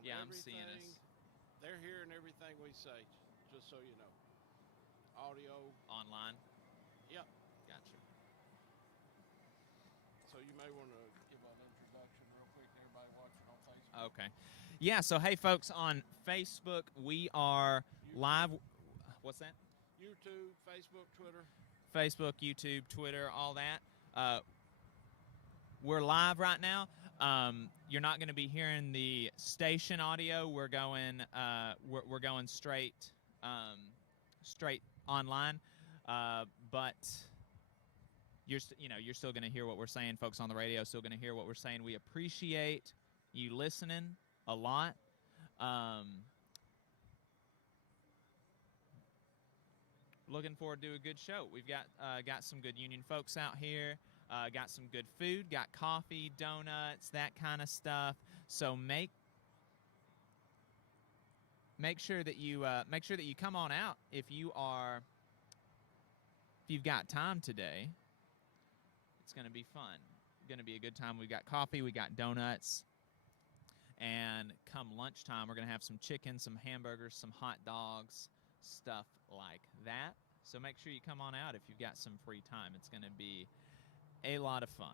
on Yeah, I'm seeing everything. us They're hearing everything we say, just so you know. Audio, online. yep. Gotcha. So you may want to give an introduction real quick to everybody watching on Facebook, Okay. Yeah, so hey, folks, on Facebook, we are live. YouTube, What's that? YouTube, Facebook, Twitter. Facebook, YouTube, Twitter, all that. We're live right now. You're not going to be hearing the station audio. We're going. We're going straight, straight online. But you're still going to hear what we're saying. Folks on the radio still going to hear what we're saying. We appreciate you listening a lot. Looking forward to a good show. We've got some good union folks out here. Got some good food. Got coffee, donuts, that kind of stuff. So make sure that you come on out if you've got time today. It's going to be fun. Going to be a good time. We've got coffee. We got donuts. And come lunchtime, we're going to have some chicken, some hamburgers, some hot dogs, stuff like that. So make sure you come on out if you've got some free time. It's going to be a lot of fun.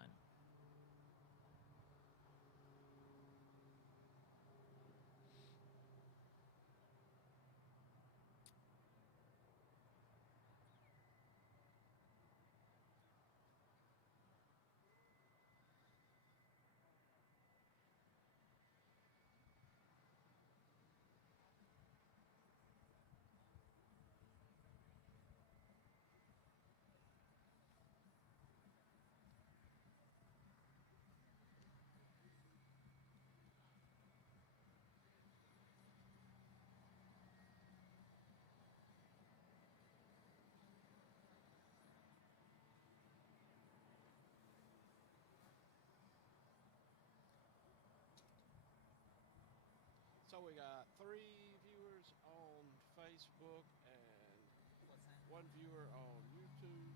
So we got 3 viewers on Facebook and one viewer on YouTube.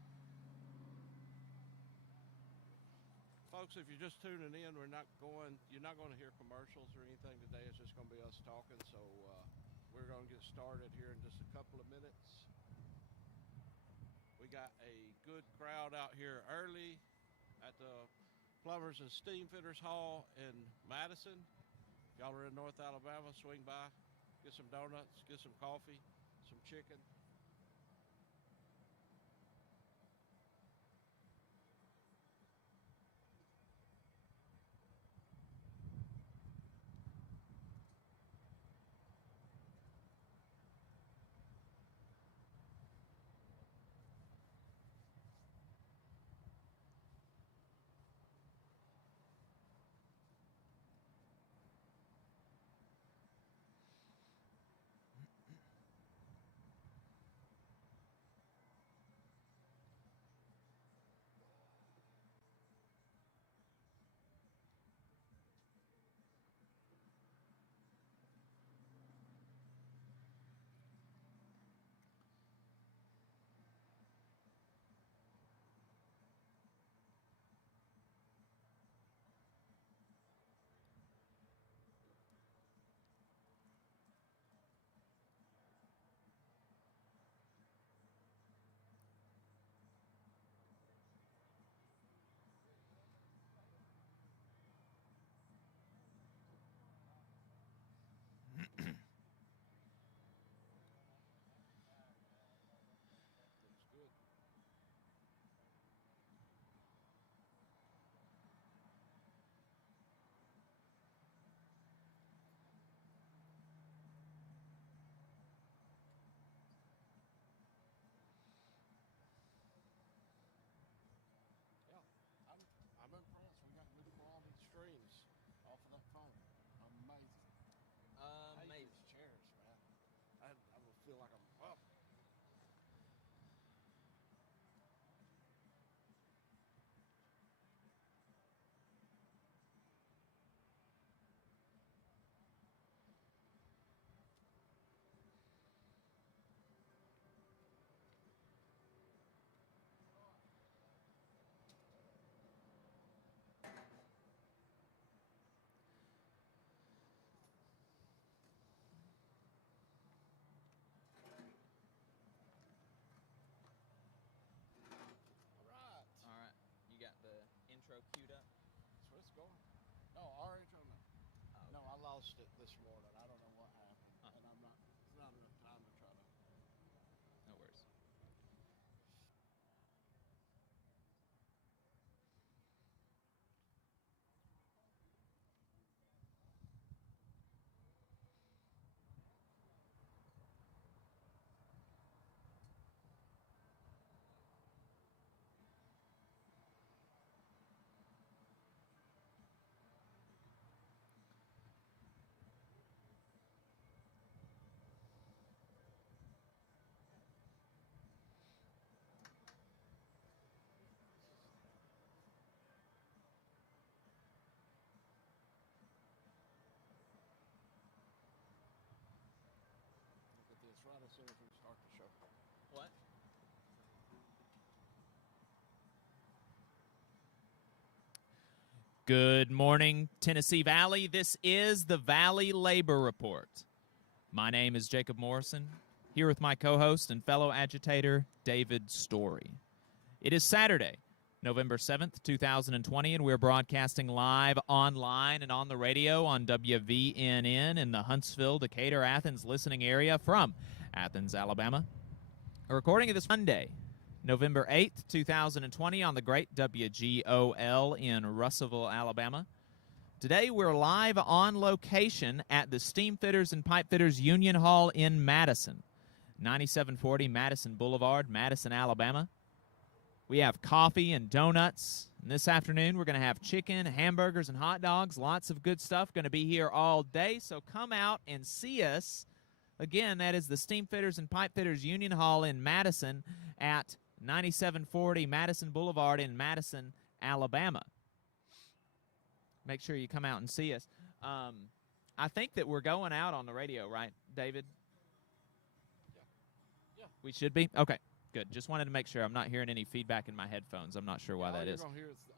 Folks, if you're just tuning in, you're not going to hear commercials or anything today. It's just going to be us talking. So we're going to get started here in just a couple of minutes. We got a good crowd out here early at the Plumbers and Steamfitters Hall in Madison. If y'all are in North Alabama, swing by, get some donuts, get some coffee, some chicken. lost it this morning. I don't know what happened, and I'm not. It's not enough time to try to. No worries. Look at this right as soon as we start the show. What? Good morning, Tennessee Valley. This is the Valley Labor Report. My name is Jacob Morrison, here with my co-host and fellow agitator, David Story. It is Saturday, November 7th, 2020, and we're broadcasting live online and on the radio on WVNN in the Huntsville, Decatur, Athens listening area from Athens, Alabama. A recording of this Monday, November 8th, 2020, on the great WGOL in Russellville, Alabama. Today, we're live on location at the Steamfitters and Pipefitters Union Hall in Madison, 9740 Madison Boulevard, Madison, Alabama. We have coffee and donuts. And this afternoon, we're going to have chicken, hamburgers, and hot dogs. Lots of good stuff going to be here all day, so come out and see us. Again, that is the Steamfitters and Pipefitters Union Hall in Madison at 9740 Madison Boulevard in Madison, Alabama. Make sure you come out and see us. I think that we're going out on the radio, right, David? Yeah. We should be? Okay, good. Just wanted to make sure I'm not hearing any feedback in my headphones. I'm not sure why that is.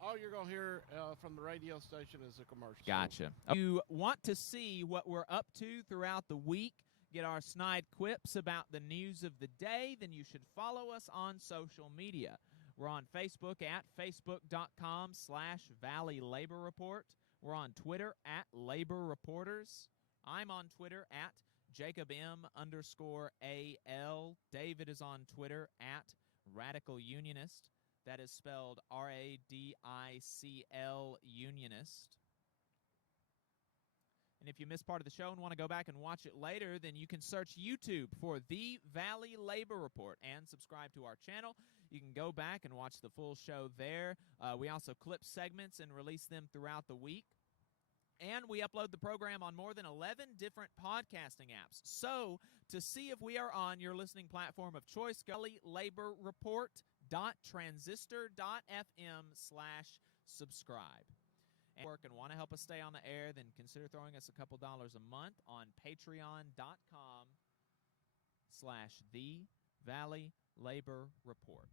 All you're going to hear from the radio station is a commercial. Gotcha. If you want to see what we're up to throughout the week, get our snide quips about the news of the day, then you should follow us on social media. We're on Facebook at facebook.com/Valley Labor Report. We're on Twitter at Labor Reporters. I'm on Twitter at JacobM_AL. David is on Twitter at Radical Unionist. That is spelled RADICL Unionist. And if you missed part of the show and want to go back and watch it later, then you can search YouTube for The Valley Labor Report and subscribe to our channel. You can go back and watch the full show there. We also clip segments and release them throughout the week. And we upload the program on more than 11 different podcasting apps. So, to see if we are on your listening platform of choice, go to valleylaborreport.transistor.fm/subscribe. And work and want to help us stay on the air, then consider throwing us a couple dollars a month on patreon.com/The Valley Labor Report.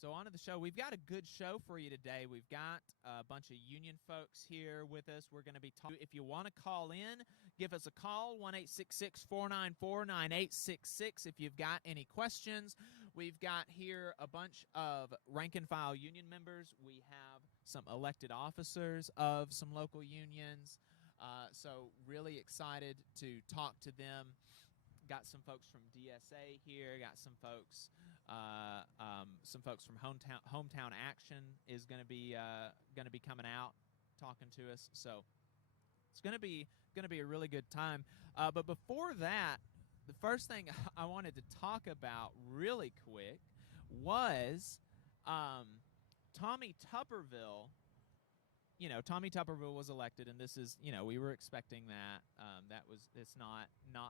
So on to the show. We've got a good show for you today. We've got a bunch of union folks here with us. We're going to be talking. If you want to call in, give us a call, 1-866-494-9866 if you've got any questions. We've got here a bunch of rank-and-file union members. We have some elected officers of some local unions. So really excited to talk to them. Got some folks from DSA here. Got some folks from Hometown Action is going to be coming out talking to us. So it's going to be a really good time. But before that, the first thing I wanted to talk about really quick was Tommy Tuberville. You know, Tommy Tuberville was elected, and this is, we were expecting that. It's not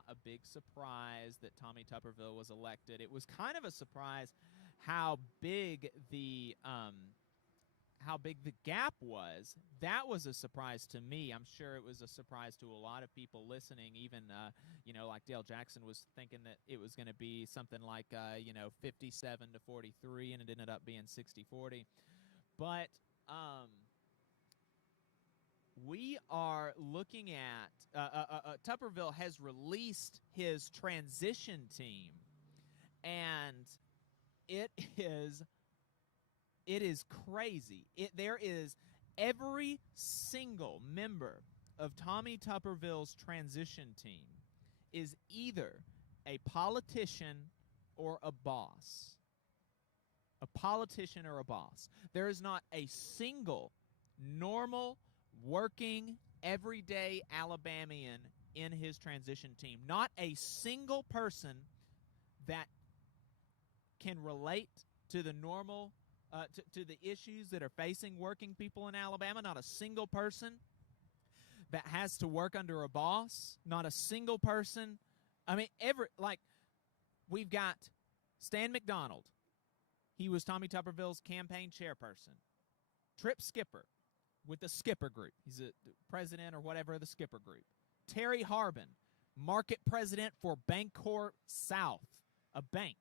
a big surprise that Tommy Tuberville was elected. It was kind of a surprise how big the gap was. That was a surprise to me. I'm sure it was a surprise to a lot of people listening. Even like Dale Jackson was thinking that it was going to be something like 57-43, and it ended up being 60-40. But we are looking at Tuberville has released his transition team, and it is crazy. There is every single member of Tommy Tupperville's transition team is either a politician or a boss. A politician or a boss. There is not a single normal, working, everyday Alabamian in his transition team. Not a single person that can relate to the normal, to the issues that are facing working people in Alabama. Not a single person that has to work under a boss. Not a single person. I mean, we've got Stan McDonald. He was Tommy Tupperville's campaign chairperson. Trip Skipper with the Skipper Group. He's a president or whatever of the Skipper Group. Terry Harbin, market president for Bancorp South, a bank.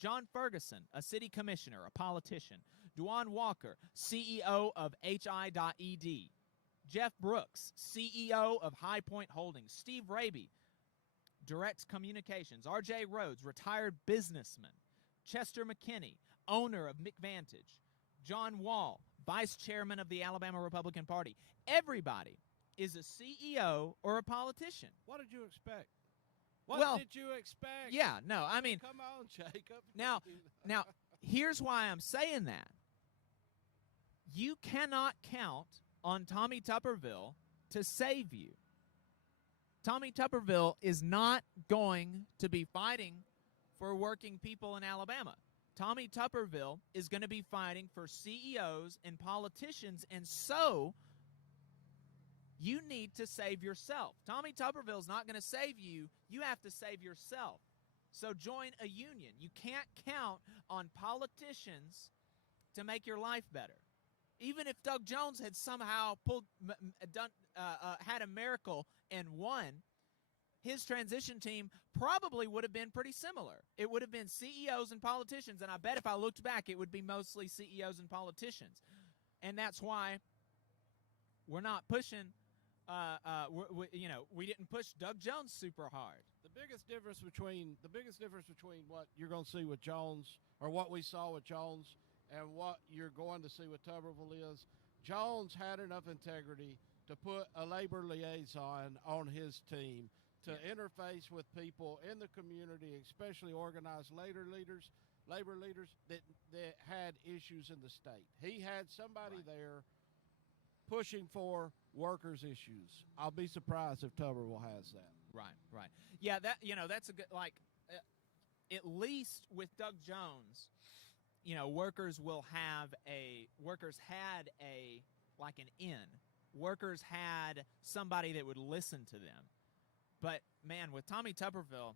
John Ferguson, a city commissioner, a politician. Duane Walker, CEO of HI.ED. Jeff Brooks, CEO of High Point Holdings. Steve Raby, Direct Communications. R.J. Rhodes, retired businessman. Chester McKinney, owner of McVantage. John Wall, vice chairman of the Alabama Republican Party. Everybody is a CEO or a politician. What did you expect? What did you expect? Yeah, no, I mean, come on, Jacob. Now, here's why I'm saying that. You cannot count on Tommy Tupperville to save you. Tommy Tupperville is not going to be fighting for working people in Alabama. Tommy Tupperville is going to be fighting for CEOs and politicians, and so you need to save yourself. Tommy Tupperville is not going to save you. You have to save yourself. So join a union. You can't count on politicians to make your life better. Even if Doug Jones had somehow had a miracle and won, his transition team probably would have been pretty similar. It would have been CEOs and politicians, and I bet if I looked back, it would be mostly CEOs and politicians. And that's why we're not pushing, we didn't push Doug Jones super hard. The biggest difference between what you're going to see with Jones, or what we saw with Jones, and what you're going to see with Tupperville is Jones had enough integrity to put a labor liaison on his team to interface with people in the community, especially organized labor leaders that had issues in the state. He had somebody there pushing for workers' issues. I'll be surprised if Tupperville has that. Right. Yeah, that's a good, at least with Doug Jones, workers had an in. Workers had somebody that would listen to them. But, man, with Tommy Tupperville,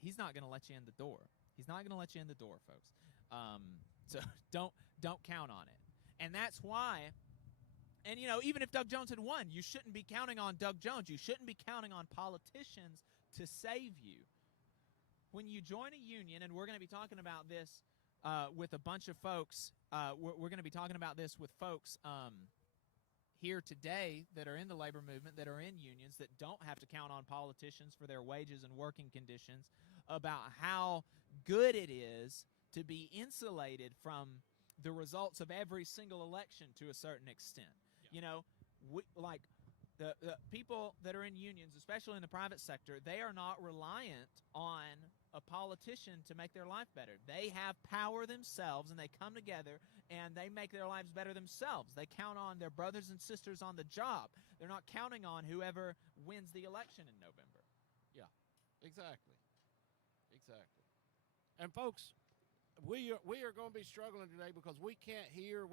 he's not going to let you in the door. He's not going to let you in the door, folks. So don't count on it. And that's why, and, even if Doug Jones had won, you shouldn't be counting on Doug Jones. You shouldn't be counting on politicians to save you. When you join a union, and we're going to be talking about this with a bunch of folks, we're going to be talking about this with folks here today that are in the labor movement, that are in unions, that don't have to count on politicians for their wages and working conditions, about how good it is to be insulated from the results of every single election to a certain extent. Yeah. The people that are in unions, especially in the private sector, they are not reliant on a politician to make their life better. They have power themselves, and they come together, and they make their lives better themselves. They count on their brothers and sisters on the job. They're not counting on whoever wins the election in November. Yeah, exactly. And, folks, we are going to be struggling today because we can't hear.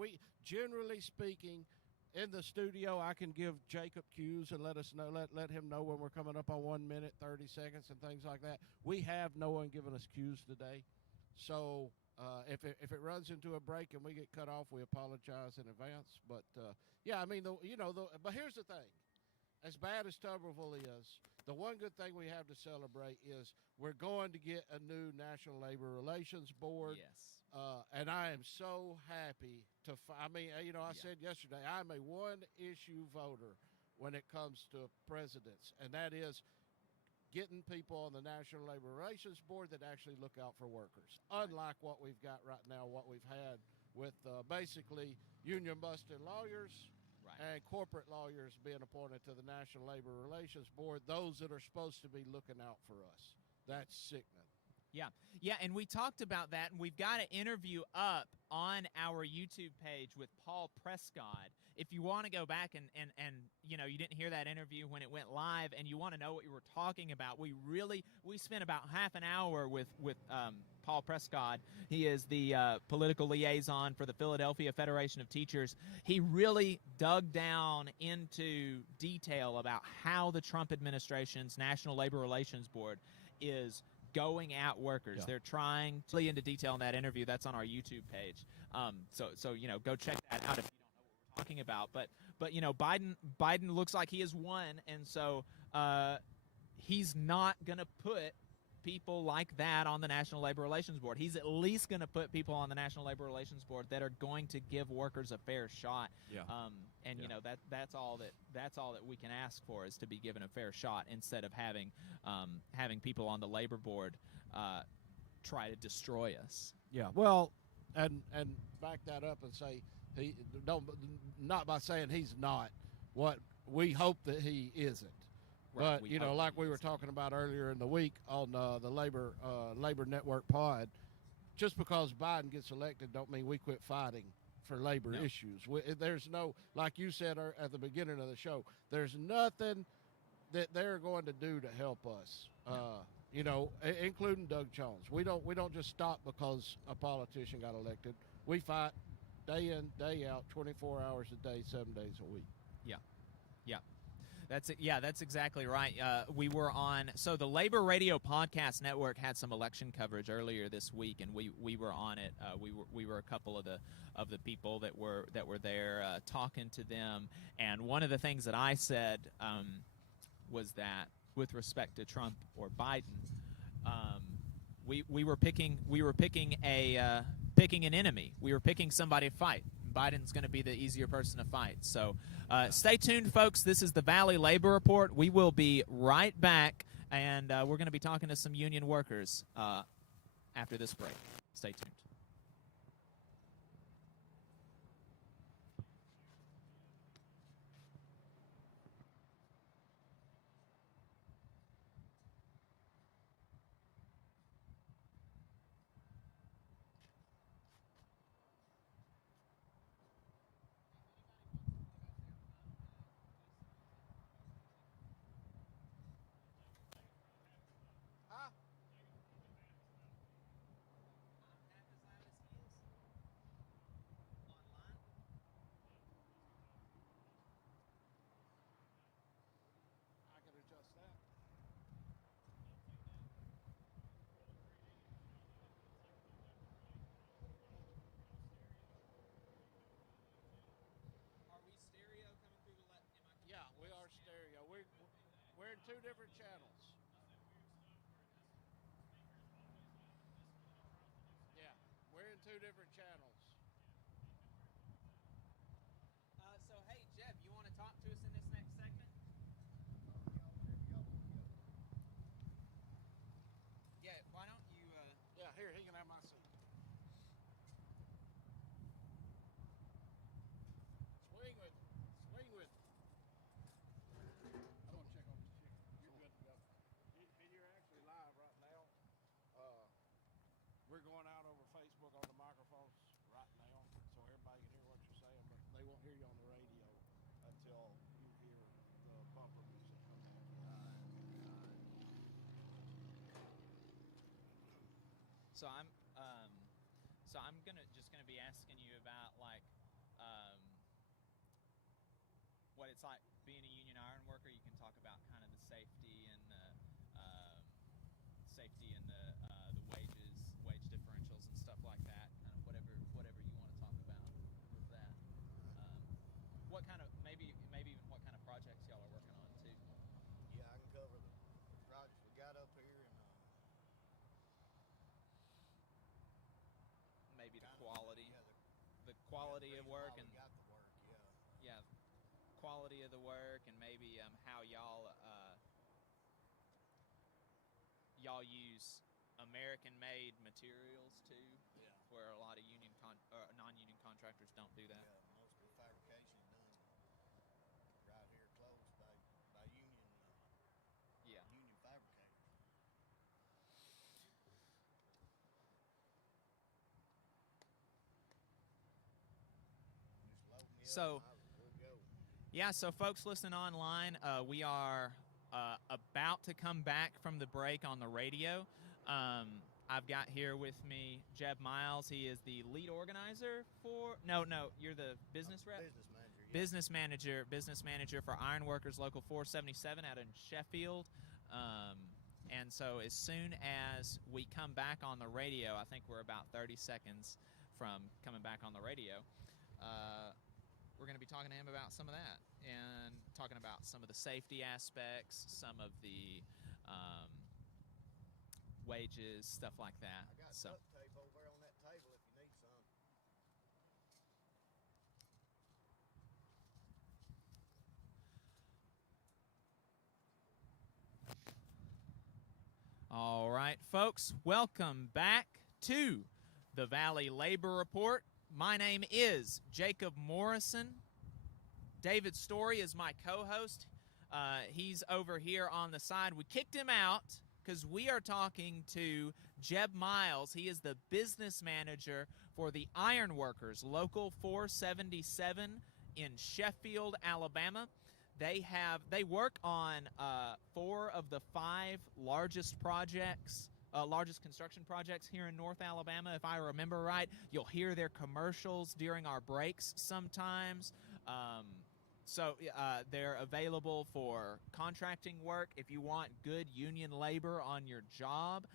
Generally speaking, in the studio, I can give Jacob cues and let him know when we're coming up on 1 minute, 30 seconds, and things like that. We have no one giving us cues today. So if it runs into a break and we get cut off, we apologize in advance. But, but here's the thing. As bad as Tupperville is, the one good thing we have to celebrate is we're going to get a new National Labor Relations Board. Yes. And I am so happy I said yesterday, I'm a one-issue voter when it comes to presidents, and that is getting people on the National Labor Relations Board that actually look out for workers, unlike what we've got right now, what we've had with basically union-busting lawyers and corporate lawyers being appointed to the National Labor Relations Board, those that are supposed to be looking out for us. That's sickening. Yeah, and we talked about that, and we've got an interview up on our YouTube page with Paul Prescott. If you want to go back and you know, you didn't hear that interview when it went live, and you want to know what you were talking about, we spent about half an hour with Paul Prescott. He is the political liaison for the Philadelphia Federation of Teachers. He really dug down into detail about how the Trump administration's National Labor Relations Board is going at workers. Yeah. They're trying to into detail in that interview. That's on our YouTube page. So you know, go check that out if you don't know what we're talking about. But you know, Biden looks like he has won, and so he's not going to put people like that on the National Labor Relations Board. He's at least going to put people on the National Labor Relations Board that are going to give workers a fair shot. Yeah. And you know, that's all that we can ask for, is to be given a fair shot, instead of having people on the labor board try to destroy us. Yeah. Well, and back that up and say he don't, not by saying he's not. What we hope that he isn't. Right, but you know, like we were talking about earlier in the week on the Labor Network pod, just because Biden gets elected don't mean we quit fighting for labor issues. There's no, like you said at the beginning of the show, there's nothing that they're going to do to help us. You know, including Doug Jones. We don't just stop because a politician got elected. We fight day in, day out, 24 hours a day, 7 days a week. Yeah. That's exactly right. We were on, so the Labor Radio Podcast Network had some election coverage earlier this week, and we were on it. We were a couple of the people that were there talking to them, and one of the things that I said was that with respect to Trump or Biden, we were picking an enemy. We were picking somebody to fight. Biden's going to be the easier person to fight. So stay tuned, folks. This is the Valley Labor Report. We will be right back, and we're going to be talking to some union workers after this break. Stay tuned. We're in two different channels. Yeah, we're in two different channels. So, hey, Jeb, you want to talk to us in this next segment? Yeah, why don't you... Yeah, here, he can have my seat. Swing with it. Swing with it. I want to check on this chicken. You're good to go. You're actually live right now. We're going out over Facebook on the microphones right now, so everybody can hear what you're saying, but they won't hear you on the radio until you hear the bumper music come back. So I'm just gonna be asking you about, like, what it's like being a union iron worker. You can talk about kind of the safety and the wage differentials and stuff like that. Kind of whatever you want to talk about with that. What kind of maybe even what kind of projects y'all are working on too? Yeah, I can cover the projects we got up here, and Maybe the quality, the quality of work, and got the work. yeah, quality of the work, and maybe how y'all use American-made materials too, where a lot of non-union contractors don't do that. Yeah, most of the fabrication done So, yeah, so folks listening online, we are about to come back from the break on the radio. I've got here with me Jeb Miles. He is the lead organizer for no, you're the business rep? Business manager. Business manager for Ironworkers Local 477 out in Sheffield. And so as soon as we come back on the radio, I think we're about 30 seconds from coming back on the radio, we're going to be talking to him about some of that and talking about some of the safety aspects, some of the wages, stuff like that. I got So duct tape over there on that table if you need some. all right, folks, welcome back to the Valley Labor Report. My name is Jacob Morrison. David Story is my co-host. He's over here on the side. We kicked him out because we are talking to Jeb Miles. He is the business manager for the Ironworkers Local 477 in Sheffield, Alabama. They work on 4 of the 5 largest construction projects here in North Alabama, if I remember right. You'll hear their commercials during our breaks sometimes. So they're available for contracting work. If you want good union labor on your job,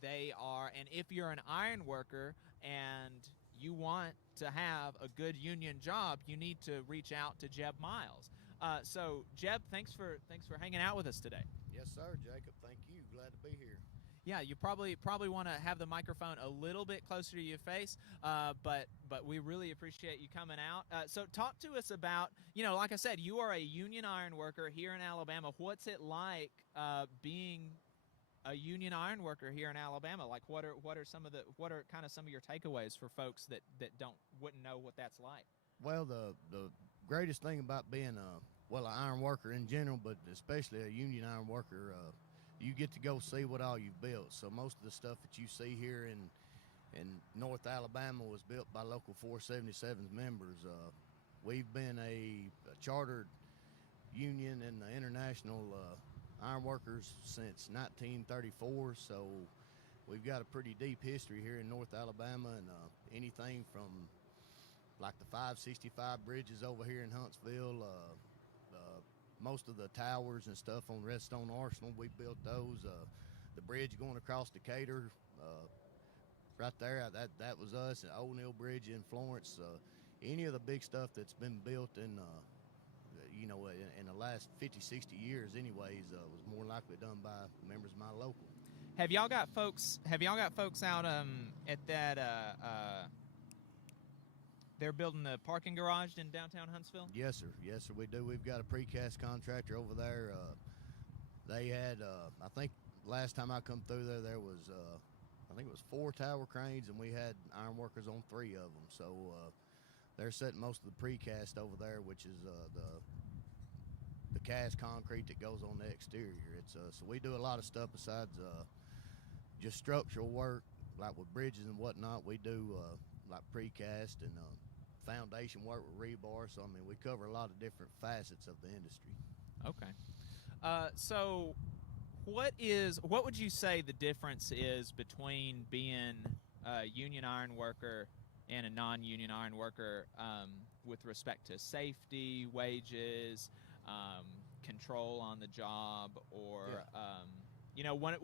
they are. And if you're an iron worker and you want to have a good union job, you need to reach out to Jeb Miles. So Jeb, thanks for hanging out with us today. Yes, sir, Jacob. Thank you. Glad to be here. Yeah, you probably want to have the microphone a little bit closer to your face, but we really appreciate you coming out. So talk to us about, like I said, you are a union iron worker here in Alabama. What's it like being a union iron worker here in Alabama? Like, what are kind of some of your takeaways for folks that wouldn't know what that's like? Well, the greatest thing about being an iron worker in general, but especially a union iron worker, you get to go see what all you've built. So most of the stuff that you see here in North Alabama was built by Local 477's members. We've been a chartered union in the International Iron Workers since 1934, so we've got a pretty deep history here in North Alabama, and anything from like the 565 bridges over here in Huntsville, most of the towers and stuff on Redstone Arsenal, we built those. The bridge going across Decatur, right there, that was us. And O'Neill Bridge in Florence. Any of the big stuff that's been built in the last 50, 60 years, anyways, was more likely done by members of my local. Have y'all got folks out at that? They're building the parking garage in downtown Huntsville? Yes, sir. Yes, sir, we do. We've got a precast contractor over there. They had, I think last time I come through there was, I think it was 4 tower cranes, and we had iron workers on 3 of them. So they're setting most of the precast over there, which is the cast concrete that goes on the exterior. It's so we do a lot of stuff besides just structural work, like with bridges and whatnot. We do like precast and foundation work with rebar. So I mean, we cover a lot of different facets of the industry. Okay. So what would you say the difference is between being a union iron worker and a non-union iron worker with respect to safety, wages, control on the job, or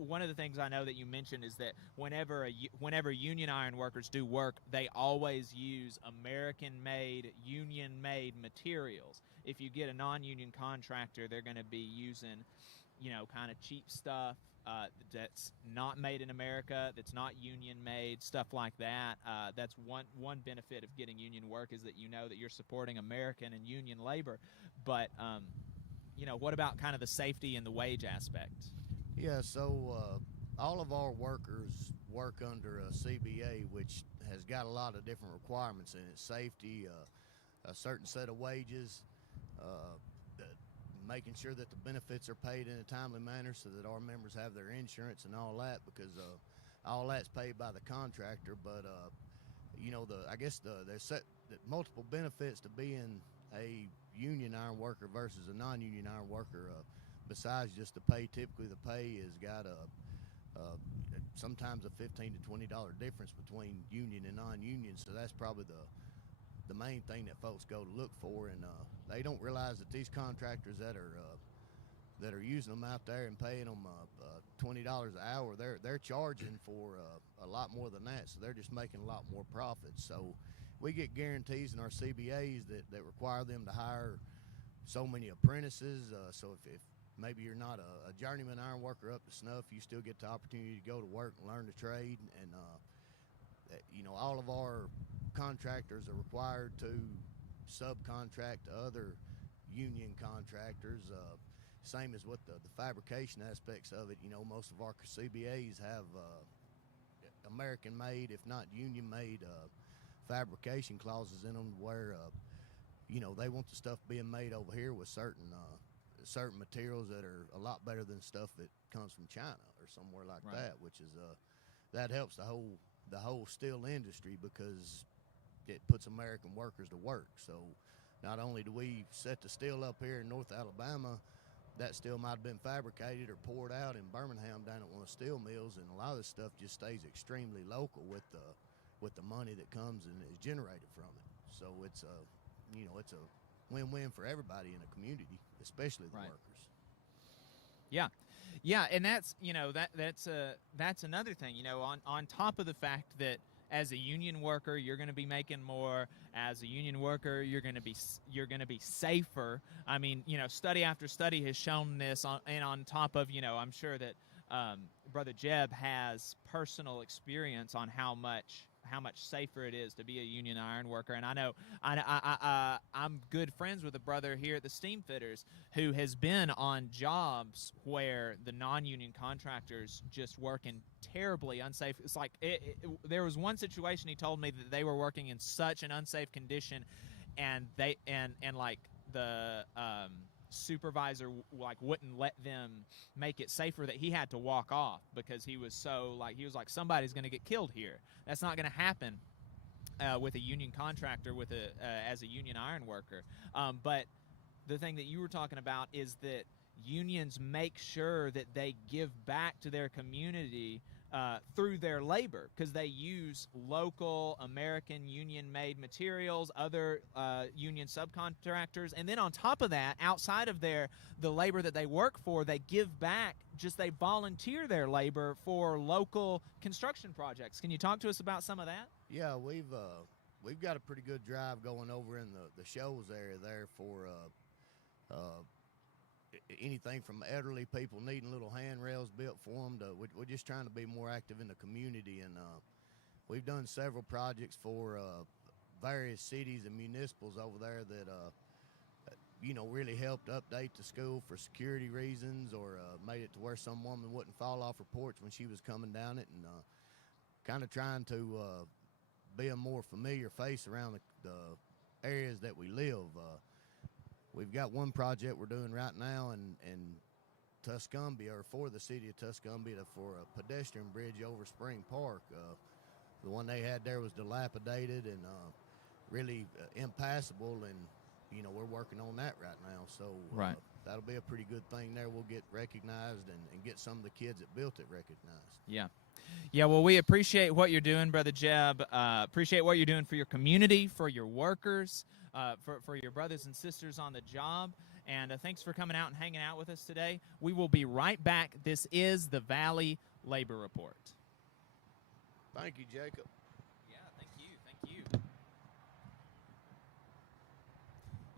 one of the things I know that you mentioned is that whenever union iron workers do work, they always use American-made, union-made materials. If you get a non-union contractor, they're going to be using, kind of cheap stuff that's not made in America, that's not union-made, stuff like that. That's one benefit of getting union work, is that you know that you're supporting American and union labor. But what about kind of the safety and the wage aspect? Yeah, so all of our workers work under a CBA, which has got a lot of different requirements in it. Safety, a certain set of wages, making sure that the benefits are paid in a timely manner so that our members have their insurance and all that, because all that's paid by the contractor. But, multiple benefits to being a union iron worker versus a non-union iron worker. Besides just the pay, typically the pay has got sometimes a $15 to $20 difference between union and non-union. So that's probably the main thing that folks go to look for, and they don't realize that these contractors that are using them out there and paying them $20 an hour, they're charging for a lot more than that. So they're just making a lot more profits. So we get guarantees in our CBAs that require them to hire so many apprentices. So if maybe you're not a journeyman iron worker up to snuff, you still get the opportunity to go to work and learn the trade. And all of our contractors are required to subcontract to other union contractors. Same as with the fabrication aspects of it. Most of our CBAs have American-made, if not union-made, fabrication clauses in them where they want the stuff being made over here with certain materials that are a lot better than stuff that comes from China or somewhere like Right. that, which is that helps the whole steel industry because it puts American workers to work. So not only do we set the steel up here in North Alabama, that steel might have been fabricated or poured out in Birmingham down at one of the steel mills, and a lot of this stuff just stays extremely local with the money that comes and is generated from it. So it's a win-win for everybody in the community, especially the Right. workers. Yeah, and that's that's another thing. On top of the fact that as a union worker you're going to be making more, as a union worker you're going to be safer. I mean, study after study has shown this. And on top of, I'm sure that Brother Jeb has personal experience on how much safer it is to be a union iron worker. And I know I'm good friends with a brother here at the Steamfitters who has been on jobs where the non-union contractors just working terribly unsafe. It's like there was one situation he told me that they were working in such an unsafe condition, and they and like the supervisor wouldn't let them make it safer, that he had to walk off because he was like somebody's going to get killed here. That's not going to happen with a union contractor as a union iron worker. But the thing that you were talking about is that unions make sure that they give back to their community through their labor, because they use local American union-made materials, other union subcontractors, and then on top of that, outside of the labor that they work for, they give back. They volunteer their labor for local construction projects. Can you talk to us about some of that? Yeah, we've got a pretty good drive going over in the shows area there for anything from elderly people needing little handrails built for them to we're just trying to be more active in the community. And we've done several projects for various cities and municipals over there that really helped update the school for security reasons, or made it to where some woman wouldn't fall off her porch when she was coming down it, and kind of trying to be a more familiar face around the areas that we live. We've got one project we're doing right now in Tuscumbia, or for the city of Tuscumbia, for a pedestrian bridge over Spring Park. The one they had there was dilapidated and really impassable, and we're working on that right now. So Right. That'll be a pretty good thing there. We'll get recognized and get some of the kids that built it recognized. Yeah, well, we appreciate what you're doing, Brother Jeb. Appreciate what you're doing for your community, for your workers, for your brothers and sisters on the job. And thanks for coming out and hanging out with us today. We will be right back. This is the Valley Labor Report. Thank you, Jacob. Yeah, thank you.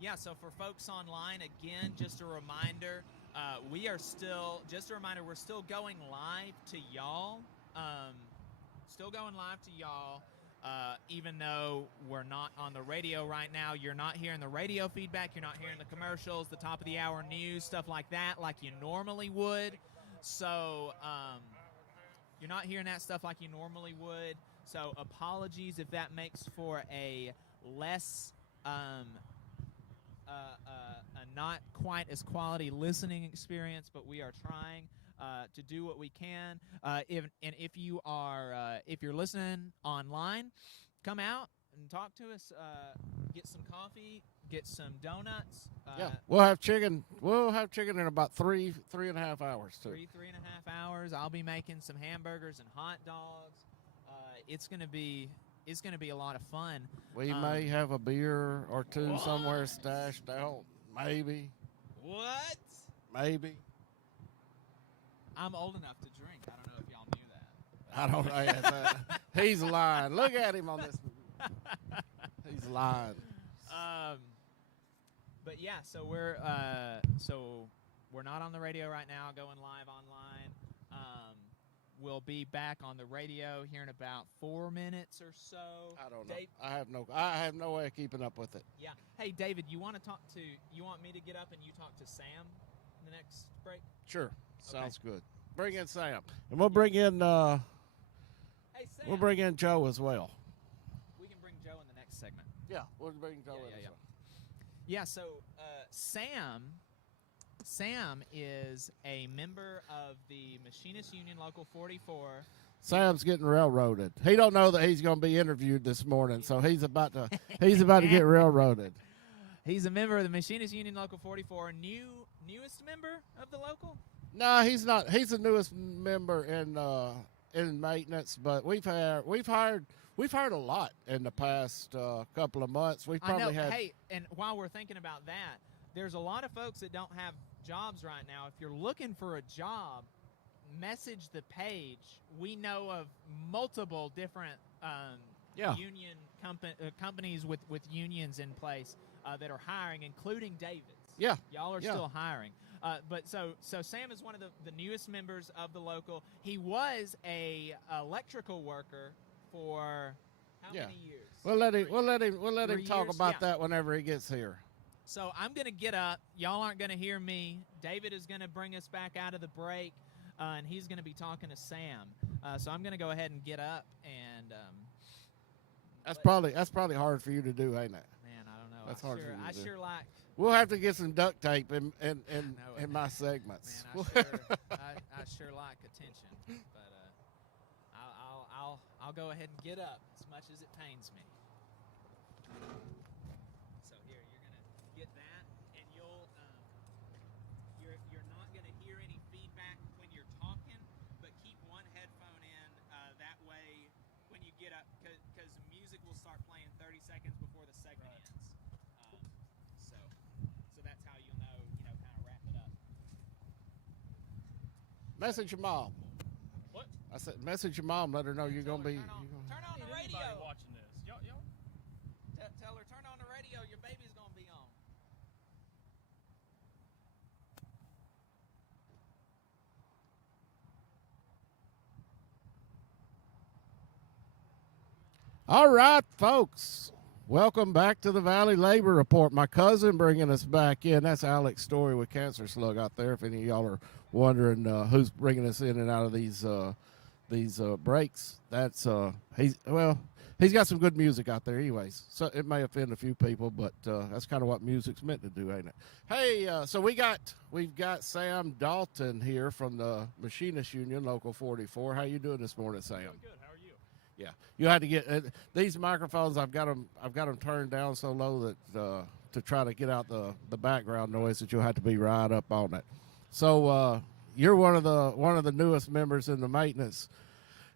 Yeah, so for folks online, again, just a reminder, we're still going live to y'all. Even though we're not on the radio right now. You're not hearing the radio feedback. You're not hearing the commercials, the top of the hour news, stuff like that, like you normally would. So you're not hearing that stuff like you normally would. So apologies if that makes for a less a not quite as quality listening experience, but we are trying to do what we can. If you're listening online, come out, and talk to us. Get some coffee. Get some donuts. Yeah, we'll have chicken. We'll have chicken in about 3.5 hours too. 3.5 hours. I'll be making some hamburgers and hot dogs. It's gonna be a lot of fun. We may have a beer or two somewhere stashed out. Maybe. What? Maybe. I'm old enough to drink. I don't know if y'all knew that. I don't know. He's lying. Look at him on this. He's lying. But yeah, so we're not on the radio right now, going live online. We'll be back on the radio here in about 4 minutes or so. I don't know. I have no way of keeping up with it. Yeah. Hey, David, you want me to get up and you talk to Sam in the next break? Sure. Sounds good. Bring in Sam. And we'll bring in Hey, Sam. We'll bring in Joe as well. We can bring Joe in the next segment. Yeah, we'll bring Joe in as well. Yeah, so Sam is a member of the Machinists Union Local 44. Sam's getting railroaded. He don't know that he's going to be interviewed this morning, so he's about to get railroaded. He's a member of the Machinists Union Local 44, newest member of the local? No, he's not. He's the newest member in maintenance, but we've hired a lot in the past couple of months. We've probably had. Hey, and while we're thinking about that, there's a lot of folks that don't have jobs right now. If you're looking for a job, message the page. We know of multiple different union companies with unions in place that are hiring, including David's. Yeah, y'all are still hiring. But so Sam is one of the newest members of the local. He was a electrical worker for how many years? We'll let him talk about that whenever he gets here. So I'm gonna get up. Y'all aren't gonna hear me. David is gonna bring us back out of the break, and he's gonna be talking to Sam. So I'm gonna go ahead and get up and. That's probably hard for you to do, ain't it? Man, I don't know. That's hard for you to do. I sure like. We'll have to get some duct tape in my segments. Man, I sure like attention, but I'll go ahead and get up as much as it pains me. So here, you're gonna get that, and you're not gonna hear any feedback when you're talking, but keep one headphone in. That way, when you get up, because music will start playing 30 seconds before the segment ends. So that's how you'll know, kind of wrap it up. Message your mom. What? I said, message your mom. Let her know you're gonna be. Turn on the radio. Watching this, y'all. Tell her, turn on the radio. Your baby's gonna be on. All right, folks. Welcome back to the Valley Labor Report. My cousin bringing us back in. That's Alex Story with Cancer Slug out there. If any of y'all are wondering who's bringing us in and out of these breaks, that's he's got some good music out there, anyways. So it may offend a few people, but that's kind of what music's meant to do, ain't it? Hey, so we've got Sam Dalton here from the Machinists Union, Local 44. How you doing this morning, Sam? Doing good. How are you? Yeah, you had to get these microphones. I've got them turned down so low that to try to get out the background noise that you'll have to be right up on it. So you're one of the newest members in the maintenance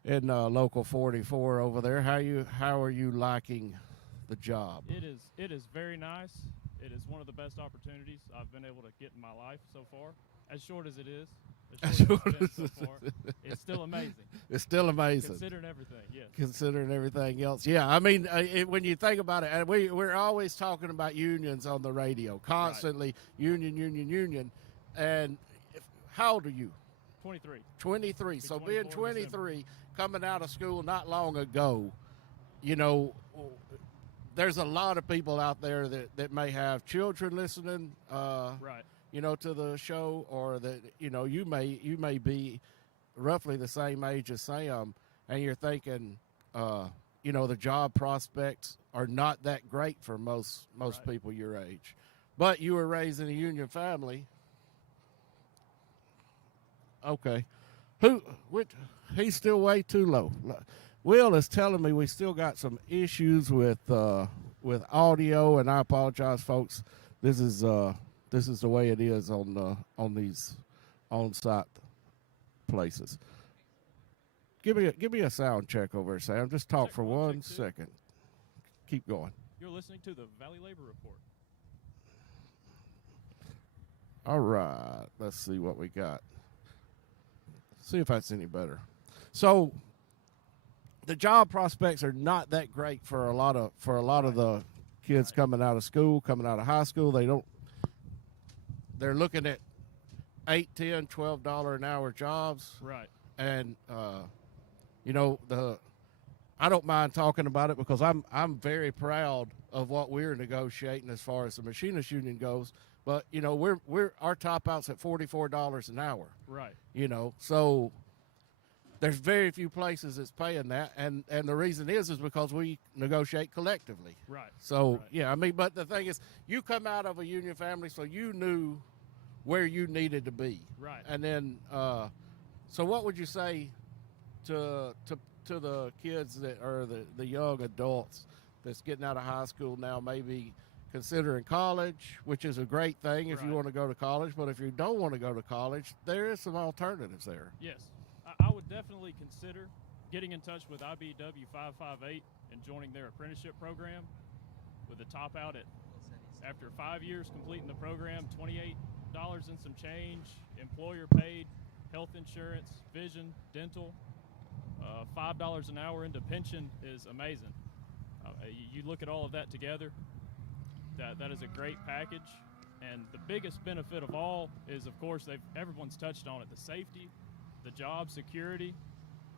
in Local 44 over there. How are you liking the job? It is very nice. It is one of the best opportunities I've been able to get in my life so far. As short as it is. It's still amazing. It's still amazing. Considering everything, yes. Considering everything else. Yeah, I mean, when you think about it, and we're always talking about unions on the radio, constantly, right. Union. And how old are you? 23. 23. So being 23, coming out of school not long ago, there's a lot of people out there that may have children listening. Right. To the show, or that you may be roughly the same age as Sam, and you're thinking, the job prospects are not that great for most right. people your age, but you were raised in a union family. Okay, he's still way too low. Will is telling me we still got some issues with audio, and I apologize, folks. This is the way it is on these on-site places. Give me a sound check over here, Sam. Just talk for 1 second. Keep going. You're listening to the Valley Labor Report. All right, let's see what we got. See if that's any better. So, the job prospects are not that great for a lot of the kids coming out of school, coming out of high school. They're looking at $8, $10, $12 an hour jobs. Right. And I don't mind talking about it because I'm very proud of what we're negotiating as far as the machinist union goes. But we're our top out's at $44 an hour. Right. So there's very few places that's paying that, and the reason is because we negotiate collectively. Right. So right. yeah, I mean, but the thing is, you come out of a union family, so you knew where you needed to be. Right. And then, so what would you say to the kids that are the young adults that's getting out of high school now, maybe considering college, which is a great thing if you want to go to college, but if you don't want to go to college, there is some alternatives there. Yes. I would definitely consider getting in touch with IBW 558 and joining their apprenticeship program with a top out after 5 years completing the program, $28 and some change, employer paid, health insurance, vision, dental, $5 an hour into pension is amazing. You look at all of that together, that is a great package. And the biggest benefit of all is, of course, everyone's touched on it, the safety, the job security,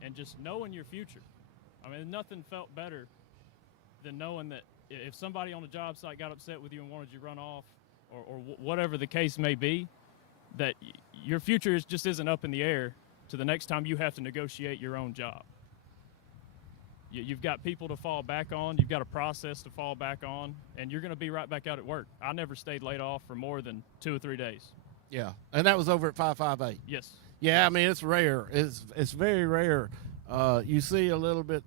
and just knowing your future. I mean, nothing felt better than knowing that if somebody on a job site got upset with you and wanted you to run off, or whatever the case may be, that your future just isn't up in the air to the next time you have to negotiate your own job. You've got people to fall back on, you've got a process to fall back on, and you're going to be right back out at work. I never stayed laid off for more than 2 or 3 days. Yeah, and that was over at 558. Yes. Yeah, I mean, it's rare. It's very rare. You see a little bit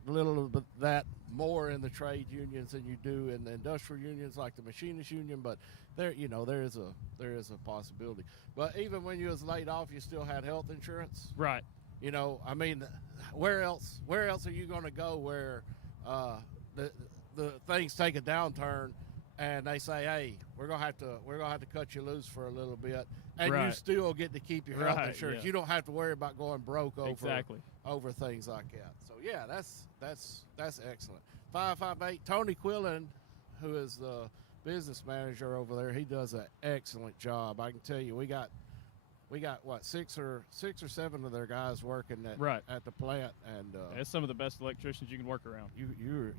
that more in the trade unions than you do in the industrial unions like the machinist union, but there is a possibility. But even when you was laid off, you still had health insurance. Right. I mean, where else are you going to go where the things take a downturn and they say, hey, we're gonna have to cut you loose for a little bit, and you still get to keep your health insurance. Yeah. You don't have to worry about going broke over things like that. So yeah, that's excellent. 558 Tony Quillen, who is the business manager over there, he does an excellent job. I can tell you, we got what, six or seven of their guys working at the plant, and it's some of the best electricians you can work around.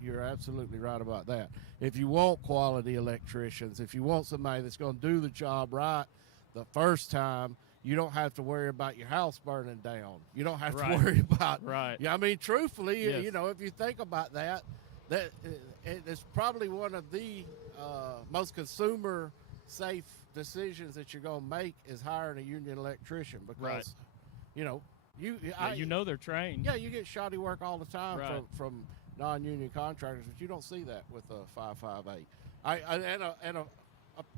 You're absolutely right about that. If you want quality electricians, if you want somebody that's going to do the job right the first time, you don't have to worry about your house burning down. You don't have to worry about Yeah, I mean, truthfully, yes. If you think about that it's probably one of the most consumer safe decisions that you're going to make is hiring a union electrician, because they're trained. Yeah, you get shoddy work all the time from non-union contractors, but you don't see that with a 558.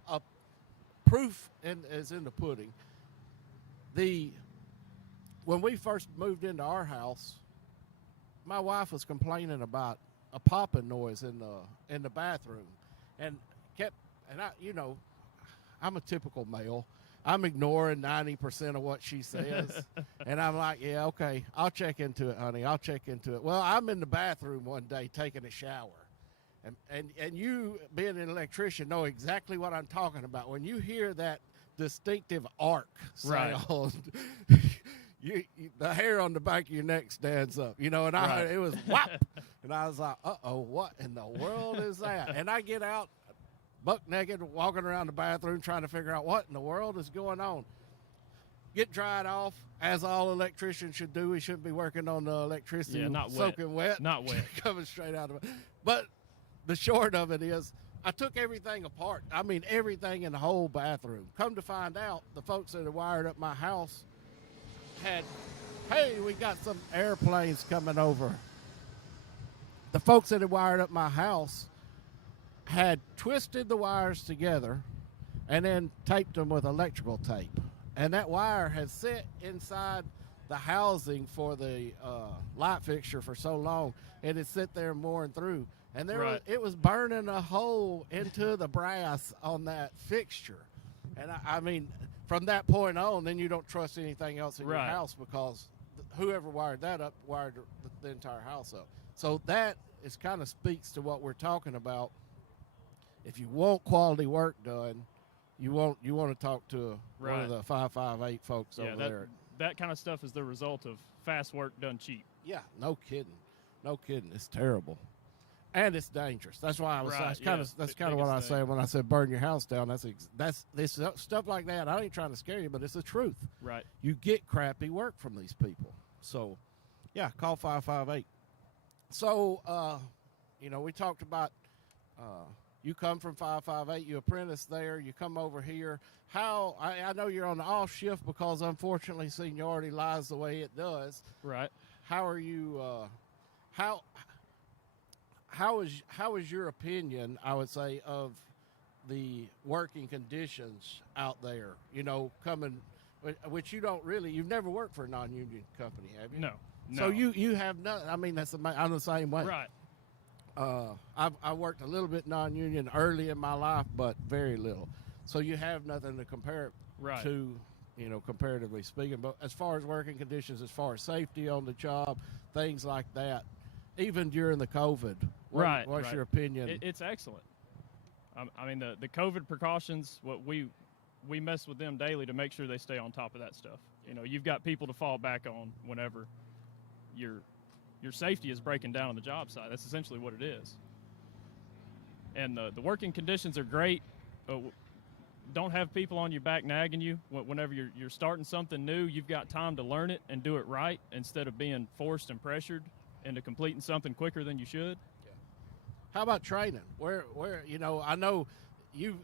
A proof is in the pudding. When we first moved into our house, my wife was complaining about a popping noise in the bathroom, and I'm a typical male. I'm ignoring 90% of what she says. And I'm like, yeah, okay, I'll check into it, honey. I'll check into it. Well, I'm in the bathroom one day taking a shower. And you, being an electrician, know exactly what I'm talking about. When you hear that distinctive arc sound, the hair on the back of your neck stands up. And it was whop. And I was like, uh-oh, what in the world is that? And I get out, buck naked, walking around the bathroom trying to figure out what in the world is going on. Get dried off, as all electricians should do. We shouldn't be working on the electricity soaking wet. Not wet. Coming straight out of it. But the short of it is, I took everything apart. I mean, everything in the whole bathroom. Come to find out, the folks that had wired up my house had, hey, we got some airplanes coming over. the folks that had wired up my house had twisted the wires together and then taped them with electrical tape. And that wire had sit inside the housing for the light fixture for so long, it had sit there mooring through. And it was burning a hole into the brass on that fixture. And I mean, from that point on, then you don't trust anything else in your house, because whoever wired that up wired the entire house up. So that is kind of speaks to what we're talking about. If you want quality work done, you want to talk to one of the 558 folks over there. That kind of stuff is the result of fast work done cheap. Yeah, no kidding. It's terrible. And it's dangerous. That's why I was. That's kind of what I say when I said burn your house down. That's this stuff like that. I ain't trying to scare you, but it's the truth. Right. You get crappy work from these people. So, yeah, call 558. So, we talked about you come from 558. You apprentice there. You come over here. How I know you're on the off shift because unfortunately seniority lies the way it does. Right. How are you? How is your opinion, I would say, of the working conditions out there? Coming, which you've never worked for a non-union company, have you? No. So you have no. I mean, I'm the same way. Right. I worked a little bit non-union early in my life, but very little. So you have nothing to compare it to, comparatively speaking. But as far as working conditions, as far as safety on the job, things like that, even during the COVID, what's your opinion? It's excellent. I mean, the COVID precautions, we mess with them daily to make sure they stay on top of that stuff. You've got people to fall back on whenever your safety is breaking down on the job site. That's essentially what it is. And the working conditions are great. Don't have people on your back nagging you. Whenever you're starting something new, you've got time to learn it and do it right instead of being forced and pressured into completing something quicker than you should. Yeah. How about training? Where I know you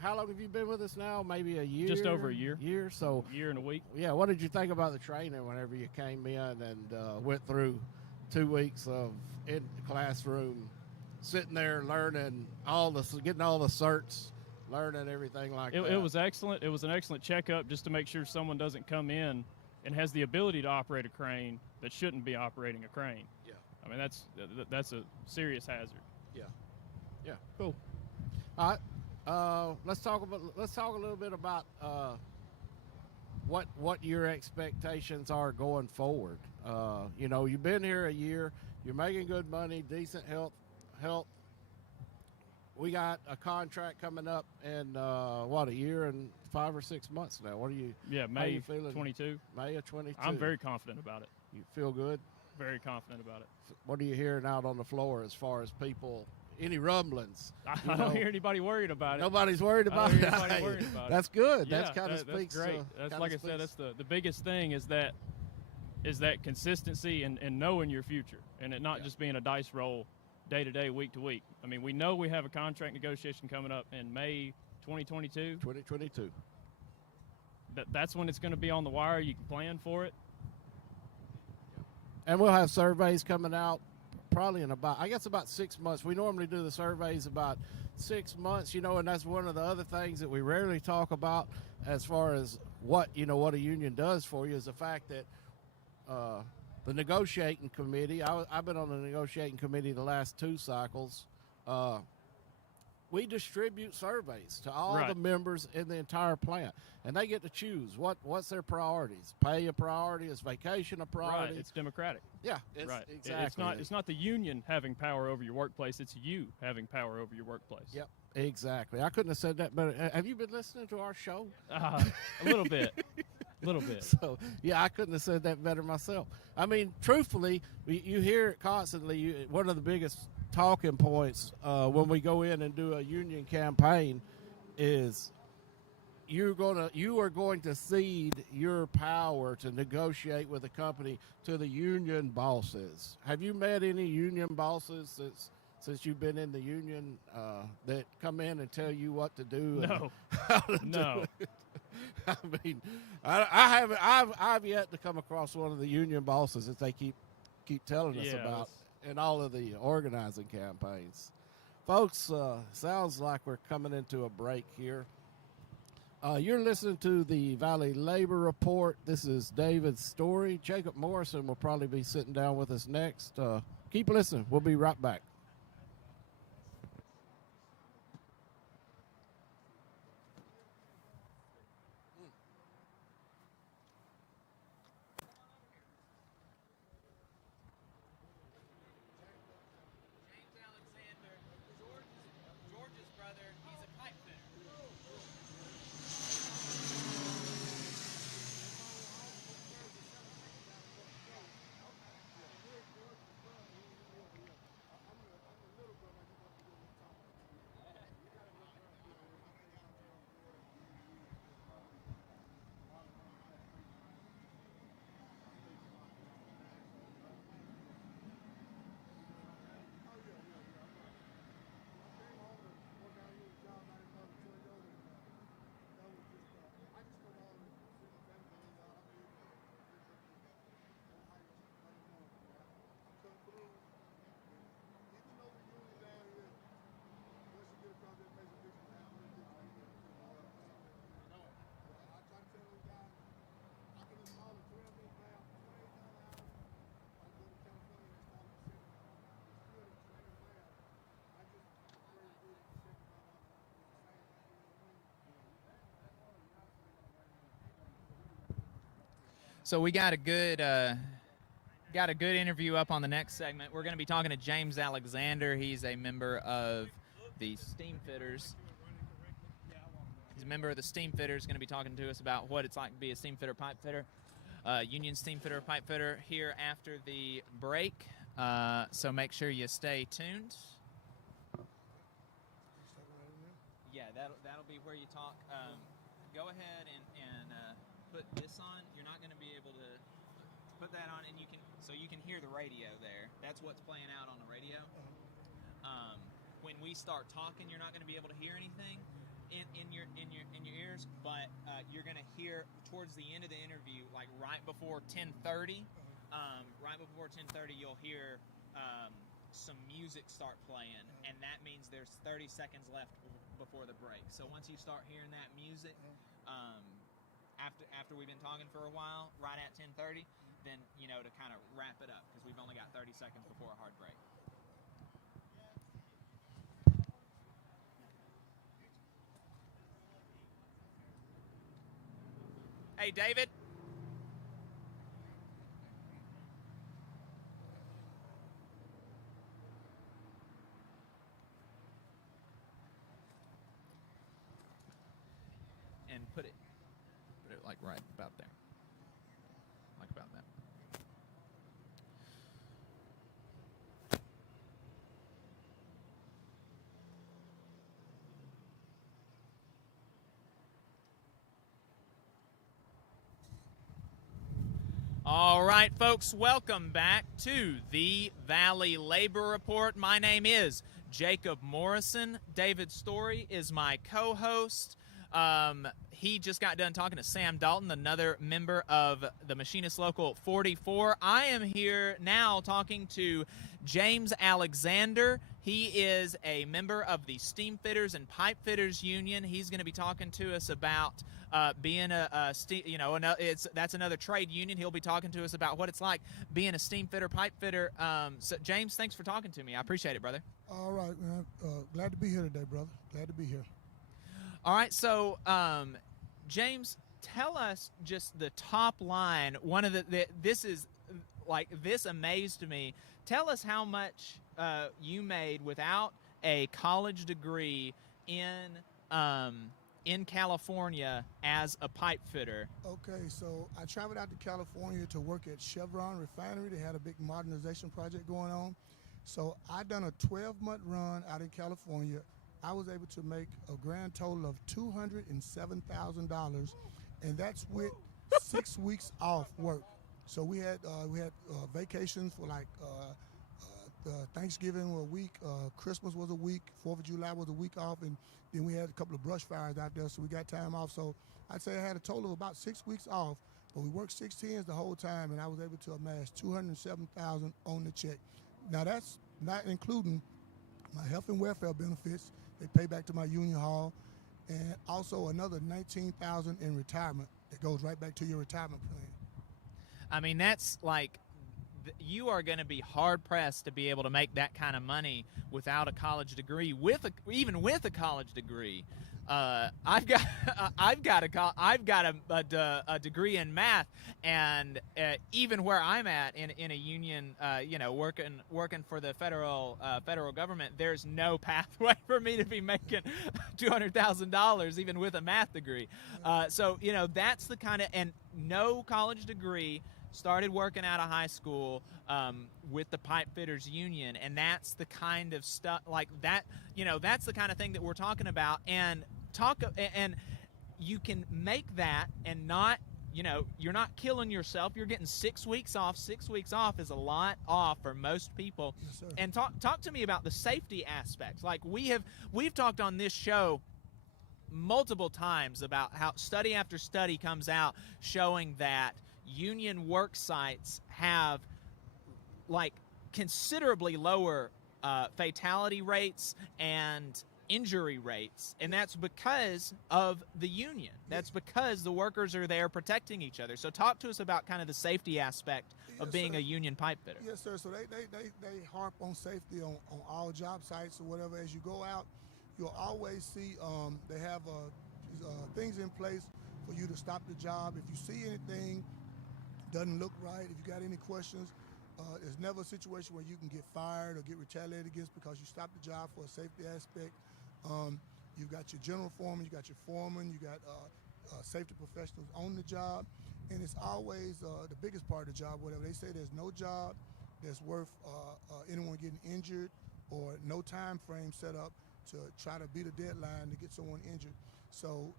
how long have you been with us now? Maybe a year? Just over a year. So a year and a week. Yeah, what did you think about the training whenever you came in and went through 2 weeks of in the classroom, sitting there learning getting all the certs, learning everything like that? It was excellent. It was an excellent checkup just to make sure someone doesn't come in and has the ability to operate a crane that shouldn't be operating a crane. Yeah. I mean, that's a serious hazard. Yeah. Yeah. Cool. All right. Let's talk a little bit about what your expectations are going forward. You've been here a year. You're making good money, decent health. We got a contract coming up in a year and 5 or 6 months now. What are you? Yeah, how are May you feeling? 22. May of 22. I'm very confident about it. You feel good? Very confident about it. What are you hearing out on the floor as far as people? Any rumblings? I don't hear anybody worried about it. Nobody's worried about it. That's good. Yeah, that's kind of speaks. That's great. That's like I said. That's the biggest thing is that consistency and knowing your future and it not just being a dice roll day to day, week to week. I mean, we know we have a contract negotiation coming up in May 2022. 2022. That's when it's going to be on the wire. You can plan for it. And we'll have surveys coming out probably in about 6 months. We normally do the surveys about 6 months, and that's one of the other things that we rarely talk about as far as what a union does for you is the fact that the negotiating committee, I've been on the negotiating committee the last 2 cycles. We distribute surveys to all the members in the entire plant, and they get to choose what's their priorities. Pay a priority, is vacation a priority? Right, it's democratic. Yeah, exactly. It's not the union having power over your workplace. It's you having power over your workplace. Yep, exactly. I couldn't have said that better. Have you been listening to our show? A little bit. A little bit. So, yeah, I couldn't have said that better myself. I mean, truthfully, you hear it constantly. One of the biggest talking points when we go in and do a union campaign is you are going to cede your power to negotiate with the company to the union bosses. Have you met any union bosses since you've been in the union that come in and tell you what to do? No. No. I mean, I haven't. I've yet to come across one of the union bosses that they keep telling us about. in all of the organizing campaigns. Folks, sounds like we're coming into a break here. You're listening to the Valley Labor Report. This is David's story. Jacob Morrison will probably be sitting down with us next. Keep listening. We'll be right back. James Alexander, George's brother, he's a pipe fitter. So we got a good interview up on the next segment. We're going to be talking to James Alexander. He's a member of the Steamfitters. He's a member of the Steamfitters. Going to be talking to us about what it's like to be a steamfitter pipe fitter, union steamfitter pipe fitter here after the break. So make sure you stay tuned. Yeah, that'll be where you talk. Go ahead and put this on. You're not going to be able to put that on, and you can hear the radio there. That's what's playing out on the radio. When we start talking, you're not going to be able to hear anything in your ears, but you're going to hear towards the end of the interview, like right before 10:30. Right before 10:30, you'll hear some music start playing, and that means there's 30 seconds left before the break. So once you start hearing that music, after we've been talking for a while, right at 10:30, then to kind of wrap it up, because we've only got 30 seconds before a hard break. Hey, David. And put it like right about there. Like about that. All right, folks, welcome back to the Valley Labor Report. My name is Jacob Morrison. David Story is my co-host. He just got done talking to Sam Dalton, another member of the Machinist Local 44. I am here now talking to James Alexander. He is a member of the Steamfitters and Pipe Fitters Union. He's going to be talking to us about being that's another trade union. He'll be talking to us about what it's like being a steamfitter, pipe fitter. So James, thanks for talking to me. I appreciate it, brother. All right, man. Glad to be here today, brother. Glad to be here. All right, so James, tell us just the top line. One of this amazed me. Tell us how much you made without a college degree in California as a pipe fitter. Okay, so I traveled out to California to work at Chevron Refinery. They had a big modernization project going on. So I done a 12-month run out in California. I was able to make a grand total of $207,000, and that's with 6 weeks off work. So we had vacations for like Thanksgiving was a week, Christmas was a week, 4th of July was a week off, and then we had a couple of brush fires out there, so we got time off. So I'd say I had a total of about 6 weeks off, but we worked 6 10s the whole time, and I was able to amass $207,000 on the check. Now that's not including my health and welfare benefits. They pay back to my union hall, and also another $19,000 in retirement that goes right back to your retirement plan. I mean, that's like, you are going to be hard pressed to be able to make that kind of money without a college degree. Even with a college degree, I've got a degree in math, and even where I'm at in a union, working for the federal government, there's no pathway for me to be making $200,000 even with a math degree. So that's the kind of, and no college degree. Started working out of high school with the Pipe Fitters Union, and that's the kind of stuff like that. That's the kind of thing that we're talking about, and you can make that and not. You're not killing yourself. You're getting 6 weeks off. 6 weeks off is a lot off for most people. Yes, sir. And talk to me about the safety aspects. Like we've talked on this show multiple times about how study after study comes out showing that union work sites have like considerably lower fatality rates and injury rates, and that's because of the union. That's because the workers are there protecting each other. So talk to us about kind of the safety aspect of being a union pipe fitter. Yes, sir. So they harp on safety on all job sites or whatever. As you go out, you'll always see they have things in place for you to stop the job. If you see anything doesn't look right, if you got any questions, there's never a situation where you can get fired or get retaliated against because you stopped the job for a safety aspect. You've got your general foreman, you got your foreman, you got safety professionals on the job, and it's always the biggest part of the job. Whatever they say, there's no job that's worth anyone getting injured or no time frame set up to try to beat a deadline to get someone injured. So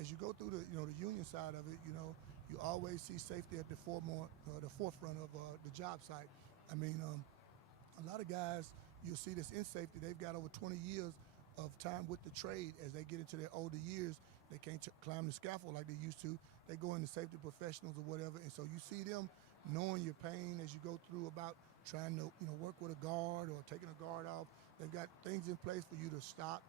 as you go through the union side of it, you always see safety at the forefront of the job site. I mean, a lot of guys you'll see this in safety. They've got over 20 years of time with the trade. As they get into their older years, they can't climb the scaffold like they used to. They go into safety professionals or whatever, and so you see them knowing your pain as you go through about trying to work with a guard or taking a guard off. They've got things in place for you to stop,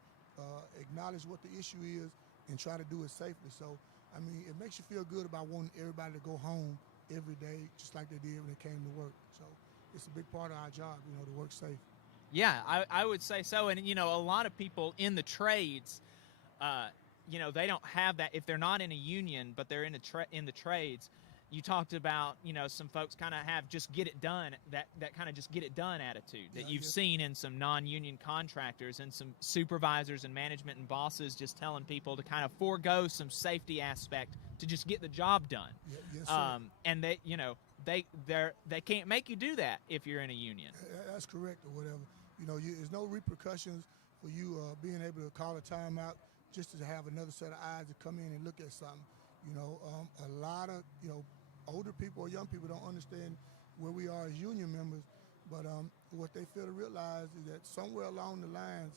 acknowledge what the issue is, and try to do it safely. So, I mean, it makes you feel good about wanting everybody to go home every day, just like they did when they came to work. So it's a big part of our job, to work safe. Yeah, I would say so. And, a lot of people in the trades, they don't have that. If they're not in a union, but they're in the trades, you talked about, some folks kind of have just get it done, that kind of just get it done attitude that you've seen in some non-union contractors and some supervisors and management and bosses just telling people to kind of forego some safety aspect to just get the job done. Yes, sir. And they can't make you do that if you're in a union. That's correct or whatever. There's no repercussions for you being able to call a timeout just to have another set of eyes to come in and look at something. A lot of, older people or young people don't understand where we are as union members, but what they fail to realize is that somewhere along the lines,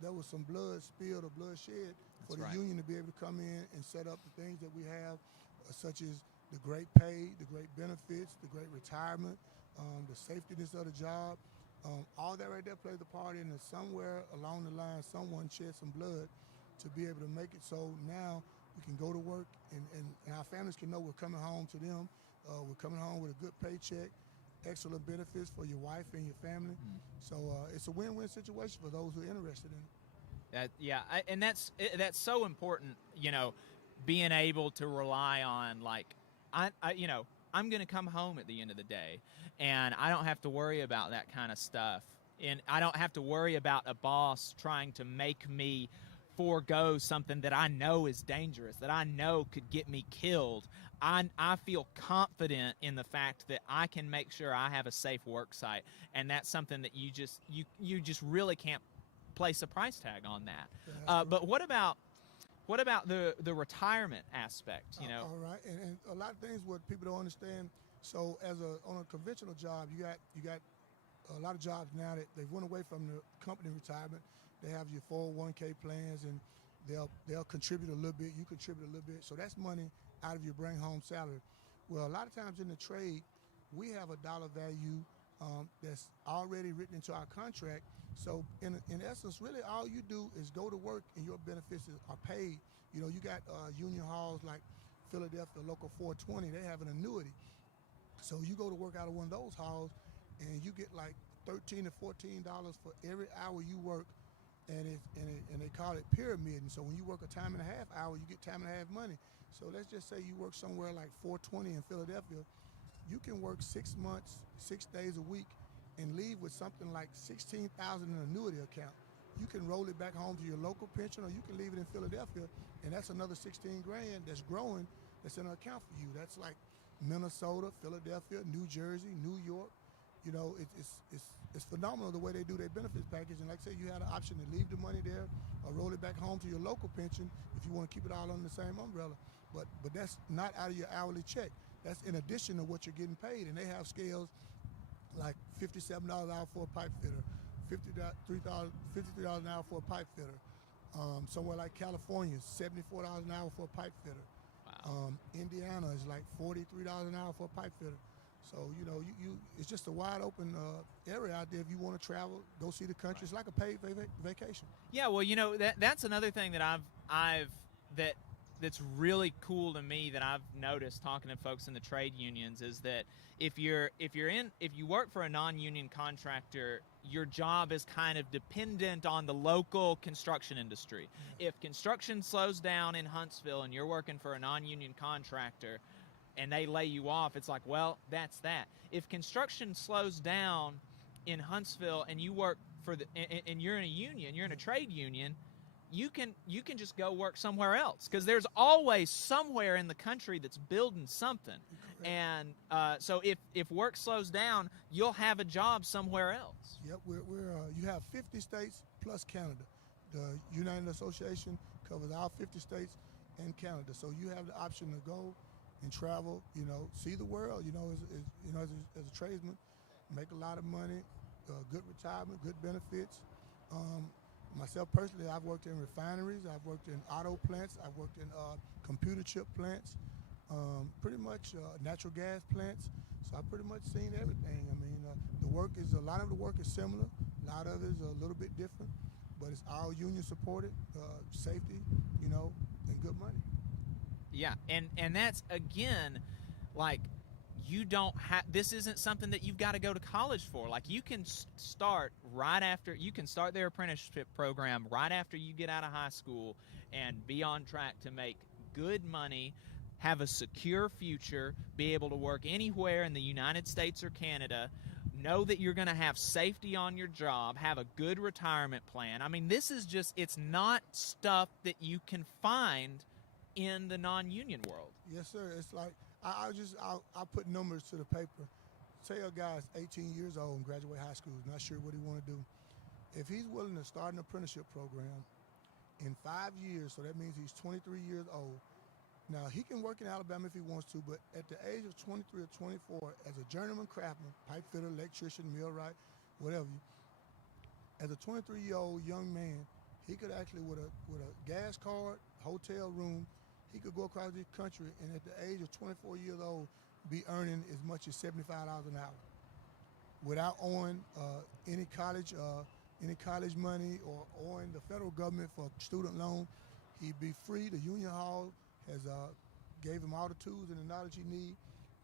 there was some blood spilled or blood shed for the union to be able to come in and set up the things that we have, such as the great pay, the great benefits, the great retirement, the safetyness of the job. All that right there plays a part in it. Somewhere along the line, someone shed some blood to be able to make it so now we can go to work and our families can know we're coming home to them. We're coming home with a good paycheck, excellent benefits for your wife and your family. So it's a win-win situation for those who are interested in it. And that's so important, being able to rely on, like, I'm going to come home at the end of the day, and I don't have to worry about that kind of stuff. And I don't have to worry about a boss trying to make me forego something that I know is dangerous, that I know could get me killed. I feel confident in the fact that I can make sure I have a safe work site, and that's something that you just really can't place a price tag on that. But what about the retirement aspect? All right, and a lot of things what people don't understand. So on a conventional job, you got a lot of jobs now that they've went away from the company retirement. They have your 401k plans, and they'll contribute a little bit. You contribute a little bit, so that's money out of your bring home salary. Well, a lot of times in the trade, we have a dollar value that's already written into our contract. So in essence, really all you do is go to work and your benefits are paid. You know, you got union halls like Philadelphia Local 420, they have an annuity. So you go to work out of one of those halls and you get like $13 to $14 for every hour you work, and they call it pyramiding. So when you work a time and a half hour, you get time and a half money. So let's just say you work somewhere like 420 in Philadelphia, you can work 6 months, 6 days a week, and leave with something like $16,000 in an annuity account. You can roll it back home to your local pension, or you can leave it in Philadelphia, and that's another 16 grand that's growing, that's in an account for you. That's like Minnesota, Philadelphia, New Jersey, New York. You know, it's phenomenal the way they do their benefits package. And like I say, you had an option to leave the money there or roll it back home to your local pension if you want to keep it all under the same umbrella. But that's not out of your hourly check. That's in addition to what you're getting paid. And they have scales like $57 an hour for a pipe fitter, $53 an hour for a pipe fitter. Somewhere like California, $74 an hour for a pipe fitter. Wow. Indiana is like $43 an hour for a pipe fitter. So, you know, you it's just a wide open area out there. If you want to travel, go see the country. It's like a paid vacation. Yeah, well, you know, that's another thing that that's really cool to me that I've noticed talking to folks in the trade unions is that if you work for a non-union contractor, your job is kind of dependent on the local construction industry. If construction slows down in Huntsville and you're working for a non-union contractor and they lay you off, it's like, well, that's that. If construction slows down in Huntsville and you work and you're in a union, you're in a trade union, you can just go work somewhere else because there's always somewhere in the country that's building something. And so if work slows down, you'll have a job somewhere else. Yep, you have 50 states plus Canada. The United Association covers all 50 states and Canada. So you have the option to go and travel, you know, see the world, you know, as a tradesman, make a lot of money, good retirement, good benefits. Myself personally, I've worked in refineries, I've worked in auto plants, I've worked in computer chip plants, pretty much natural gas plants. So I've pretty much seen everything. I mean, a lot of the work is similar, a lot of it is a little bit different, but it's all union supported, safety, you know, and good money. Yeah, and that's, again, like, this isn't something that you've got to go to college for. Like, you can start their apprenticeship program right after you get out of high school and be on track to make good money, have a secure future, be able to work anywhere in the United States or Canada, know that you're going to have safety on your job, have a good retirement plan. I mean, it's not stuff that you can find in the non-union world. Yes, sir. It's like I'll put numbers to the paper. Say a guy's 18 years old and graduate high school, not sure what he want to do. If he's willing to start an apprenticeship program in 5 years, so that means he's 23 years old. Now, he can work in Alabama if he wants to, but at the age of 23 or 24, as a journeyman craftsman, pipe fitter, electrician, millwright, whatever, as a 23-year-old young man, he could actually, with a gas card, hotel room, he could go across the country and at the age of 24 years old be earning as much as $75 an hour without owing any college money or owing the federal government for a student loan. He'd be free. The union hall has gave him all the tools and the knowledge he need,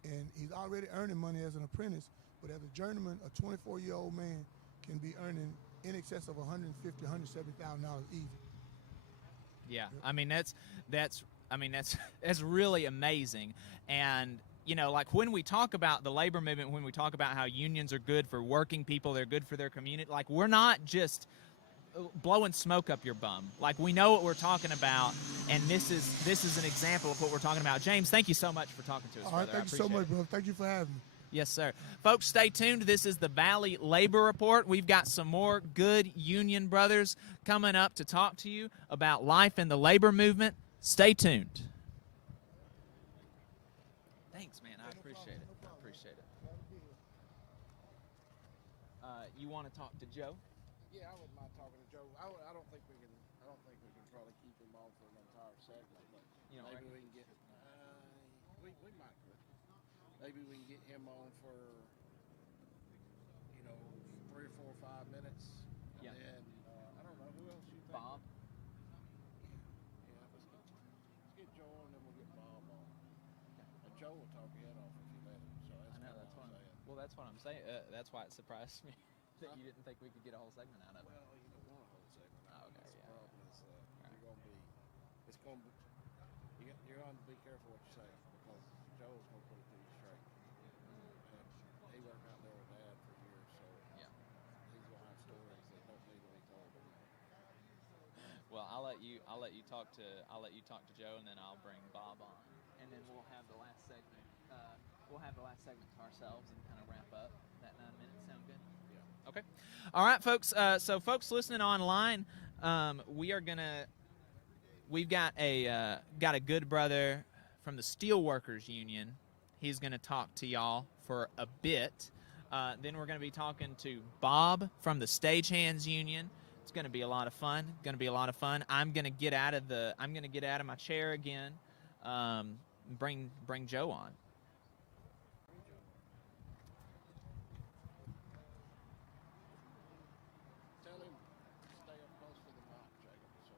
and he's already earning money as an apprentice. But as a journeyman, a 24-year-old man can be earning in excess of $150,000, $170,000 easy. Yeah, I mean that's really amazing. And you know, like when we talk about the labor movement, when we talk about how unions are good for working people, they're good for their community, like we're not just blowing smoke up your bum. Like we know what we're talking about, and this is an example of what we're talking about. James, thank you so much for talking to us. All right, thank you so much, bro. Thank you for having me. Yes, sir. Folks, stay tuned. This is the Valley Labor Report. We've got some more good union brothers coming up to talk to you about life in the labor movement. Stay tuned. Thanks, man. I appreciate it. I appreciate it. You want to talk to Joe? Yeah, I wouldn't mind talking to Joe. I don't think we can probably keep him on for an entire segment, but You know, maybe we can get. We might could. Maybe we can get him on for 5 minutes. And Yeah. then, I don't know, who else you think? Bob. Yeah, let's get Joe on, then we'll get Bob on. And Joe will talk your head off if you let him. So that's I know, kinda that's what what I'm I'm, saying. well, that's what I'm saying. That's why it surprised me that Huh? you didn't think we could get a whole segment out of it. Well, you don't want a whole segment. Oh, okay, That's yeah. the problem is Right. you're gonna be. It's gonna be. You're gonna be careful what you say because Joe's gonna put it to you straight. And he worked out there with Dad for years, so Yeah. he's gonna have stories that don't need to be told. Well, I'll let you talk to Joe, and then I'll bring Bob on, and then we'll have the last segment. We'll have the last segment to ourselves and kind of wrap up that 9 minutes. Sound good? Yeah. Okay. All right, folks. So folks listening online, we've got a good brother from the Steelworkers Union. He's gonna talk to y'all for a bit. Then we're gonna be talking to Bob from the Stagehands Union. It's gonna be a lot of fun. I'm gonna get out of my chair again. Bring Joe on. Tell him stay up close to the mic, Jacob. So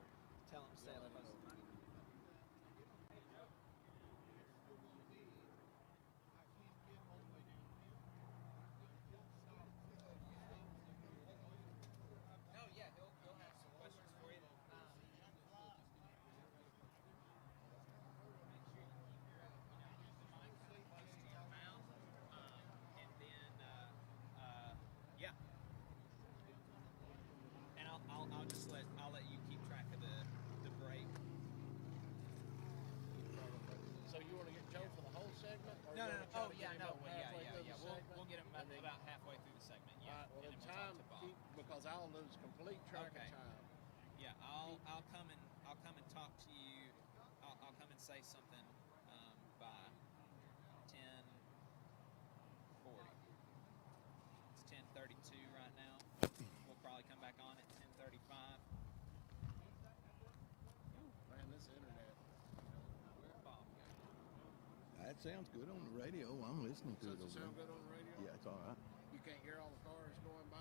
Tell him you'll let him know when you No, yeah, he'll have some questions for you. Yeah. And I'll let you keep track of the break. So you want to get Joe for the whole segment? Or No, you no, wanna no. try Oh, to yeah, get him no. up Well, halfway through the We'll segment? get him And then- about halfway through the segment. Yeah. All right, well, and then then we'll time talk to Bob. keep because I'll lose complete track Okay. of time. Yeah, I'll come and talk to you. I'll come and say something by 10:40. It's 10:32 right now. We'll probably come back on at 10:35. Man, this internet. Where'd Bob go? That sounds good on the radio. I'm listening to Does it it over sound there. good on the radio? Yeah, it's all right. You can't hear all the cars going by?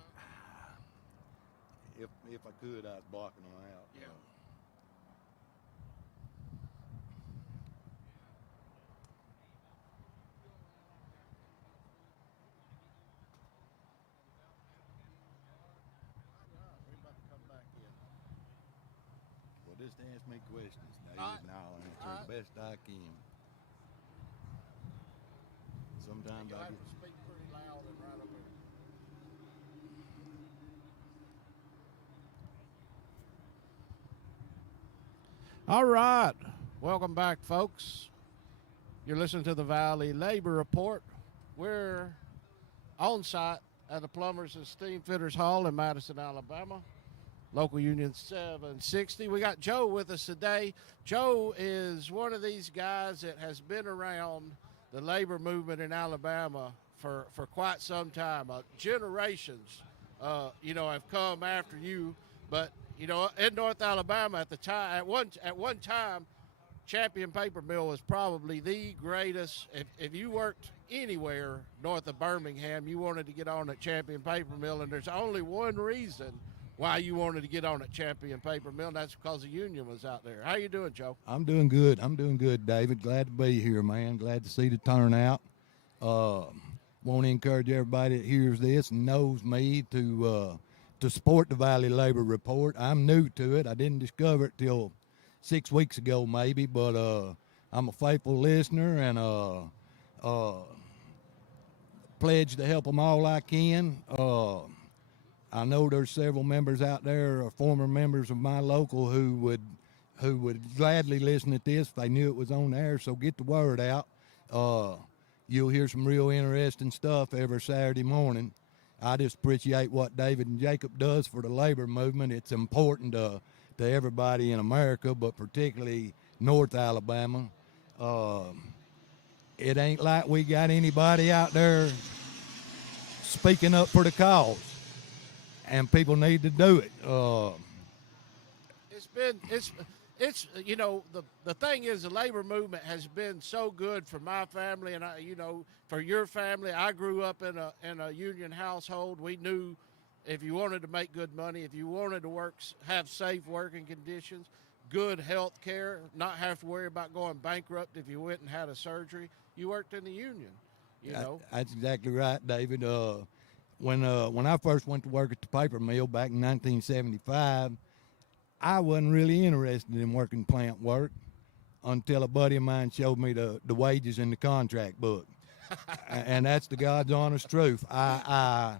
If I could, I'd blocking them out. Yeah. We're about to come back in. Well, just ask me questions, David, All right. and I'll answer All the best I can. Sometimes You'll I have get to speak pretty loud and right up here. All right. Welcome back, folks. You're listening to the Valley Labor Report. We're on site at the Plumbers and Steamfitters Hall in Madison, Alabama. Local Union 760. We got Joe with us today. Joe is one of these guys that has been around the labor movement in Alabama for quite some time. Generations, have come after you. But, in North Alabama at the time, at one time, Champion Paper Mill was probably the greatest. If you worked anywhere north of Birmingham, you wanted to get on at Champion Paper Mill, and there's only one reason why you wanted to get on at Champion Paper Mill, and that's because the union was out there. How you doing, Joe? I'm doing good, David. Glad to be here, man. Glad to see the turnout. Want to encourage everybody that hears this and knows me to support the Valley Labor Report. I'm new to it. I didn't discover it till 6 weeks ago, maybe, but I'm a faithful listener and pledge to help them all I can. I know there's several members out there, or former members of my local, who would gladly listen to this if they knew it was on air. So get the word out. You'll hear some real interesting stuff every Saturday morning. I just appreciate what David and Jacob does for the labor movement. It's important to everybody in America, but particularly North Alabama. It ain't like we got anybody out there speaking up for the cause, and people need to do it. It's the thing is, the labor movement has been so good for my family and for your family. I grew up in a union household. We knew if you wanted to make good money, if you wanted to have safe working conditions, good health care, not have to worry about going bankrupt if you went and had a surgery, you worked in the union, you know. That's exactly right, David. When I first went to work at the paper mill back in 1975, I wasn't really interested in working plant work until a buddy of mine showed me the wages in the contract book. And that's the God's honest truth. I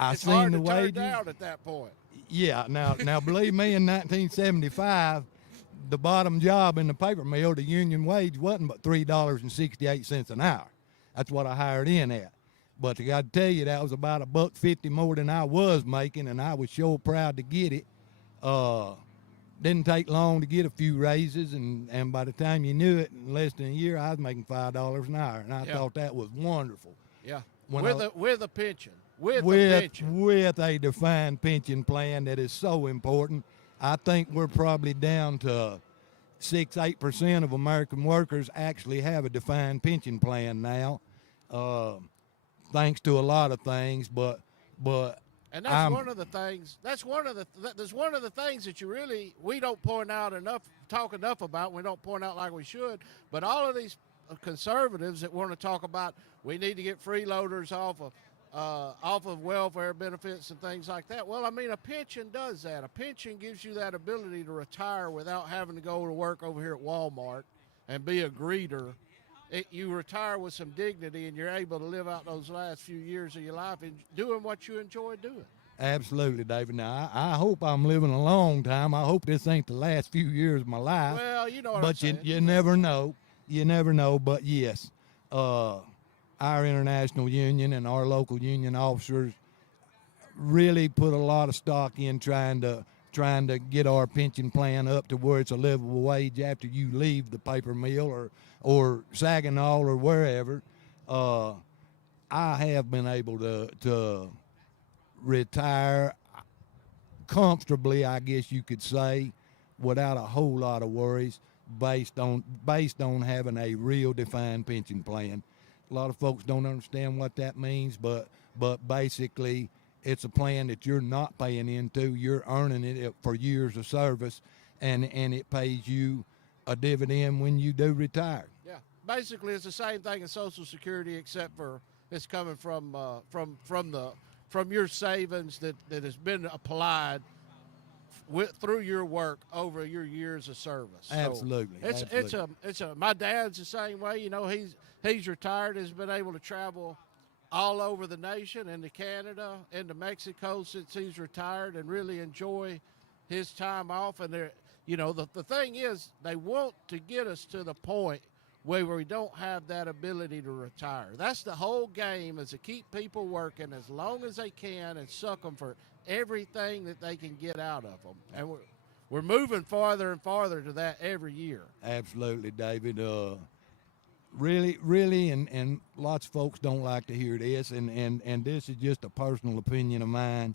It's seen hard the to wages. turn down at that point. Yeah, now believe me, in 1975, the bottom job in the paper mill, the union wage wasn't but $3.68 an hour. That's what I hired in at. But I got to tell you, that was about $1.50 more than I was making, and I was sure proud to get it. Didn't take long to get a few raises, and by the time you knew it, in less than a year, I was making $5 an hour, and I thought that was wonderful. Yeah, When with a pension. With a defined pension plan that is so important. I think we're probably down to 6-8% of American workers actually have a defined pension plan now, thanks to a lot of things. But and that's one of the things. That's one of the things that we don't talk enough about. We don't point out like we should. But all of these conservatives that want to talk about we need to get freeloaders off of welfare benefits and things like that. Well, I mean, a pension does that. A pension gives you that ability to retire without having to go to work over here at Walmart and be a greeter. You retire with some dignity, and you're able to live out those last few years of your life and doing what you enjoy doing. Absolutely, David. Now, I hope I'm living a long time. I hope this ain't the last few years of my life. Well, you know what I'm saying. But you never know. You never know. But, yes, our international union and our local union officers really put a lot of stock in trying to get our pension plan up to where it's a livable wage after you leave the paper mill or Saginaw or wherever. I have been able to retire comfortably, I guess you could say, without a whole lot of worries based on having a real defined pension plan. A lot of folks don't understand what that means, but basically it's a plan that you're not paying into. You're earning it for years of service, and it pays you a dividend when you do retire. Yeah, basically it's the same thing as Social Security, except for it's coming from your savings that has been applied through your work over your years of service. So Absolutely. It's a. My dad's the same way. You know, he's retired, has been able to travel all over the nation, into Canada, into Mexico since he's retired, and really enjoy his time off. And the thing is, they want to get us to the point where we don't have that ability to retire. That's the whole game, is to keep people working as long as they can and suck them for everything that they can get out of them. And we're moving farther and farther to that every year. Absolutely, David. Really, and lots of folks don't like to hear this, and this is just a personal opinion of mine.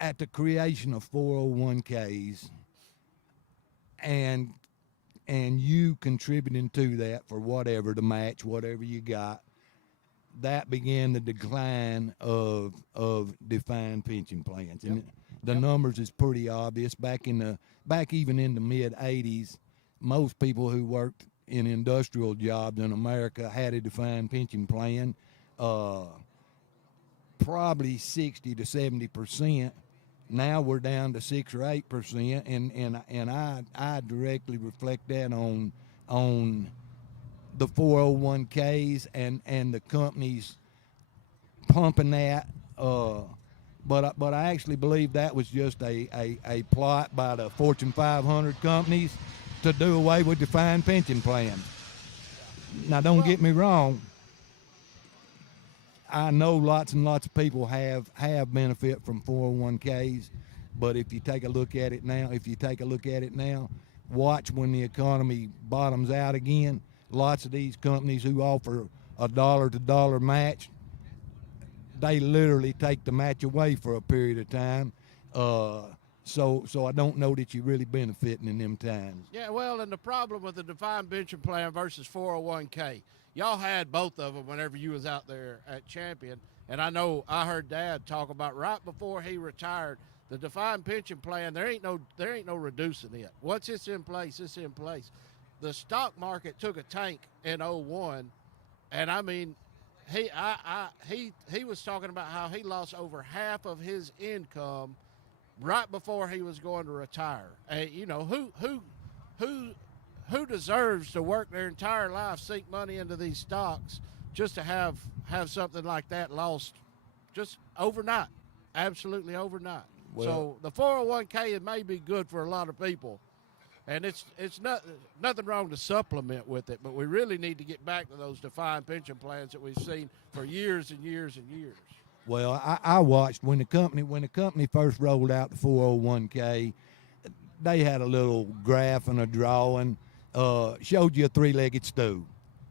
At the creation of 401ks and you contributing to that for whatever, to match whatever you got, that began the decline of defined pension plans. Yep. And the numbers is pretty obvious. Back even in the mid 80s, most people who worked in industrial jobs in America had a defined pension plan. Probably 60 to 70%. Now we're down to 6 or 8%, and I directly reflect that on the 401ks and the companies pumping that. But I actually believe that was just a plot by the Fortune 500 companies to do away with defined pension plans. Now, don't get me wrong. I know lots and lots of people have benefit from 401ks, but if you take a look at it now, watch when the economy bottoms out again. Lots of these companies who offer a dollar-to-dollar match, they literally take the match away for a period of time. So I don't know that you're really benefiting in them times. Yeah, well, and the problem with the defined pension plan versus 401k, y'all had both of them whenever you was out there at Champion, And I know I heard Dad talk about right before he retired, the defined pension plan, there ain't no reducing it. Once it's in place, it's in place. The stock market took a tank in '01, and I mean, he was talking about how he lost over half of his income right before he was going to retire. And you know, who deserves to work their entire life, sink money into these stocks just to have something like that lost just overnight, absolutely overnight. Well, so the 401k, it may be good for a lot of people, and it's nothing wrong to supplement with it, but we really need to get back to those defined pension plans that we've seen for years and years and years. Well, I watched when the company first rolled out the 401k. They had a little graph and a drawing, showed you a three-legged stool: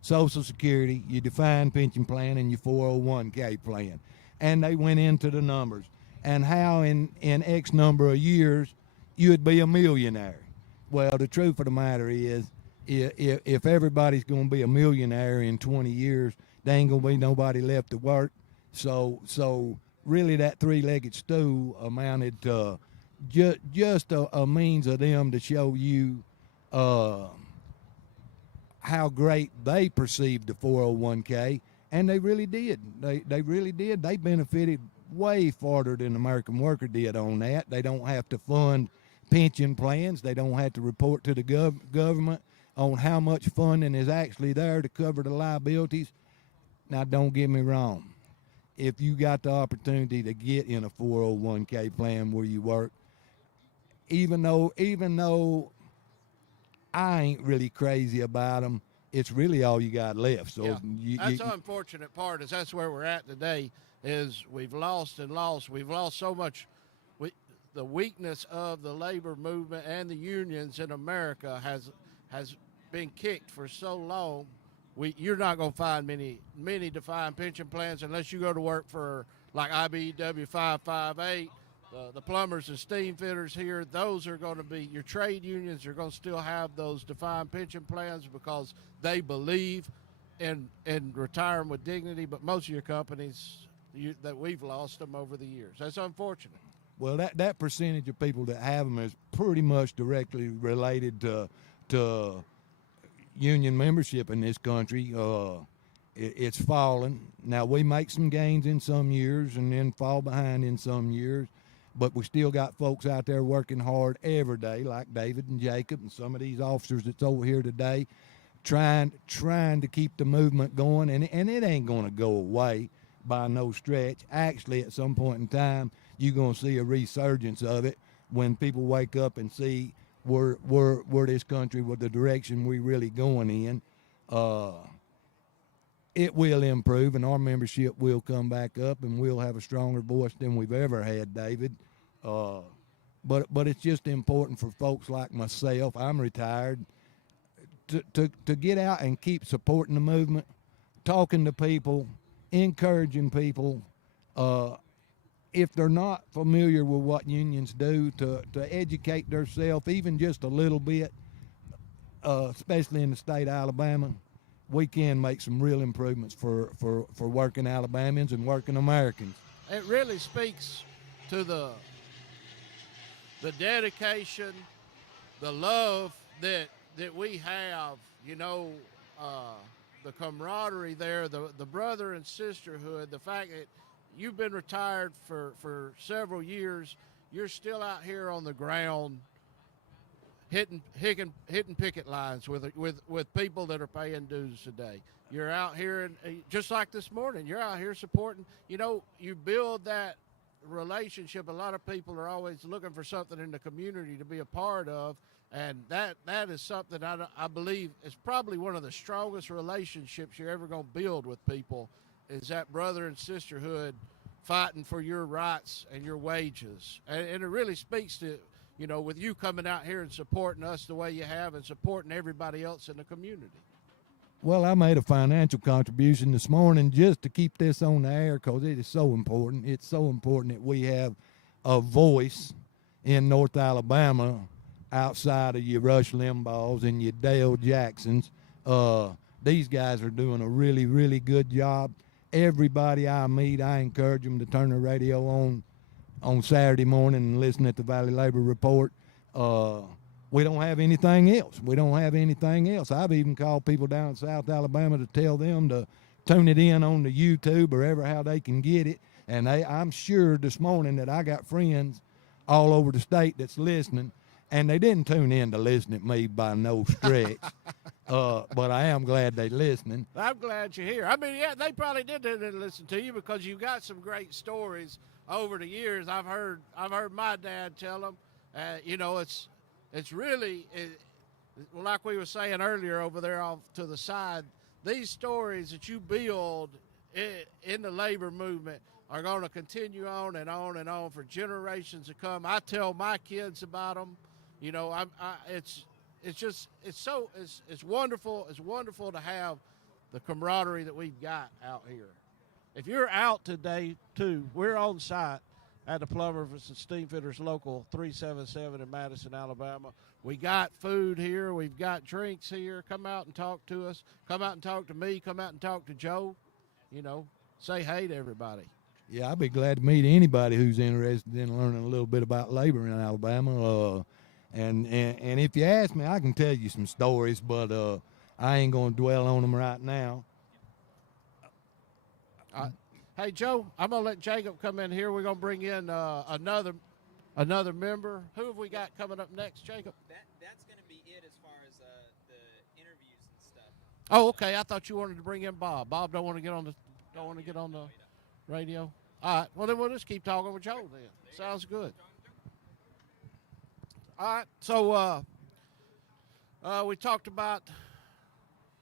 Social Security, your defined pension plan, and your 401k plan. And they went into the numbers and how in X number of years you'd be a millionaire. Well, the truth of the matter is, if everybody's going to be a millionaire in 20 years, there ain't going to be nobody left to work. So really that three-legged stool amounted to just a means of them to show you how great they perceived the 401k, and they really did. They really did. They benefited way farther than the American worker did on that. They don't have to fund pension plans. They don't have to report to the government on how much funding is actually there to cover the liabilities. Now, don't get me wrong. If you got the opportunity to get in a 401k plan where you work, even though I ain't really crazy about them, it's really all you got left. So yeah. That's the unfortunate part, is that's where we're at today, is we've lost and lost. We've lost so much. The weakness of the labor movement and the unions in America has been kicked for so long. You're not going to find many defined pension plans unless you go to work for like IBEW 558, the Plumbers and Steamfitters here. Those are going to be, your trade unions are going to still have those defined pension plans because they believe in retiring with dignity. But most of your companies, that we've lost them over the years. That's unfortunate. Well, that percentage of people that have them is pretty much directly related to union membership in this country. It's fallen. Now, we make some gains in some years and then fall behind in some years, but we still got folks out there working hard every day, like David and Jacob and some of these officers that's over here today, trying to keep the movement going, and it ain't going to go away by no stretch. Actually, at some point in time, you're going to see a resurgence of it when people wake up and see where this country, with the direction we really going in. It will improve, and our membership will come back up, and we'll have a stronger voice than we've ever had, David. But it's just important for folks like myself. I'm retired, to get out and keep supporting the movement, talking to people, encouraging people. If they're not familiar with what unions do, to educate themselves even just a little bit, especially in the state of Alabama, we can make some real improvements for working Alabamians and working Americans. It really speaks to the dedication, the love that we have, the camaraderie there, the brother and sisterhood, the fact that you've been retired for several years, you're still out here on the ground hitting picket lines with people that are paying dues today. You're out here, and just like this morning, you're out here supporting. You build that relationship. A lot of people are always looking for something in the community to be a part of, and that is something I believe is probably one of the strongest relationships you're ever going to build with people, is that brother and sisterhood fighting for your rights and your wages. And it really speaks to, with you coming out here and supporting us the way you have and supporting everybody else in the community. Well, I made a financial contribution this morning just to keep this on the air because it is so important. It's so important that we have a voice in North Alabama outside of your Rush Limbaughs and your Dale Jacksons. These guys are doing a really, really good job, everybody I meet, I encourage them to turn the radio on Saturday morning and listen at the Valley Labor Report. We don't have anything else. I've even called people down in South Alabama to tell them to tune it in on the YouTube or ever how they can get it. And I'm sure this morning that I got friends all over the state that's listening, and they didn't tune in to listen at me by no stretch. But I am glad they're listening. I'm glad you're here. I mean, yeah, they probably didn't listen to you because you've got some great stories over the years. I've heard my dad tell them. It's really like we were saying earlier over there off to the side. These stories that you build in the labor movement are going to continue on and on and on for generations to come. I tell my kids about them. It's wonderful. It's wonderful to have the camaraderie that we've got out here. If you're out today too, we're on site at the Plumbers and Steamfitters Local 377 in Madison, Alabama. We got food here. We've got drinks here. Come out and talk to us. Come out and talk to me. Come out and talk to Joe. Say hey to everybody. Yeah, I'd be glad to meet anybody who's interested in learning a little bit about labor in Alabama. And if you ask me, I can tell you some stories, but I ain't going to dwell on them right now. Hey, Joe, I'm going to let Jacob come in here. We're going to bring in another member. Who have we got coming up next, Jacob? That's going to be it as far as the interviews and stuff. Oh, okay. I thought you wanted to bring in Bob. Bob don't want to get on the radio. All right. Well, then we'll just keep talking with Joe then. Sounds good. All right. So we talked about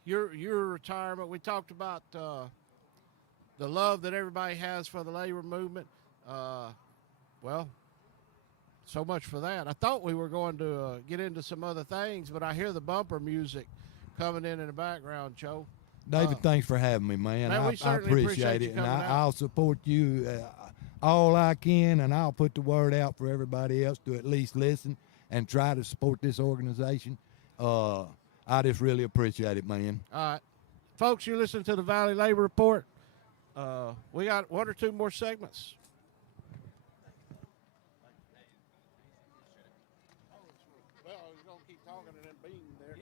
your retirement. We talked about the love that everybody has for the labor movement. Well, so much for that. I thought we were going to get into some other things, but I hear the bumper music coming in the background, Joe. David, thanks for having me, man. We I appreciate it, and I'll support you all I can, and I'll put the word out for everybody else to at least listen and try to support this organization. I just really appreciate it, man. All right. Folks, you're listening to the Valley Labor Report. We got one or two more segments. Well, you're going to keep talking and then being there.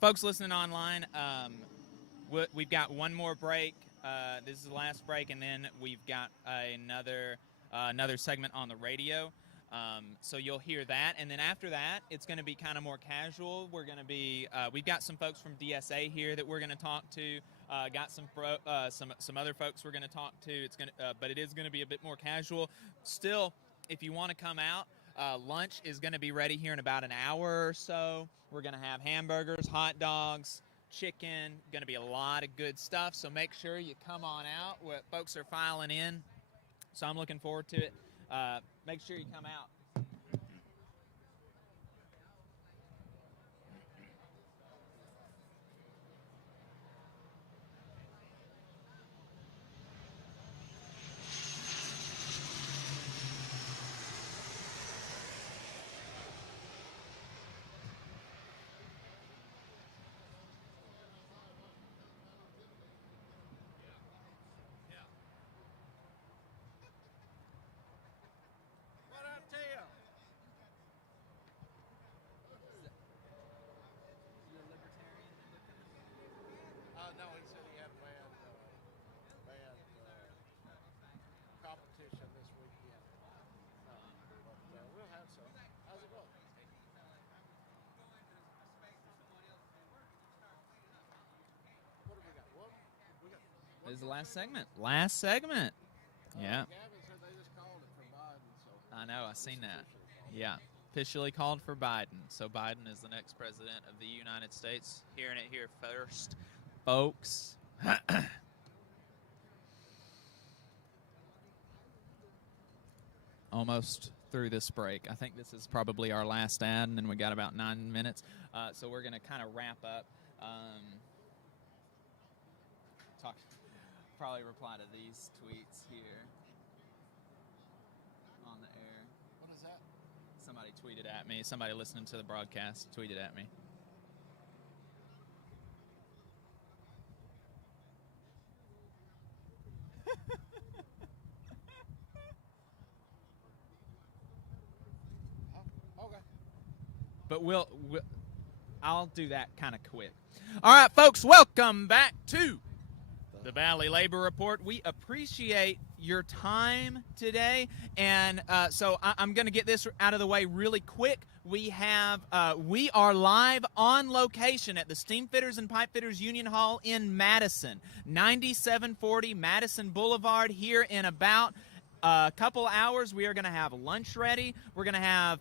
Folks listening online, we've got one more break. This is the last break, and then we've got another segment on the radio. So you'll hear that, and then after that, it's going to be kind of more casual. We're going to be we've got some folks from DSA here that we're going to talk to. Got some other folks we're going to talk to. But it is going to be a bit more casual. Still, if you want to come out, lunch is going to be ready here in about an hour or so. We're going to have hamburgers, hot dogs, chicken. Going to be a lot of good stuff. So make sure you come on out. Folks are filing in, so I'm looking forward to it. Make sure you come out. No, he said he had a bad competition this weekend. But we'll have some. How's it going? What have we got? This is the last segment. Last segment. Yeah. Gavin said they just called it for Biden. So I know. I've seen that. Yeah. Officially called for Biden. So Biden is the next president of the United States. Hearing it here first, folks. Almost through this break. I think this is probably our last ad, and then we got about 9 minutes. So we're going to kind of wrap up. Probably reply to these tweets here on the air. what is that? Somebody tweeted at me. Somebody listening to the broadcast tweeted at me. but I'll do that kind of quick. All right, folks, welcome back to the Valley Labor Report. We appreciate your time today, and so I'm going to get this out of the way really quick. We are live on location at the Steamfitters and Pipefitters Union Hall in Madison, 9740 Madison Boulevard. Here in about a couple hours, we are going to have lunch ready. We're going to have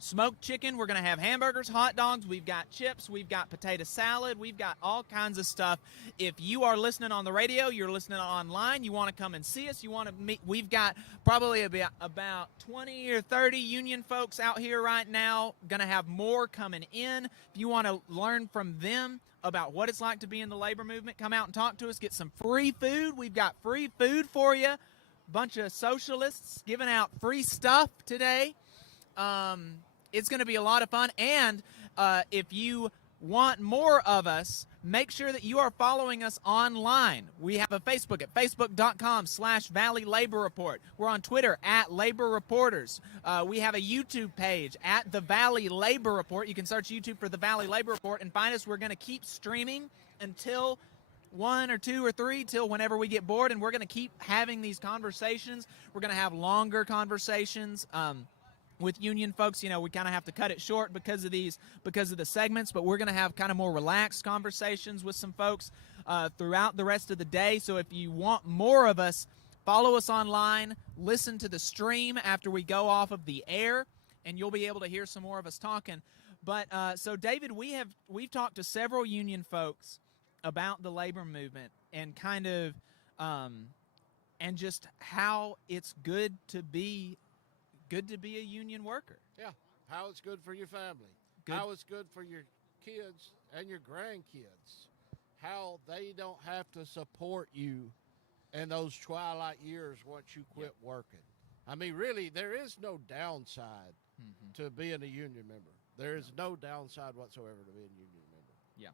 smoked chicken. We're going to have hamburgers, hot dogs. We've got chips. We've got potato salad. We've got all kinds of stuff. If you are listening on the radio, you're listening online, you want to come and see us, you want to meet, we've got probably about 20 or 30 union folks out here right now. Going to have more coming in. If you want to learn from them about what it's like to be in the labor movement, come out and talk to us. Get some free food. We've got free food for you. Bunch of socialists giving out free stuff today. It's going to be a lot of fun, and if you want more of us, make sure that you are following us online. We have a Facebook at facebook.com/Valley Labor Report. We're on Twitter at Labor Reporters. We have a YouTube page at The Valley Labor Report. You can search YouTube for The Valley Labor Report and find us. We're going to keep streaming until 1 or 2 or 3, till whenever we get bored, and we're going to keep having these conversations. We're going to have longer conversations. With union folks, we kind of have to cut it short because of the segments, but we're going to have kind of more relaxed conversations with some folks throughout the rest of the day. So if you want more of us, follow us online, listen to the stream after we go off of the air, and you'll be able to hear some more of us talking. But so David, we've talked to several union folks about the labor movement and kind of and just how it's good to be a union worker. Yeah, how it's good for your family, how it's good for your kids and your grandkids, how they don't have to support you in those twilight years once you quit working. I mean, really, there is no downside to being a union member. There is no downside whatsoever to being a union member. Yeah.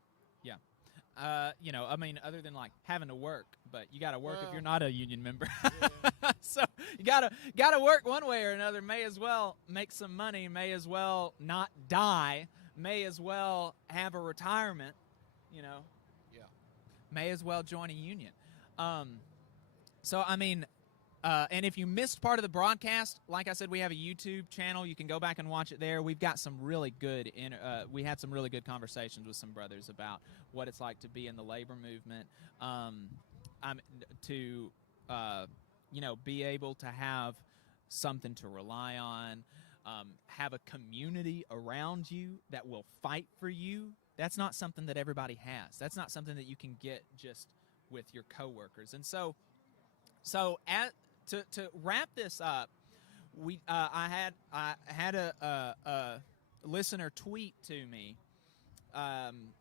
I mean, other than like having to work, but you got to work if you're not a union member. Yeah. So you gotta work one way or another. May as well make some money. May as well not die. May as well have a retirement. Yeah. May as well join a union. So I mean, and if you missed part of the broadcast, like I said, we have a YouTube channel. You can go back and watch it there. We've got some really good we had some really good conversations with some brothers about what it's like to be in the labor movement, be able to have something to rely on, have a community around you that will fight for you. That's not something that everybody has. That's not something that you can get just with your coworkers. And so to wrap this up, I had a listener tweet to me, and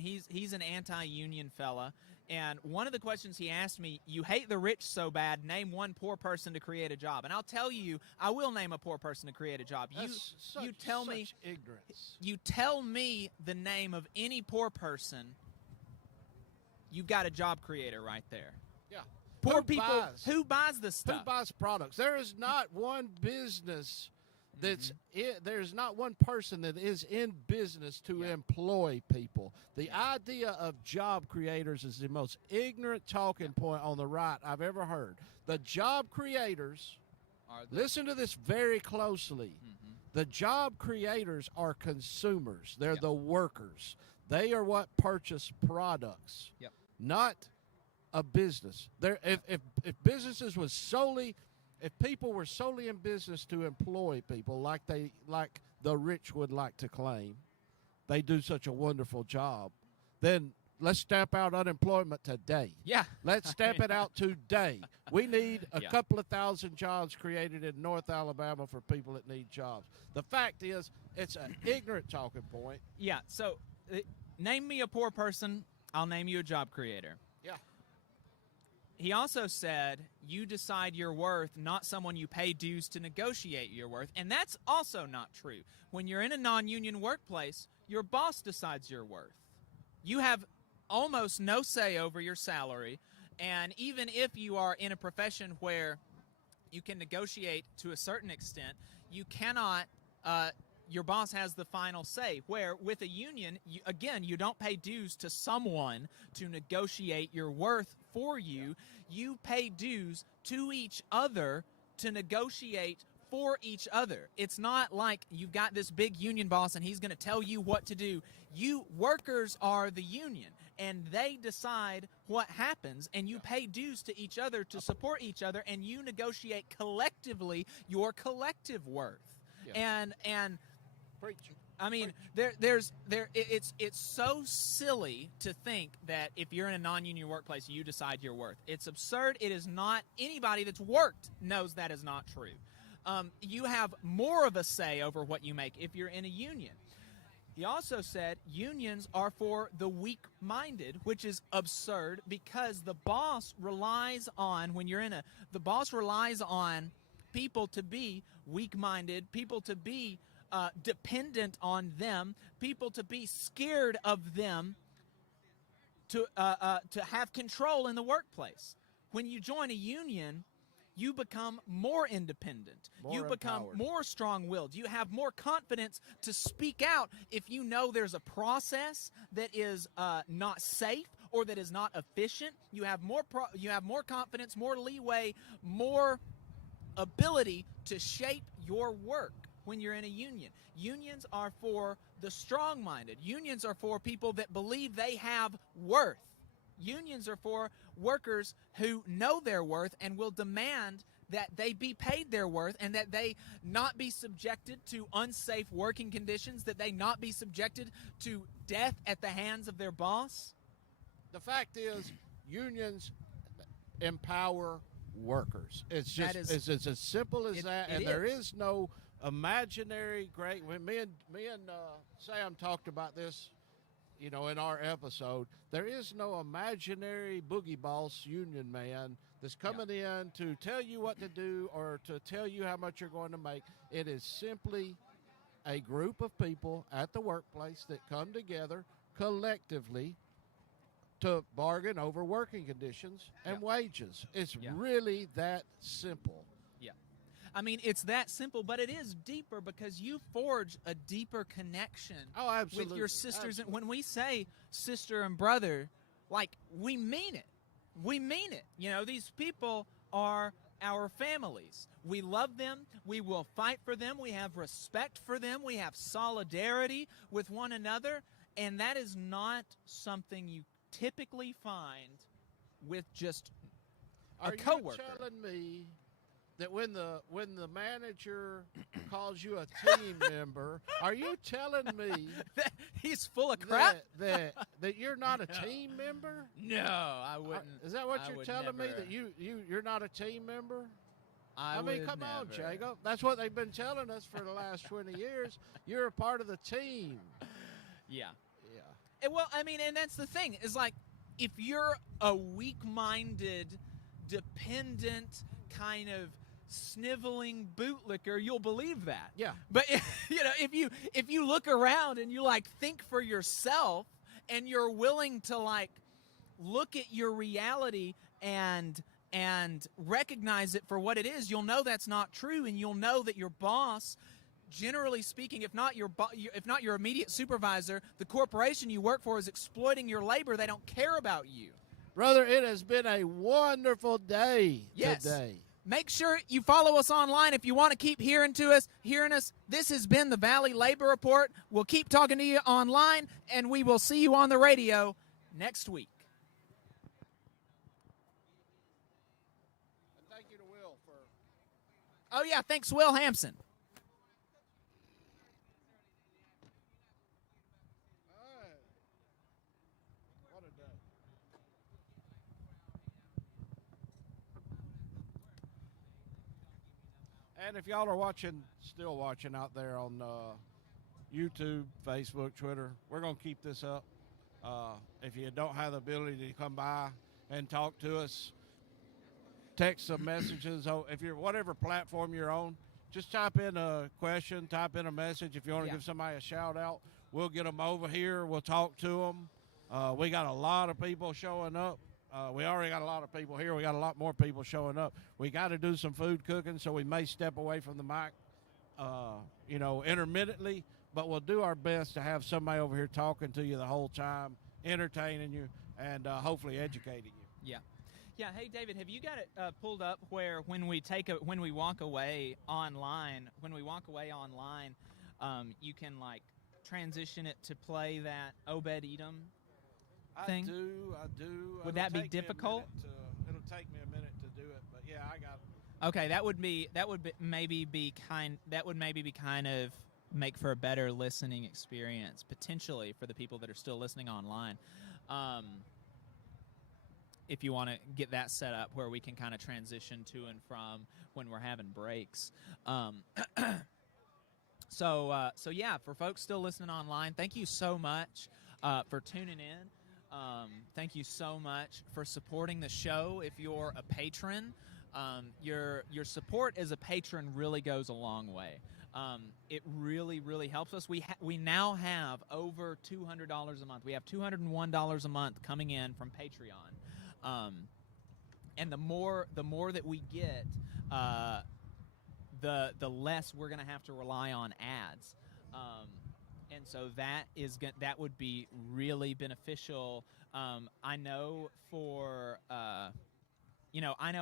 he's an anti-union fella, and one of the questions he asked me, you hate the rich so bad, name one poor person to create a job. And I'll tell you, I will name a poor person to create a job. You tell me ignorance. You tell me the name of any poor person, you've got a job creator right there. Yeah. Poor people, who buys this stuff? Who buys products? There is not one business that's there's not one person that is in business to employ people. The idea of job creators is the most ignorant talking point on the right I've ever heard. The job creators, listen to this very closely. The job creators are consumers. They're the workers. They are what purchase products, not a business. If businesses was solely, if people were solely in business to employ people like the rich would like to claim, they do such a wonderful job, then let's stamp out unemployment today. Yeah. Let's stamp it out today. We need a couple of thousand jobs created in North Alabama for people that need jobs. The fact is, it's an ignorant talking point. Yeah, so name me a poor person, I'll name you a job creator. Yeah. He also said, you decide your worth, not someone you pay dues to negotiate your worth. And that's also not true. When you're in a non-union workplace, your boss decides your worth. You have almost no say over your salary. And even if you are in a profession where you can negotiate to a certain extent, you cannot your boss has the final say. Where with a union, you don't pay dues to someone to negotiate your worth for you. You pay dues to each other to negotiate for each other. It's not like you've got this big union boss and he's going to tell you what to do. You workers are the union, and they decide what happens, and you pay dues to each other to support each other, and you negotiate collectively your collective worth. Yeah. And Preach. I mean, it's so silly to think that if you're in a non-union workplace, you decide your worth. It's absurd. It is not. Anybody that's worked knows that is not true. You have more of a say over what you make if you're in a union. He also said unions are for the weak-minded, which is absurd because the boss relies on, the boss relies on people to be weak-minded, people to be dependent on them, people to be scared of them, to have control in the workplace. When you join a union, you become more independent. You become empowered. more strong-willed. You have more confidence to speak out if you know there's a process that is not safe or that is not efficient. You have more confidence, more leeway, more ability to shape your work when you're in a union. Unions are for the strong-minded. Unions are for people that believe they have worth. Unions are for workers who know their worth and will demand that they be paid their worth and that they not be subjected to unsafe working conditions, that they not be subjected to death at the hands of their boss. The fact is, unions empower workers. It's just it's as simple as that, and there is no imaginary great. When me and Sam talked about this, in our episode, there is no imaginary boogie boss union man that's coming in to tell you what to do or to tell you how much you're going to make. It is simply a group of people at the workplace that come together collectively to bargain over working conditions and wages. It's really that simple. Yeah. I mean, it's that simple, but it is deeper because you forge a deeper connection with your sisters. And when we say sister and brother, like, we mean it. We mean it. These people are our families. We love them. We will fight for them. We have respect for them. We have solidarity with one another. And that is not something you typically find with just a coworker. Are you telling me that when the manager calls you a team member, are you telling me that he's full of crap? That you're not a team member? No, I wouldn't. Is that what you're telling me, that you're not a team member? I mean, come on, Jacob. That's what they've been telling us for the last 20 years. You're a part of the team. Yeah. Well, I mean, and that's the thing, is like, if you're a weak-minded, dependent, kind of sniveling bootlicker, you'll believe that. Yeah. But if you look around and you think for yourself and you're willing to look at your reality and recognize it for what it is, you'll know that's not true, and you'll know that your boss, generally speaking, if not your immediate supervisor, the corporation you work for is exploiting your labor. They don't care about you. Brother, it has been a wonderful day today. Make sure you follow us online if you want to keep hearing us. This has been the Valley Labor Report. We'll keep talking to you online, and we will see you on the radio next week. And thank you to Will for... Oh, yeah, thanks, Will Hampson. What a day. And if y'all are still watching out there on YouTube, Facebook, Twitter, we're going to keep this up. If you don't have the ability to come by and talk to us, text some messages. If you're whatever platform you're on, just type in a question, type in a message. If you want to give somebody a shout out, we'll get them over here. We'll talk to them. We got a lot of people showing up. We already got a lot of people here. We got a lot more people showing up. We got to do some food cooking, so we may step away from the mic intermittently, but we'll do our best to have somebody over here talking to you the whole time, entertaining you, and hopefully educating you. Yeah. Yeah. Hey, David, have you got it pulled up where when we walk away online, you can like transition it to play that Obed Edom thing? I do. Would that be difficult? It'll take me a minute to do it, but yeah, I got it. Okay, that would maybe be kind of make for a better listening experience potentially for the people that are still listening online. If you want to get that set up where we can kind of transition to and from when we're having breaks. So yeah, for folks still listening online, thank you so much for tuning in. Thank you so much for supporting the show. If you're a patron, your support as a patron really goes a long way. It really, really helps us. We now have over $200 a month. We have $201 a month coming in from Patreon. And the more that we get, the less we're going to have to rely on ads. And so that would be really beneficial. I know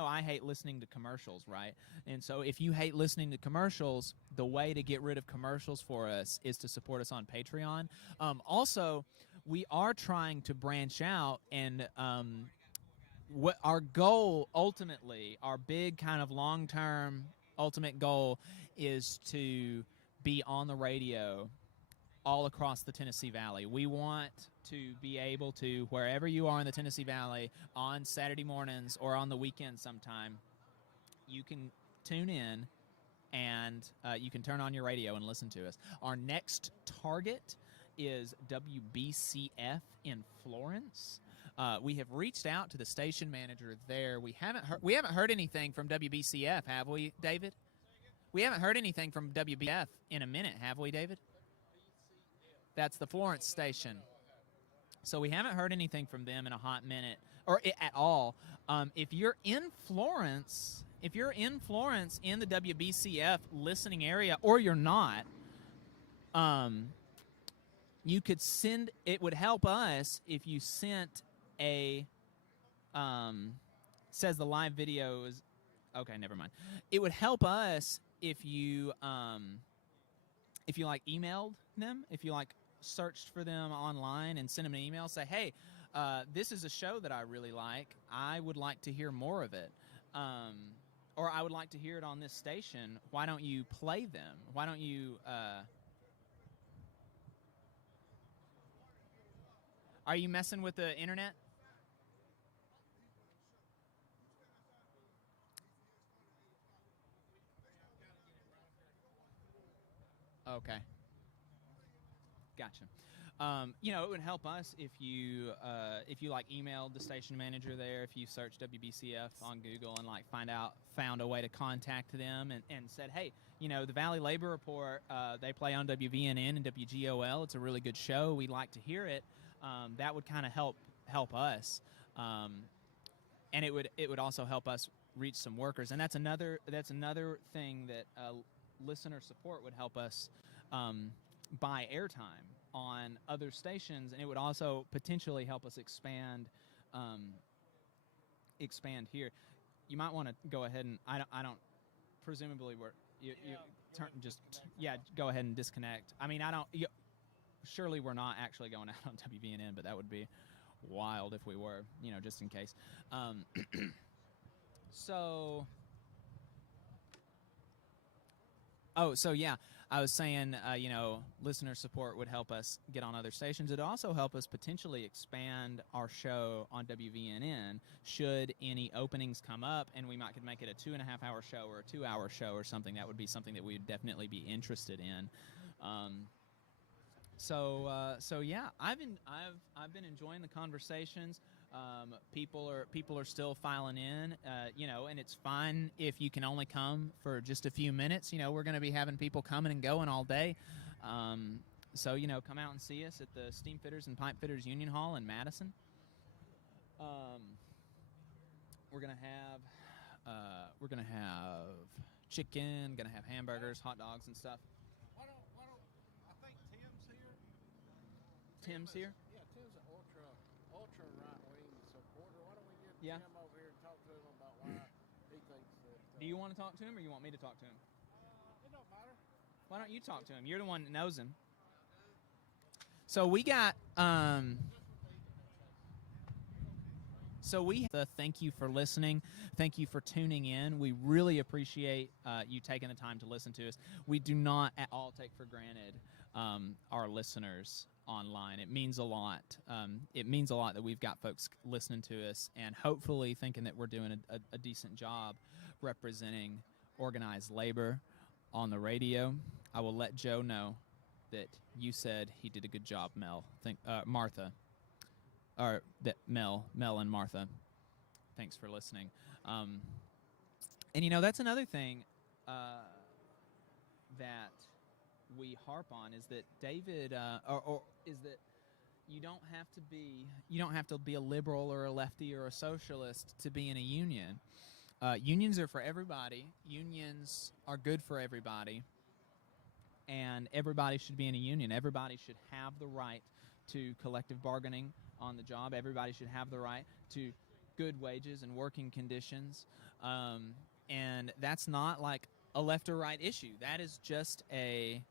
I hate listening to commercials, right? And so if you hate listening to commercials, the way to get rid of commercials for us is to support us on Patreon. Also, we are trying to branch out, and what our goal ultimately, our big kind of long-term ultimate goal is to be on the radio all across the Tennessee Valley. We want to be able to, wherever you are in the Tennessee Valley, on Saturday mornings or on the weekend sometime, you can tune in and you can turn on your radio and listen to us. Our next target is WBCF in Florence. We have reached out to the station manager there. We haven't heard anything from WBCF, have we, David? We haven't heard anything from WBCF in a minute, have we, David? That's the Florence station. So we haven't heard anything from them in a hot minute, or at all. If you're in Florence in the WBCF listening area, or you're not, you could send. It would help us if you sent a. Says the live video is okay. Never mind. It would help us if you like emailed them, if you like searched for them online and sent them an email, say, hey, this is a show that I really like. I would like to hear more of it. Or I would like to hear it on this station. Why don't you play them? Why don't you... Are you messing with the internet? Okay. Gotcha. It would help us if you like emailed the station manager there, if you searched WBCF on Google and like found a way to contact them and said, hey, the Valley Labor Report, they play on WVNN and WGOL. It's a really good show. We'd like to hear it. That would kind of help us, and it would also help us reach some workers. And that's another thing that listener support would help us buy airtime on other stations, and it would also potentially help us expand here. You might want to go ahead and I don't presumably go ahead and disconnect. I mean, surely we're not actually going out on WVNN, but that would be wild if we were, just in case. So yeah, I was saying, listener support would help us get on other stations. It'd also help us potentially expand our show on WVNN should any openings come up, and we could make it a 2.5-hour show or a 2-hour show or something. That would be something that we'd definitely be interested in. So yeah, I've been enjoying the conversations. People are still filing in, and it's fine if you can only come for just a few minutes. We're going to be having people coming and going all day. So come out and see us at the Steamfitters and Pipefitters Union Hall in Madison. We're gonna have chicken, gonna have hamburgers, hot dogs, and stuff. Why don't I think Tim's here? Tim's here. Yeah, Tim's an ultra right wing supporter. Why don't we get Yeah. Tim over here and talk to him about why he thinks that? Do you want to talk to him, or you want me to talk to him? It don't matter. Why don't you talk to him? You're the one that knows him. So we got thank you for listening. Thank you for tuning in. We really appreciate you taking the time to listen to us. We do not at all take for granted our listeners online. It means a lot. It means a lot that we've got folks listening to us and hopefully thinking that we're doing a decent job representing organized labor on the radio. I will let Joe know that you said he did a good job, Martha. Or that Mel and Martha. Thanks for listening. And you know, that's another thing that we harp on is that David, or is that you don't have to be a liberal or a lefty or a socialist to be in a union. Unions are for everybody. Unions are good for everybody. And everybody should be in a union. Everybody should have the right to collective bargaining on the job. Everybody should have the right to good wages and working conditions. And that's not like a left or right issue. That is just a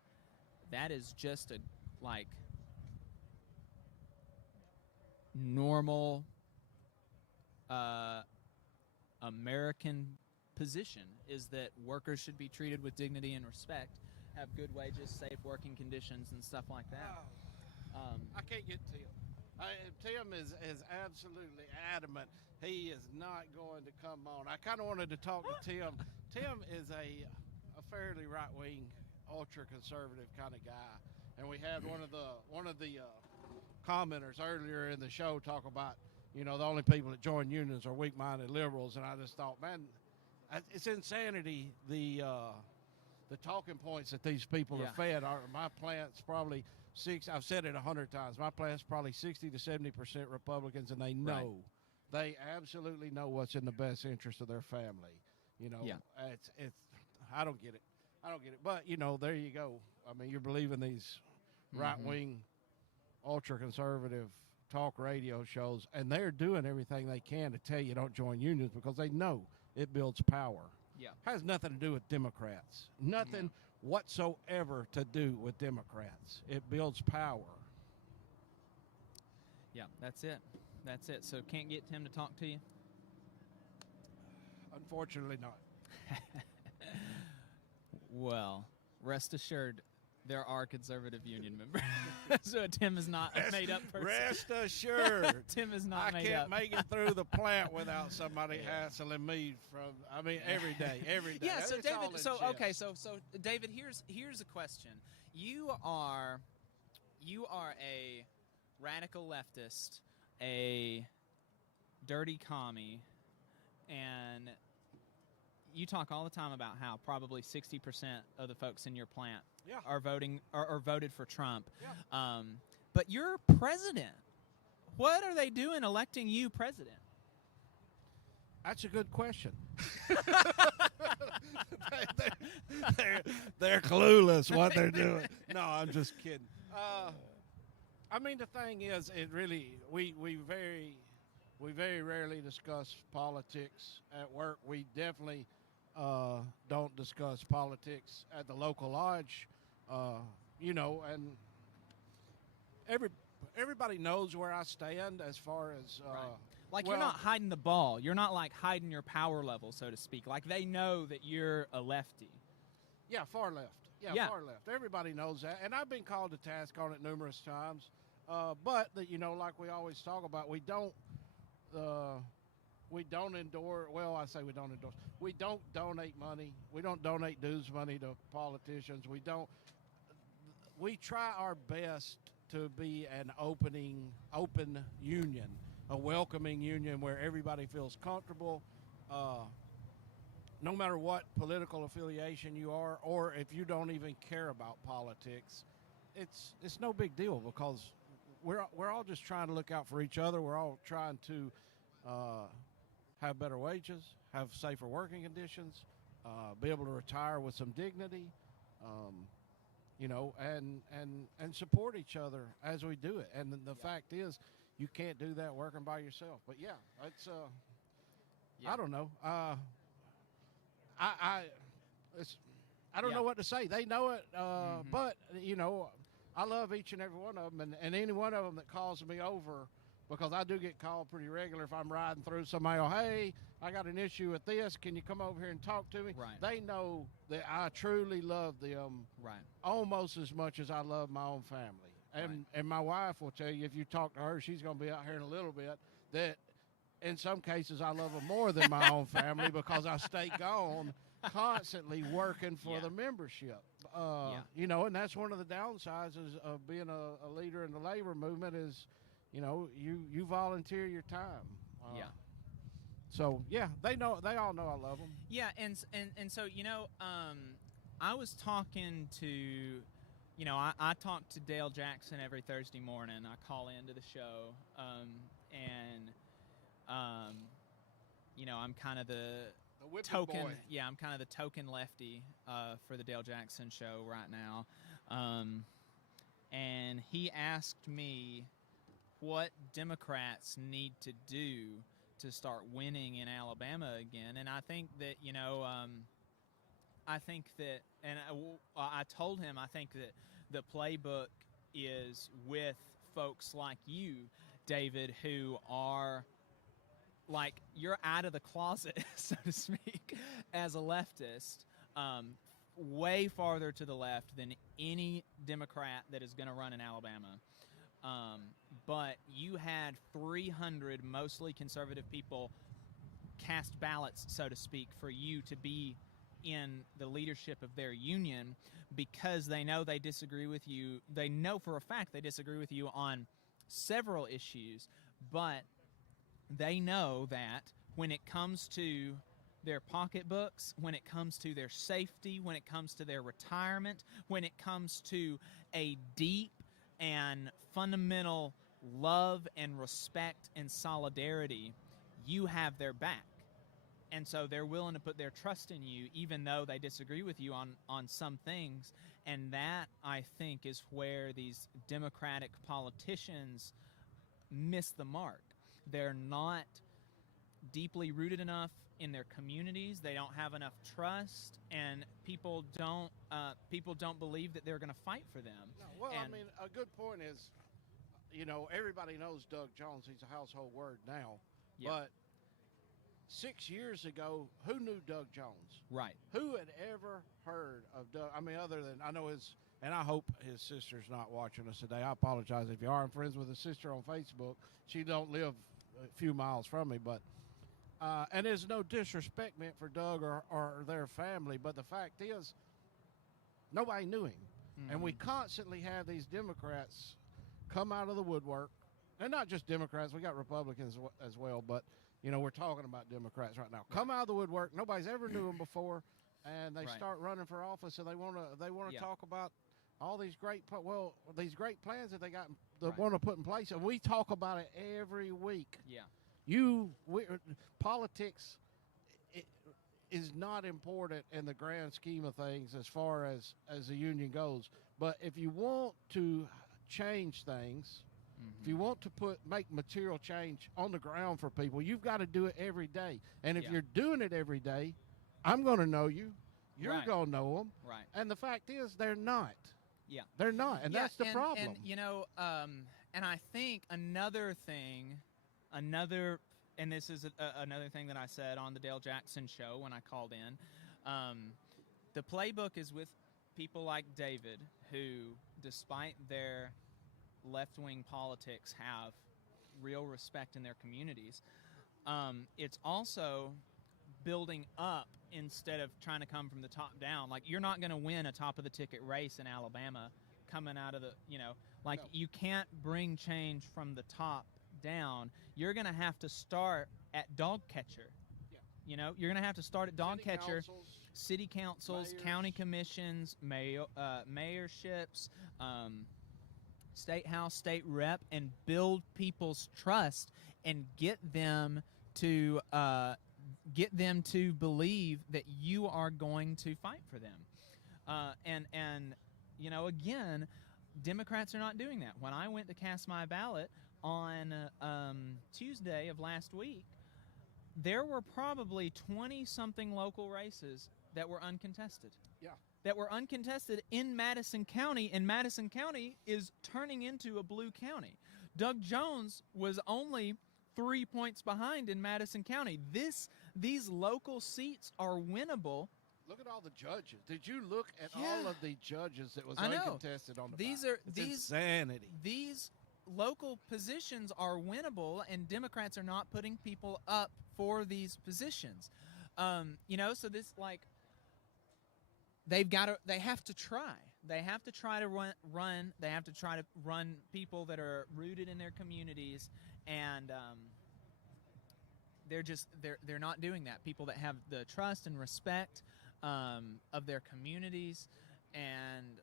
like normal American position, is that workers should be treated with dignity and respect, have good wages, safe working conditions, and stuff like that. I can't get Tim. Tim is absolutely adamant. He is not going to come on. I kind of wanted to talk to Tim. Tim is a fairly right-wing, ultra-conservative kind of guy, and we had one of the commenters earlier in the show talk about, you know, the only people that join unions are weak-minded liberals, and I just thought, man, it's insanity. The talking points that these people are fed are, my plant's probably I've said it 100 times. My plant's probably 60 to 70% Republicans, and they know, they absolutely know what's in the best interest of their family. You know, it's I don't get it. But you know, there you go. I mean, you're believing these right-wing, ultra-conservative talk radio shows, and they're doing everything they can to tell you don't join unions because they know it builds power. Yeah, has nothing to do with Democrats. Nothing whatsoever to do with Democrats. It builds power. Yeah, that's it. So can't get Tim to talk to you? Unfortunately not. Well, rest assured, there are conservative union members. So Tim is not a made-up person. Rest assured. Tim is not made up. I can't make it through the plant without somebody hassling me every day. Yeah, so It's all David, so David, here's a question. You are a radical leftist, a dirty commie, and you talk all the time about how probably 60% of the folks in your plant are voted for Trump. Yeah. But you're president. What are they doing electing you president? That's a good question. they're clueless what they're doing. No, I'm just kidding. I mean, the thing is, it really we very rarely discuss politics at work. We definitely don't discuss politics at the local lodge. You know, and everybody knows where I stand as far as like, you're not hiding the ball. You're not like hiding your power level, so to speak. Like, they know that you're a lefty. Yeah, far left. Yeah, far left. Everybody knows that, and I've been called to task on it numerous times. But you know, like we always talk about, we don't endorse. Well, I say we don't endorse. We don't donate money. We don't donate dues money to politicians. We try our best to be an open union, a welcoming union where everybody feels comfortable, no matter what political affiliation you are, or if you don't even care about politics. It's no big deal because we're all just trying to look out for each other. We're all trying to have better wages, have safer working conditions, be able to retire with some dignity, you know, and support each other as we do it. And the fact is, you can't do that working by yourself. But yeah, it's I don't know. I don't know what to say. They know it, but you know, I love each and every one of them, and any one of them that calls me over, because I do get called pretty regular if I'm riding through somebody. Hey, I got an issue with this. Can you come over here and talk to me? Right. They know that I truly love them, Right. almost as much as I love my own family. And my wife will tell you, if you talk to her, she's going to be out here in a little bit, that in some cases I love them more than my own family, because I stay gone constantly working for the membership. You know, and that's one of the downsides of being a leader in the labor movement is, you know, you volunteer your time. So yeah, they all know I love them. Yeah, and so, you know, I was talking to, you know, I talk to Dale Jackson every Thursday morning. I call into the show, and you know, I'm kind of the token. Boy. Yeah, I'm kind of the token lefty for the Dale Jackson show right now. And he asked me what Democrats need to do to start winning in Alabama again. And I think that, you know, I think that, and I told him, I think that the playbook is with folks like you, David, who are, like, you're out of the closet, so to speak, as a leftist, way farther to the left than any Democrat that is going to run in Alabama. But you had 300 mostly conservative people cast ballots, so to speak, for you to be in the leadership of their union, because they know they disagree with you. They know for a fact they disagree with you on several issues, but they know that when it comes to their pocketbooks, when it comes to their safety, when it comes to their retirement, when it comes to a deep and fundamental love and respect and solidarity, you have their back. And so they're willing to put their trust in you, even though they disagree with you on some things. And that, I think, is where these Democratic politicians miss the mark. They're not deeply rooted enough in their communities. They don't have enough trust, and people don't believe that they're going to fight for them. No, well, I mean, a good point is, you know, everybody knows Doug Jones. He's a household word now. Yeah. But 6 years ago, who knew Doug Jones? Right. Who had ever heard of Doug? I mean, other than, I know his, and I hope his sister's not watching us today. I apologize if you are. I'm friends with his sister on Facebook. She don't live a few miles from me, but and there's no disrespect meant for Doug or their family, but the fact is, nobody knew him. Mm-hmm. And we constantly have these Democrats come out of the woodwork, and not just Democrats, we got Republicans as well, but, you know, we're talking about Democrats right now. Come out of the woodwork, nobody's ever knew them before, and they start running for office, and they want to talk about all these great plans that they got, want to put in place, and we talk about it every week. Yeah. Politics is not important in the grand scheme of things as far as the union goes. But if you want to change things, if you want to make material change on the ground for people, you've got to do it every day. And if you're doing it every day, I'm going to know you. You're going to know them. Right. And the fact is, they're not. Yeah. They're not. And that's the problem. And, you know, and I think another thing, and this is another thing that I said on the Dale Jackson show when I called in, the playbook is with people like David, who, despite their left-wing politics, have real respect in their communities. It's also building up instead of trying to come from the top down. Like, you're not going to win a top-of-the-ticket race in Alabama coming out of the, you know, like, you can't bring change from the top down. You're going to have to start at dog catcher. Yeah. You know, you're going to have to start at dog catcher. City councils, mayors, county commissions, mayorships, state house, state rep, and build people's trust and get them to get them to believe that you are going to fight for them. And you know, again, Democrats are not doing that. When I went to cast my ballot on Tuesday of last week, there were probably 20-something local races that were uncontested. Yeah. That were uncontested in Madison County, and Madison County is turning into a blue county. Doug Jones was only 3 points behind in Madison County. These local seats are winnable. Look at all the judges. Did you look at Yeah. all of the judges that was I know. uncontested on the These ballot? are It's these insanity. These local positions are winnable, and Democrats are not putting people up for these positions. You know, so this, like, they have to try. They have to try to run. They have to try to run people that are rooted in their communities, and they're not doing that. People that have the trust and respect of their communities, and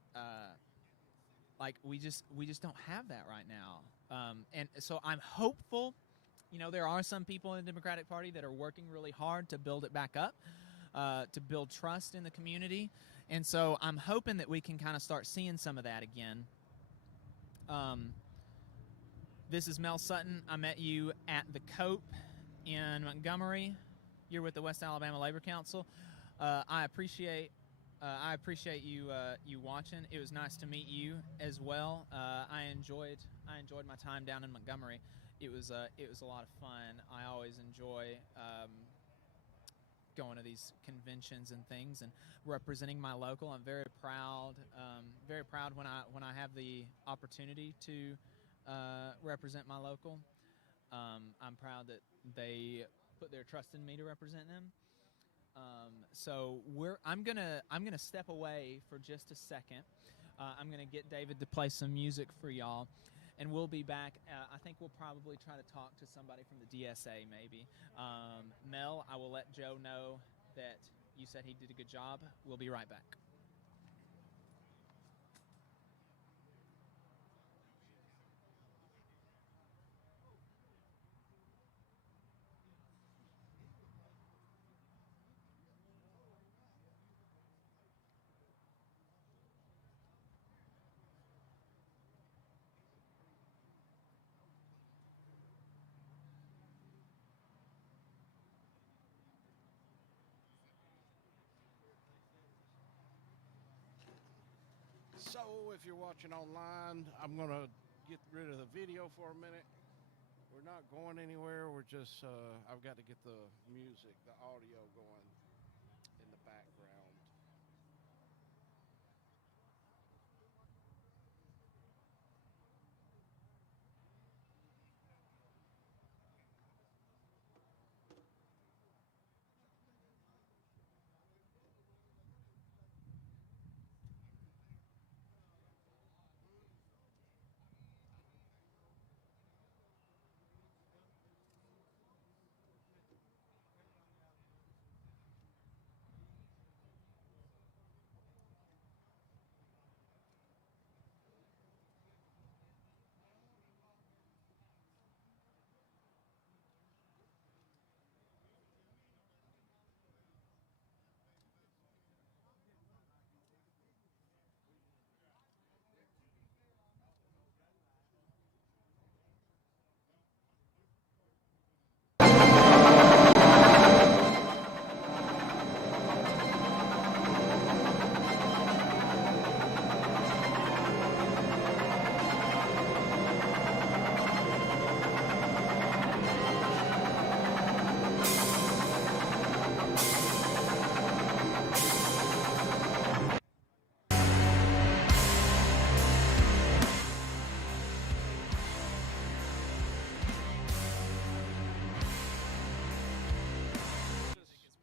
like we just don't have that right now. And so I'm hopeful. You know, there are some people in the Democratic Party that are working really hard to build it back up, to build trust in the community. And so I'm hoping that we can kind of start seeing some of that again. This is Mel Sutton. I met you at the Cope in Montgomery. You're with the West Alabama Labor Council. I appreciate you watching. It was nice to meet you as well. I enjoyed my time down in Montgomery. It was a lot of fun. I always enjoy going to these conventions and things and representing my local. I'm very proud when I have the opportunity to represent my local. I'm proud that they put their trust in me to represent them. So I'm gonna step away for just a second. I'm gonna get David to play some music for y'all, and we'll be back. I think we'll probably try to talk to somebody from the DSA maybe. Mel, I will let Joe know that you said he did a good job. We'll be right back. So if you're watching online, I'm going to get rid of the video for a minute. We're not going anywhere. We're just, I've got to get the music, the audio going in the background.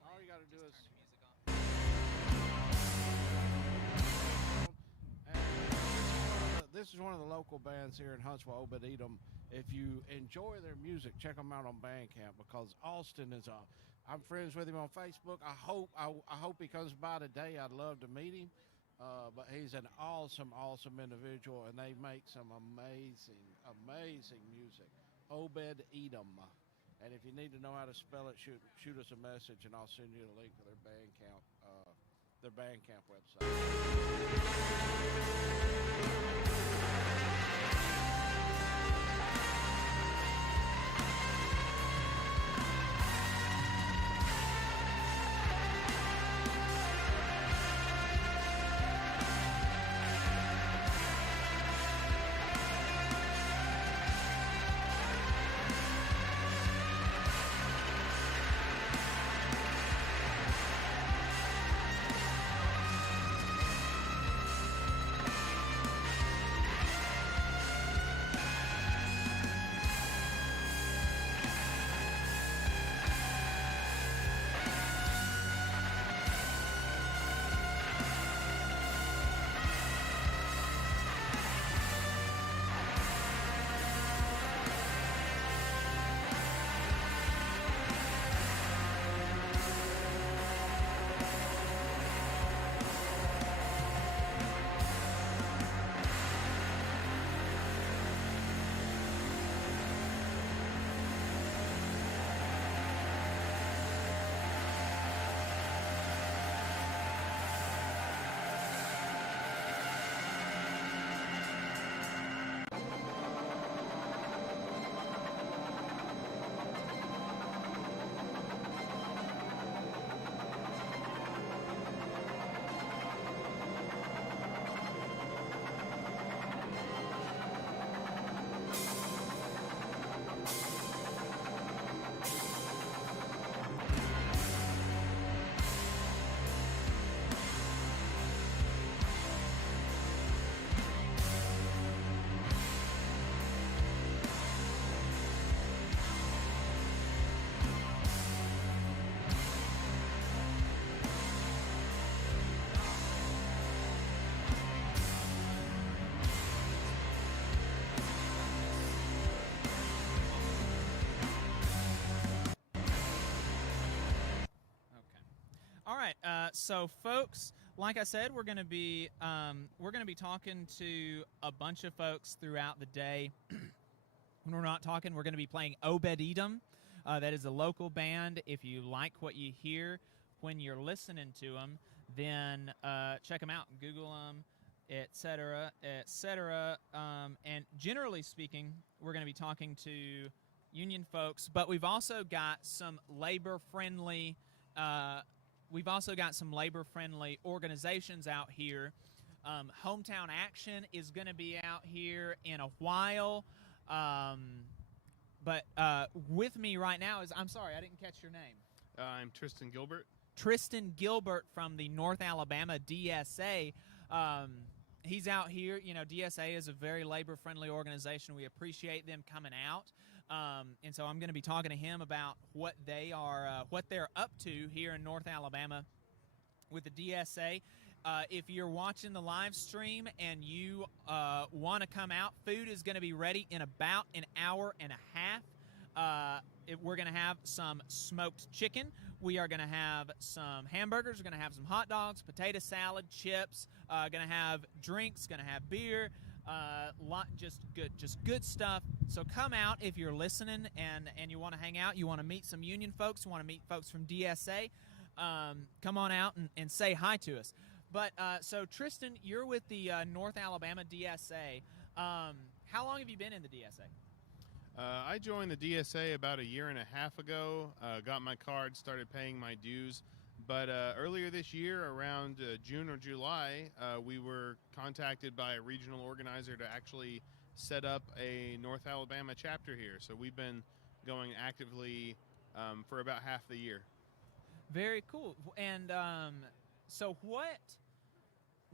All you got to do is this is one of the local bands here in Huntsville, Obed Edom. If you enjoy their music, check them out on Bandcamp, because Austin is I'm friends with him on Facebook. I hope he comes by today. I'd love to meet him. But he's an awesome individual, and they make some amazing music. Obed Edom. And if you need to know how to spell it, shoot us a message, and I'll send you a link to their Bandcamp website. All right, so folks, like I said, we're going to be talking to a bunch of folks throughout the day. When we're not talking, we're going to be playing Obed Edom. That is a local band. If you like what you hear when you're listening to them, then check them out, Google them, etc., etc. And generally speaking, we're going to be talking to union folks, but we've also got some labor-friendly. Organizations out here. Hometown Action is going to be out here in a while. But with me right now is, I'm sorry, I didn't catch your name. I'm Tristan Gilbert. Tristan Gilbert from the North Alabama DSA. He's out here. You know, DSA is a very labor-friendly organization. We appreciate them coming out. And so I'm going to be talking to him about what they're up to here in North Alabama with the DSA. If you're watching the live stream and you want to come out, food is going to be ready in about an hour and a half. We're going to have some smoked chicken. We are going to have some hamburgers. We're going to have some hot dogs, potato salad, chips. Going to have drinks. Going to have beer. Just good stuff. So come out if you're listening and you want to hang out. You want to meet some union folks. You want to meet folks from DSA. Come on out and say hi to us. But so Tristan, you're with the North Alabama DSA. How long have you been in the DSA? I joined the DSA about a year and a half ago. Got my card, started paying my dues. But earlier this year, around June or July, we were contacted by a regional organizer to actually set up a North Alabama chapter here. So we've been going actively for about half the year. Very cool. And so what,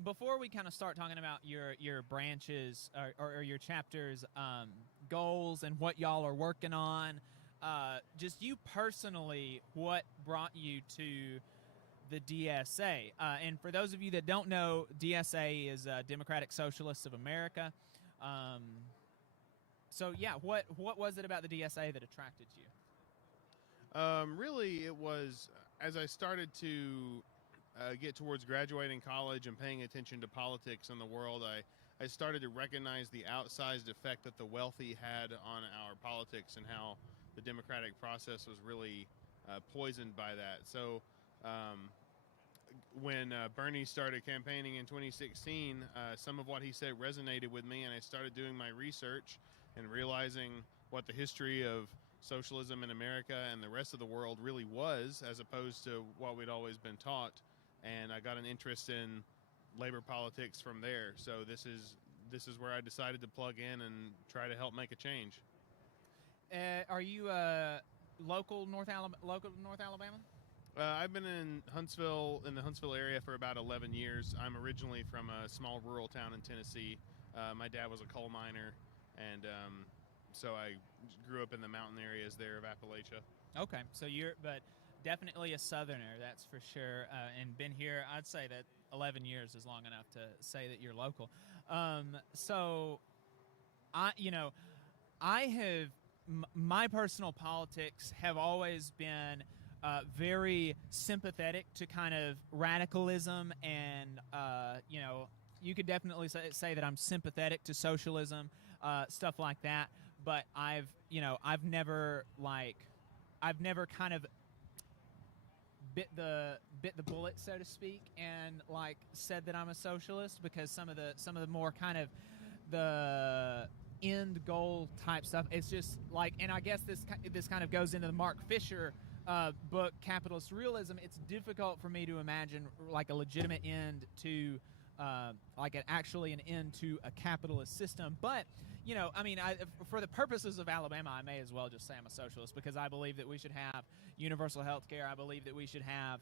before we kind of start talking about your branches or your chapters goals and what y'all are working on, just you personally, what brought you to the DSA? And for those of you that don't know, DSA is Democratic Socialists of America. So yeah, what was it about the DSA that attracted you? Really, it was as I started to get towards graduating college and paying attention to politics in the world, I started to recognize the outsized effect that the wealthy had on our politics and how the democratic process was really poisoned by that. So when Bernie started campaigning in 2016, some of what he said resonated with me, and I started doing my research and realizing what the history of socialism in America and the rest of the world really was, as opposed to what we'd always been taught. And I got an interest in labor politics from there. So this is where I decided to plug in and try to help make a change. Are you local North Alabama? I've been in the Huntsville area for about 11 years. I'm originally from a small rural town in Tennessee. My dad was a coal miner, and so I grew up in the mountain areas there of Appalachia. Okay, so but definitely a Southerner, that's for sure, and been here. I'd say that 11 years is long enough to say that you're local. So, my personal politics have always been very sympathetic to kind of radicalism, and you could definitely say that I'm sympathetic to socialism, stuff like that. But I've never kind of bit the bullet, so to speak, and like said that I'm a socialist, because some of the more kind of the end goal type stuff, it's just like, and I guess this kind of goes into the Mark Fisher book, Capitalist Realism. It's difficult for me to imagine like a legitimate end to actually an end to a capitalist system. But for the purposes of Alabama, I may as well just say I'm a socialist, because I believe that we should have universal health care. I believe that we should have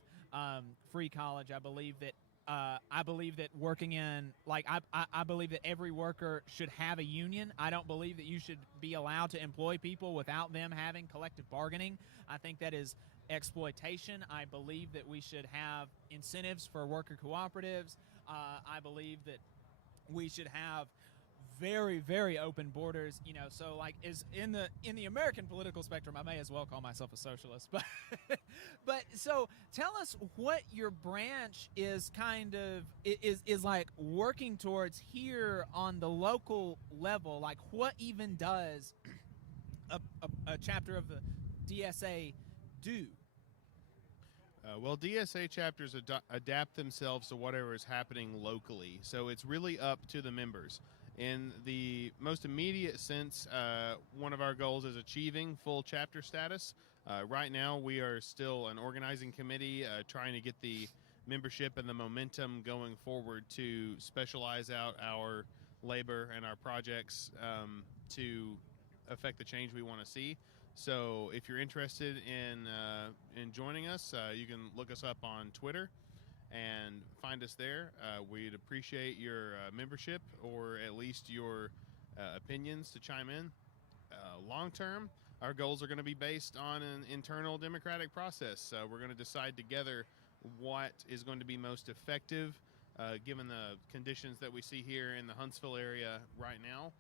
free college. I believe that working in, I believe that every worker should have a union. I don't believe that you should be allowed to employ people without them having collective bargaining. I think that is exploitation. I believe that we should have incentives for worker cooperatives. I believe that we should have very, very open borders, so like is in the American political spectrum, I may as well call myself a socialist. But so tell us what your branch is kind of is like working towards here on the local level. Like, what even does a chapter of the DSA do? Well, DSA chapters adapt themselves to whatever is happening locally, so it's really up to the members. In the most immediate sense, one of our goals is achieving full chapter status. Right now, we are still an organizing committee trying to get the membership and the momentum going forward to specialize out our labor and our projects to affect the change we want to see. So if you're interested in joining us, you can look us up on Twitter and find us there. We'd appreciate your membership, or at least your opinions to chime in. Long term, our goals are going to be based on an internal democratic process. We're going to decide together what is going to be most effective given the conditions that we see here in the Huntsville area right now.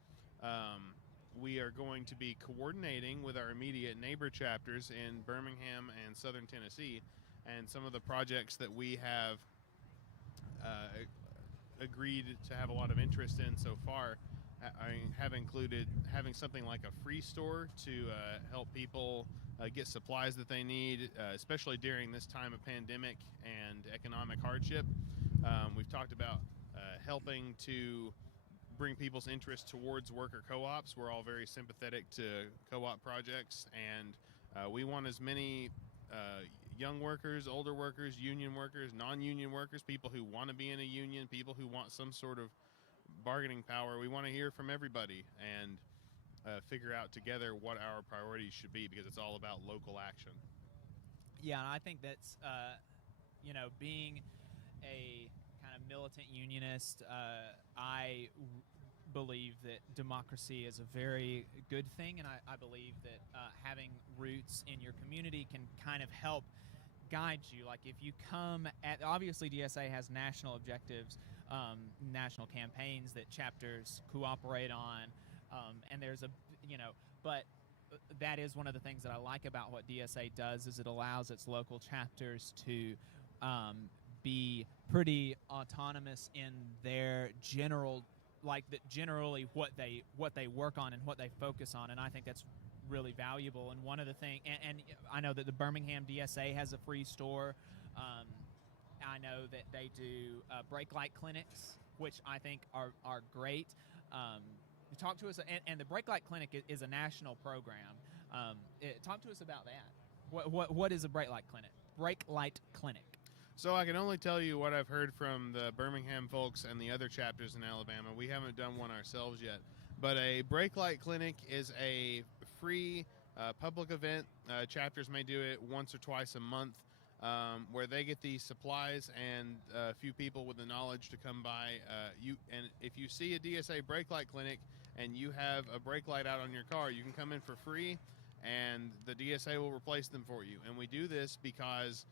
We are going to be coordinating with our immediate neighbor chapters in Birmingham and Southern Tennessee, and some of the projects that we have agreed to have a lot of interest in so far have included having something like a free store to help people get supplies that they need, especially during this time of pandemic and economic hardship. We've talked about helping to bring people's interest towards worker co-ops. We're all very sympathetic to co-op projects, and we want as many young workers, older workers, union workers, non-union workers, people who want to be in a union, people who want some sort of bargaining power. We want to hear from everybody and figure out together what our priorities should be, because it's all about local action. Yeah, and I think that's, being a kind of militant unionist, I believe that democracy is a very good thing, and I believe that having roots in your community can kind of help guide you. Like, if you come at, obviously DSA has national objectives, national campaigns that chapters cooperate on, and there's but that is one of the things that I like about what DSA does, is it allows its local chapters to be pretty autonomous in their generally what they work on and what they focus on, and I think that's really valuable. And one of the things, and I know that the Birmingham DSA has a free store. I know that they do brake light clinics, which I think are great. Talk to us, and the brake light clinic is a national program. Talk to us about that. What is a brake light clinic? Brake light clinic. So I can only tell you what I've heard from the Birmingham folks and the other chapters in Alabama. We haven't done one ourselves yet. But a brake light clinic is a free public event. Chapters may do it once or twice a month, where they get the supplies and a few people with the knowledge to come by. And if you see a DSA brake light clinic and you have a brake light out on your car, you can come in for free, and the DSA will replace them for you. And we do this because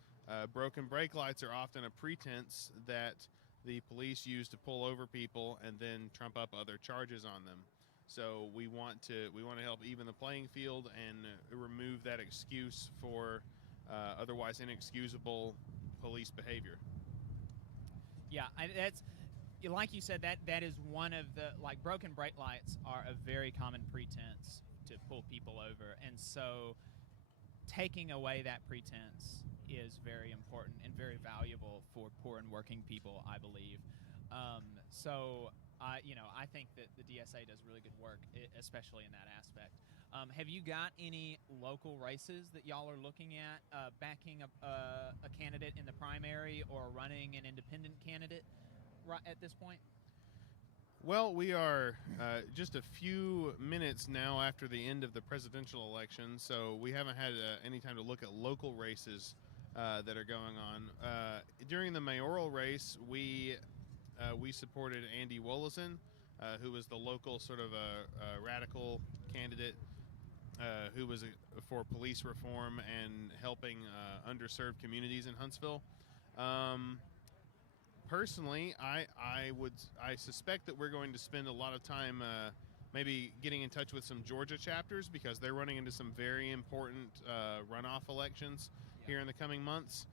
broken brake lights are often a pretense that the police use to pull over people and then trump up other charges on them. So we want to help even the playing field and remove that excuse for otherwise inexcusable police behavior. Yeah, that's like you said. That is one of the, like, broken brake lights are a very common pretense to pull people over, and so taking away that pretense is very important and very valuable for poor and working people, I believe. I think that the DSA does really good work, especially in that aspect. Have you got any local races that y'all are looking at, backing a candidate in the primary or running an independent candidate at this point? Well, we are just a few minutes now after the end of the presidential election, so we haven't had any time to look at local races that are going on. During the mayoral race, we supported Andy Wollesen, who was the local sort of a radical candidate who was for police reform and helping underserved communities in Huntsville. Personally, I suspect that we're going to spend a lot of time maybe getting in touch with some Georgia chapters, because they're running into some very important runoff elections here in the coming months.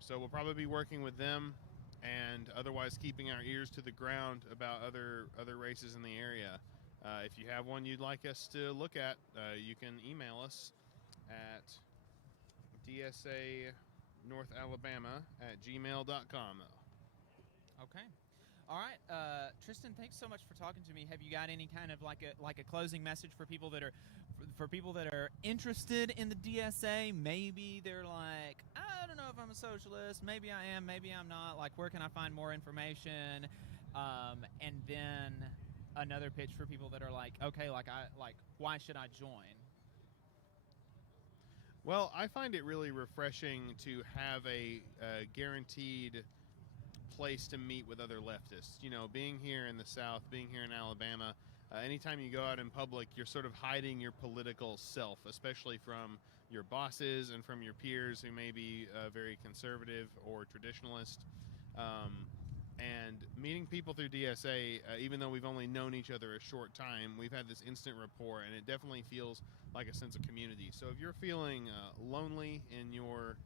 So we'll probably be working with them, and otherwise keeping our ears to the ground about other races in the area. If you have one you'd like us to look at, you can email us at dsanorthalabama@gmail.com. Okay. All right, Tristan, thanks so much for talking to me. Have you got any kind of like a closing message for people that are interested in the DSA? Maybe they're like, I don't know if I'm a socialist. Maybe I am. Maybe I'm not. Like, where can I find more information? And then another pitch for people that are like, okay, why should I join? Well, I find it really refreshing to have a guaranteed place to meet with other leftists. You know, being here in the South, being here in Alabama, anytime you go out in public, you're sort of hiding your political self, especially from your bosses and from your peers who may be very conservative or traditionalist. And meeting people through DSA, even though we've only known each other a short time, we've had this instant rapport, and it definitely feels like a sense of community. So if you're feeling lonely in your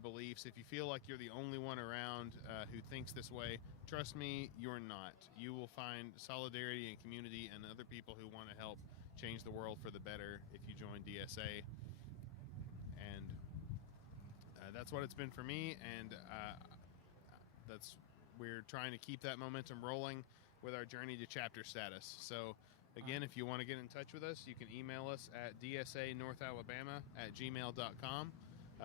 beliefs, if you feel like you're the only one around who thinks this way, trust me, you're not. You will find solidarity and community and other people who want to help change the world for the better if you join DSA. And that's what it's been for me, and we're trying to keep that momentum rolling with our journey to chapter status. So again, if you want to get in touch with us, you can email us at dsanorthalabama@gmail.com.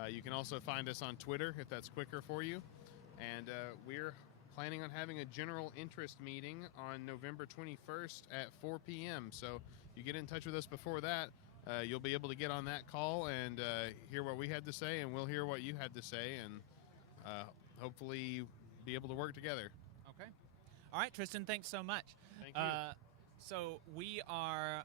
You can also find us on Twitter if that's quicker for you. And we're planning on having a general interest meeting on November 21st at 4 p.m. So you get in touch with us before that, you'll be able to get on that call and hear what we had to say, and we'll hear what you had to say, and hopefully be able to work together. Okay. All right, Tristan, thanks so much. Thank you. So we're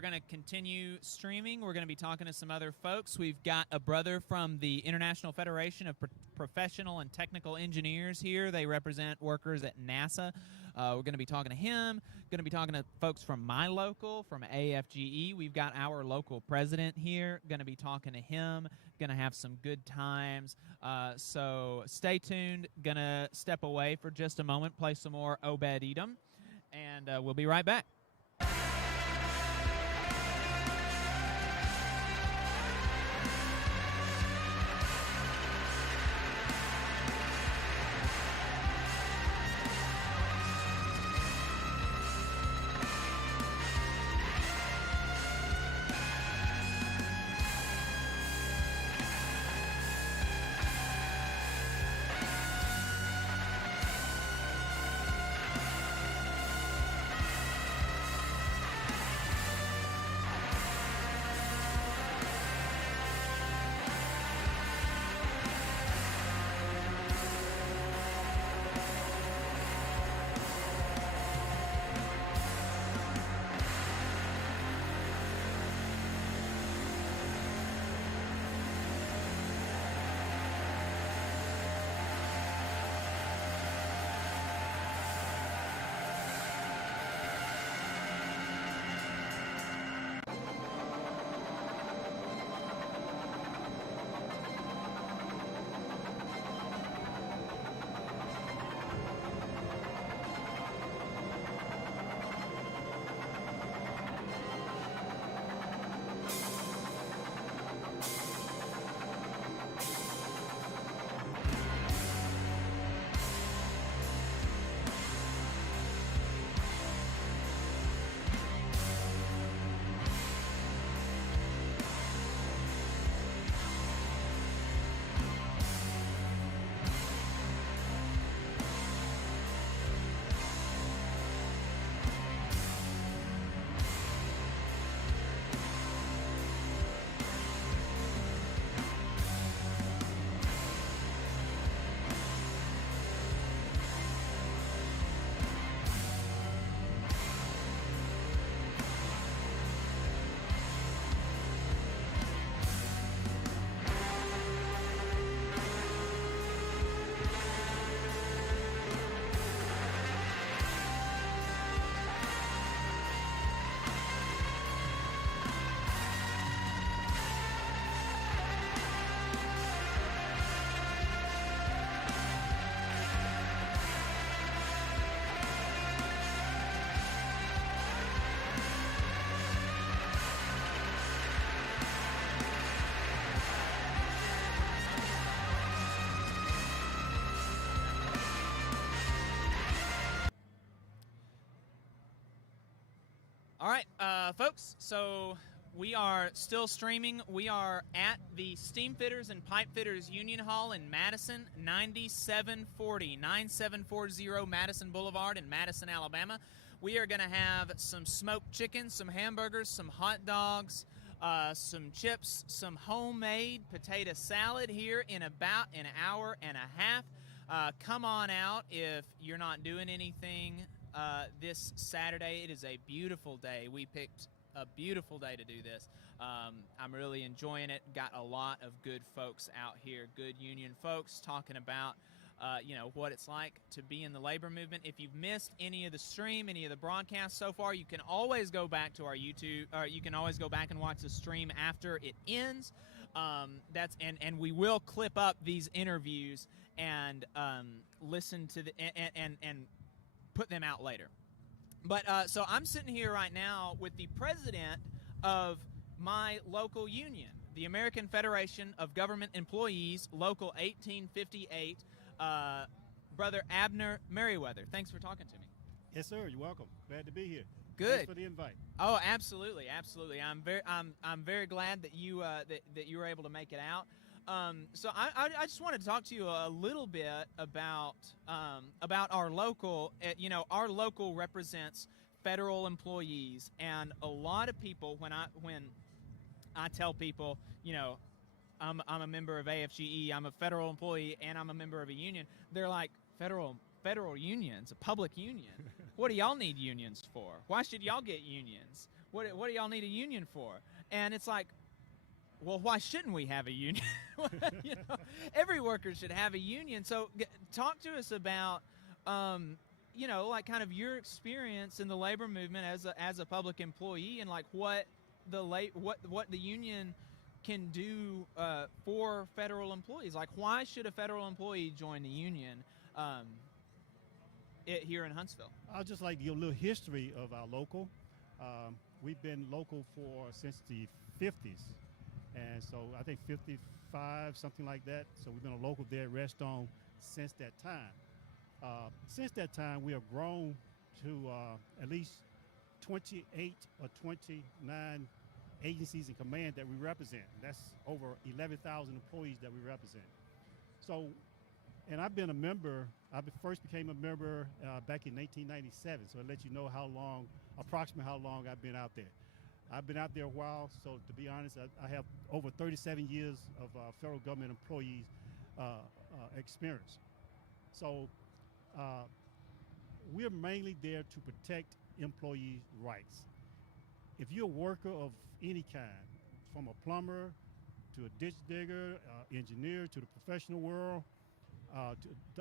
going to continue streaming. We're going to be talking to some other folks. We've got a brother from the International Federation of Professional and Technical Engineers here. They represent workers at NASA. We're going to be talking to him. Going to be talking to folks from my local, from AFGE. We've got our local president here. Going to be talking to him. Going to have some good times. So stay tuned. Going to step away for just a moment, play some more Obed Edom, and we'll be right back. All right, folks, so we are still streaming. We are at the Steamfitters and Pipefitters Union Hall in Madison, 9740 Madison Boulevard in Madison, Alabama. We are going to have some smoked chicken, some hamburgers, some hot dogs, some chips, some homemade potato salad here in about an hour and a half. Come on out if you're not doing anything this Saturday. It is a beautiful day. We picked a beautiful day to do this. I'm really enjoying it. Got a lot of good folks out here, good union folks talking about what it's like to be in the labor movement. If you've missed any of the stream, any of the broadcasts so far, you can always go back to our YouTube, or you can always go back and watch the stream after it ends. And we will clip up these interviews and listen to the and put them out later. But so I'm sitting here right now with the president of my local union, the American Federation of Government Employees, Local 1858, Brother Abner Merriweather. Thanks for talking to me. Yes, sir. You're welcome. Glad to be here. Good. Thanks for the invite. Oh, absolutely, absolutely. I'm very glad that you that you were able to make it out. So I just wanted to talk to you a little bit about our local. Our local represents federal employees, and a lot of people when I tell people, I'm a member of AFGE, I'm a federal employee, and I'm a member of a union, they're like, federal unions, a public union. What do y'all need unions for? Why should y'all get unions? What do y'all need a union for? And it's like, well, why shouldn't we have a union? Every worker should have a union. So talk to us about, like kind of your experience in the labor movement as a public employee, and like what the union can do for federal employees. Like, why should a federal employee join the union here in Huntsville? I'd just like to give a little history of our local. We've been local since the 50s. And so I think 55, something like that. So we've been a local there at Redstone since that time. Since that time, we have grown to at least 28 or 29 agencies in command that we represent. That's over 11,000 employees that we represent. So, and I've been a member, first became a member back in 1997. So I'll let you know approximately how long I've been out there. I've been out there a while, so to be honest, I have over 37 years of federal government employees experience. So we're mainly there to protect employee rights. If you're a worker of any kind, from a plumber to a ditch digger, engineer, to the professional world,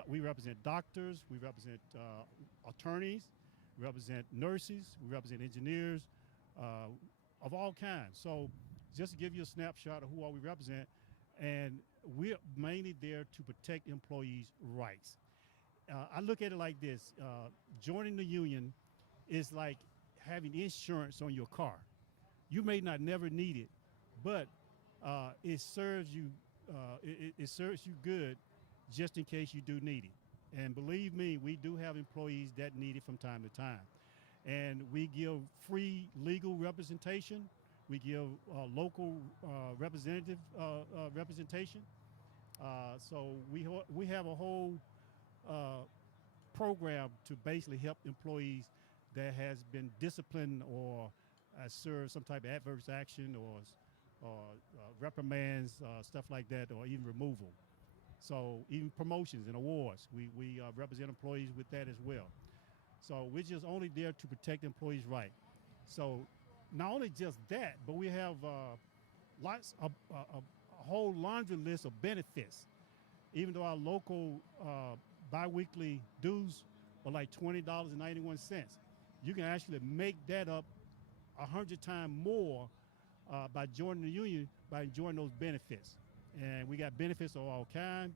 we represent doctors, we represent attorneys, we represent nurses, we represent engineers, of all kinds. So just to give you a snapshot of who all we represent, and we're mainly there to protect employees' rights. I look at it like this. Joining the union is like having insurance on your car. You may not never need it, but it serves you good just in case you do need it. And believe me, we do have employees that need it from time to time. And we give free legal representation. We give local representative representation. So we have a whole program to basically help employees that has been disciplined or served some type of adverse action or reprimands, stuff like that, or even removal. So even promotions and awards, we represent employees with that as well. So we're just only there to protect employees' rights. So not only just that, but we have a whole laundry list of benefits. Even though our local biweekly dues are like $20.91, you can actually make that up 100 times more by joining the union, by enjoying those benefits. And we got benefits of all kinds,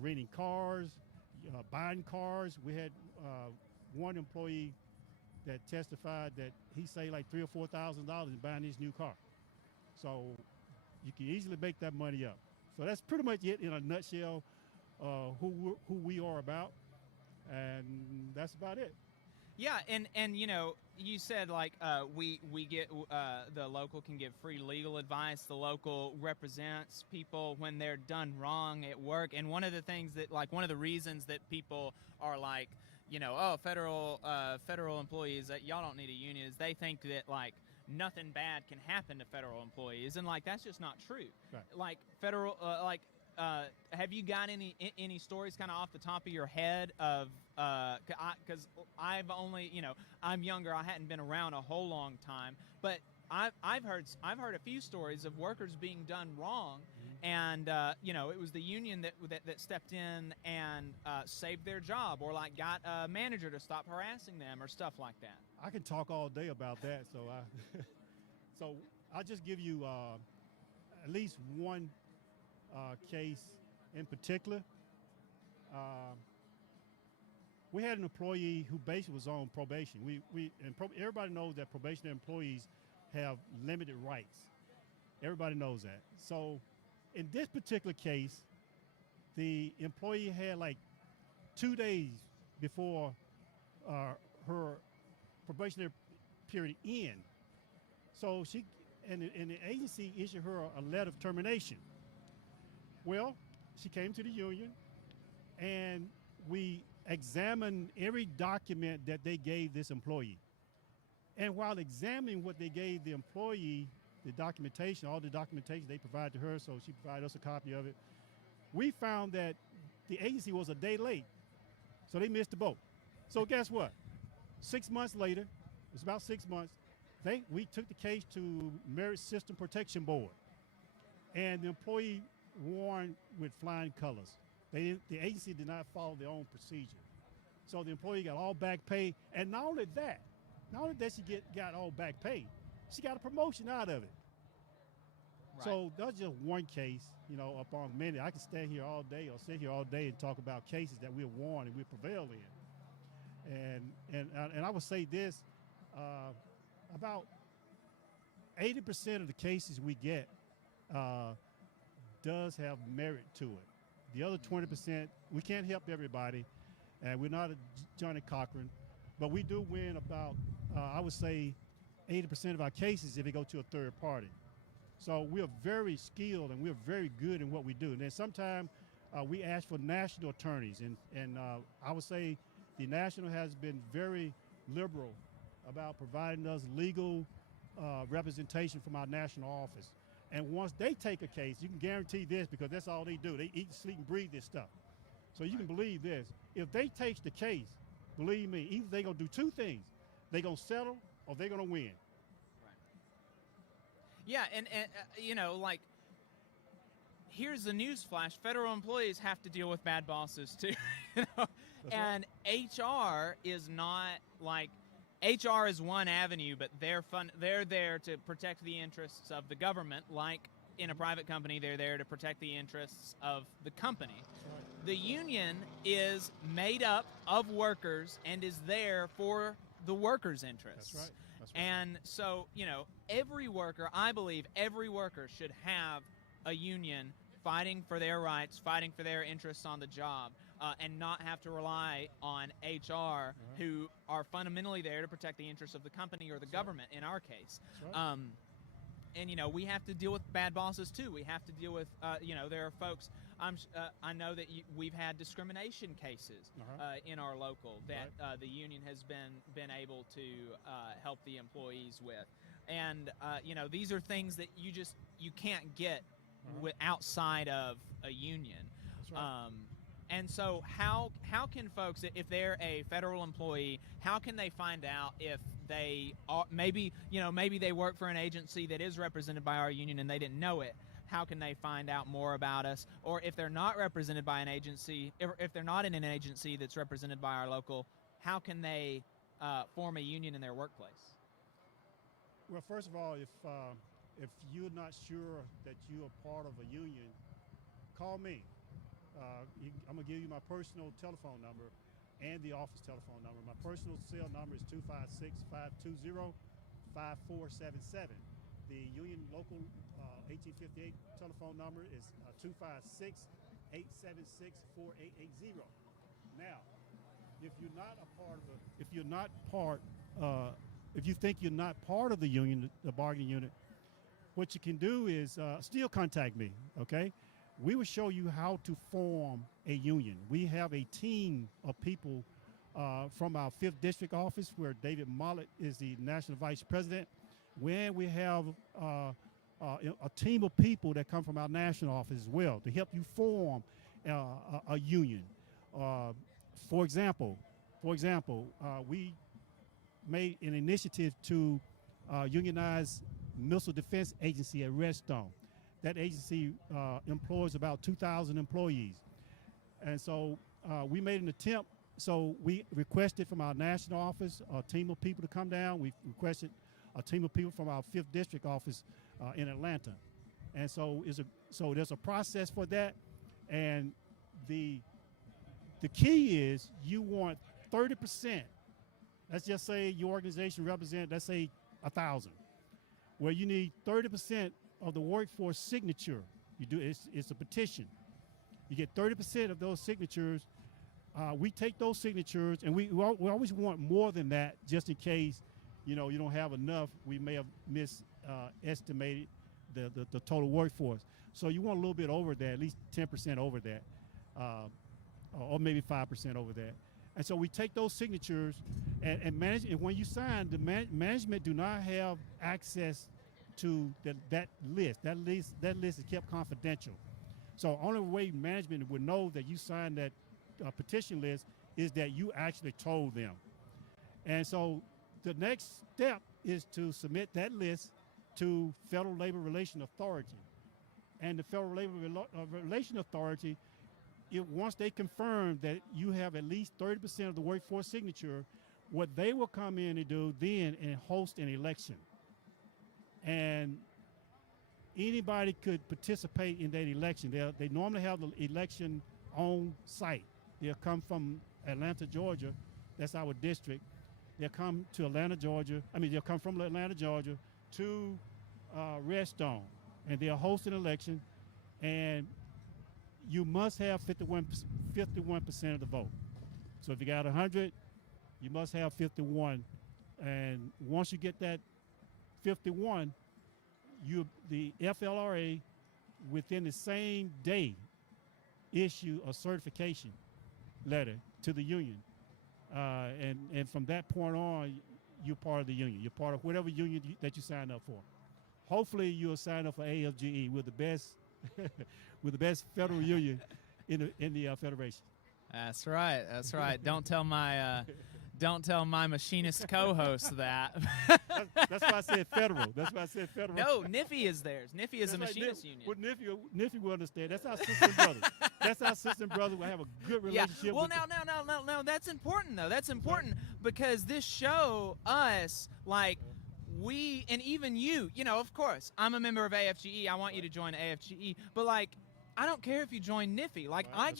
renting cars, buying cars. We had one employee that testified that he saved like $3,000 or $4,000 in buying his new car. So you can easily make that money up. So that's pretty much it in a nutshell, who we are about, and that's about it. Yeah, and you know, you said like we get the local can give free legal advice. The local represents people when they're done wrong at work. And one of the things that like one of the reasons that people are like, you know, oh, federal employees, y'all don't need a union, is they think that like nothing bad can happen to federal employees, and like that's just not true. Right. Like federal have you got any stories kind of off the top of your head of because I've only, you know, I'm younger, I hadn't been around a whole long time, but I've heard a few stories of workers being done wrong, and you know, it was the union that stepped in and saved their job, or like got a manager to stop harassing them or stuff like that. I can talk all day about that, so so I'll just give you at least one case in particular. We had an employee who basically was on probation. Everybody knows that probationary employees have limited rights. Everybody knows that. So in this particular case, the employee had like 2 days before her probationary period end. So the agency issued her a letter of termination. Well, she came to the union, and we examined every document that they gave this employee. And while examining what they gave the employee, the documentation, all the documentation they provided to her, so she provided us a copy of it, we found that the agency was a day late, so they missed the boat. So guess what? 6 months later, it's about 6 months, we took the case to Merit System Protection Board, and the employee warned with flying colors. The agency did not follow their own procedure. So the employee got all back pay, and not only that she got all back pay, she got a promotion out of it. Right. So that's just one case, you know, upon many. I can stand here all day or sit here all day and talk about cases that we've won and we prevailed in. And I would say this, about 80% of the cases we get does have merit to it. The other 20%, we can't help everybody, and we're not a Johnny Cochran, but we do win about, I would say, 80% of our cases if they go to a third party. So we're very skilled and we're very good in what we do. And then sometimes we ask for national attorneys, and I would say the national has been very liberal about providing us legal representation from our national office. And once they take a case, you can guarantee this, because that's all they do. They eat, sleep, and breathe this stuff. So you can believe this. If they take the case, believe me, either they're going to do two things. They're going to settle or they're going to win. Right. Yeah, and you know, like, here's the news flash. Federal employees have to deal with bad bosses, too. You know? And right. HR is not like... HR is one avenue, but they're there to protect the interests of the government. Like in a private company, they're there to protect the interests of the company. Right. The union is made up of workers and is there for the workers' interests. That's right. That's right. And so, you know, I believe every worker should have a union fighting for their rights, fighting for their interests on the job. And not have to rely on HR, who are fundamentally there to protect the interests of the company or the government, in our case. Right. And, you know, we have to deal with bad bosses, too. We have to deal with, you know, there are folks, I know that we've had discrimination cases in our local that the union has been able to help the employees with. And, you know, these are things that you can't get outside of a union. That's right. And so how can folks, if they're a federal employee, how can they find out if they are, maybe they work for an agency that is represented by our union and they didn't know it? How can they find out more about us? Or if they're not represented by an agency, if they're not in an agency that's represented by our local, how can they form a union in their workplace? Well, first of all, if you're not sure that you're a part of a union, call me. I'm going to give you my personal telephone number and the office telephone number. My personal cell number is 256-520-5477. The union local 1858 telephone number is 256-876-4880. Now, if you're not a part of if you're not part, if you think you're not part of the union, the bargaining unit, what you can do is still contact me. Okay, we will show you how to form a union. We have a team of people from our 5th District office, where David Mollett is the national vice president, where we have a team of people that come from our national office as well to help you form a union. For example, we made an initiative to unionize Missile Defense Agency at Redstone. That agency employs about 2,000 employees. And so we made an attempt. So we requested from our national office a team of people to come down. We requested a team of people from our 5th District office in Atlanta. And so there's a process for that. And the key is you want 30%. Let's just say your organization represents, let's say, 1,000. Where you need 30% of the workforce signature. You do it's a petition. You get 30% of those signatures. We take those signatures, and we always want more than that, just in case, you don't have enough. We may have estimated the total workforce. So you want a little bit over that, at least 10% over that, or maybe 5% over that. And so we take those signatures and manage. And when you sign, the management do not have access to that list. That list is kept confidential. So only way management would know that you signed that petition list is that you actually told them. And so the next step is to submit that list to Federal Labor Relations Authority. And the Federal Labor Relations Authority, once they confirm that you have at least 30% of the workforce signature, what they will come in and do then and host an election. And anybody could participate in that election. They normally have the election on site. They'll come from Atlanta, Georgia. That's our district. They'll come to Atlanta, Georgia. They'll come from Atlanta, Georgia to Redstone, and they'll host an election. And you must have 51% of the vote. So if you got 100, you must have 51. And once you get that 51, the FLRA, within the same day, issue a certification letter to the union. And from that point on, you're part of the union. You're part of whatever union that you sign up for. Hopefully, you'll sign up for AFGE. We're the best, we're the best federal union in the federation. That's right. That's right. Don't tell my machinist co-host that. That's why I said federal. That's why I said federal. No, NIFI is theirs. NIFI is a machinist union. Well, NIFI will understand. That's our sister and brother. That's our sister and brother. We have a good relationship. Yeah. Well, no. That's important, though. That's important because this show us, like, we, and even you, of course, I'm a member of AFGE. I want you to join AFGE. But, like, I don't care if you join NIFI. Like, I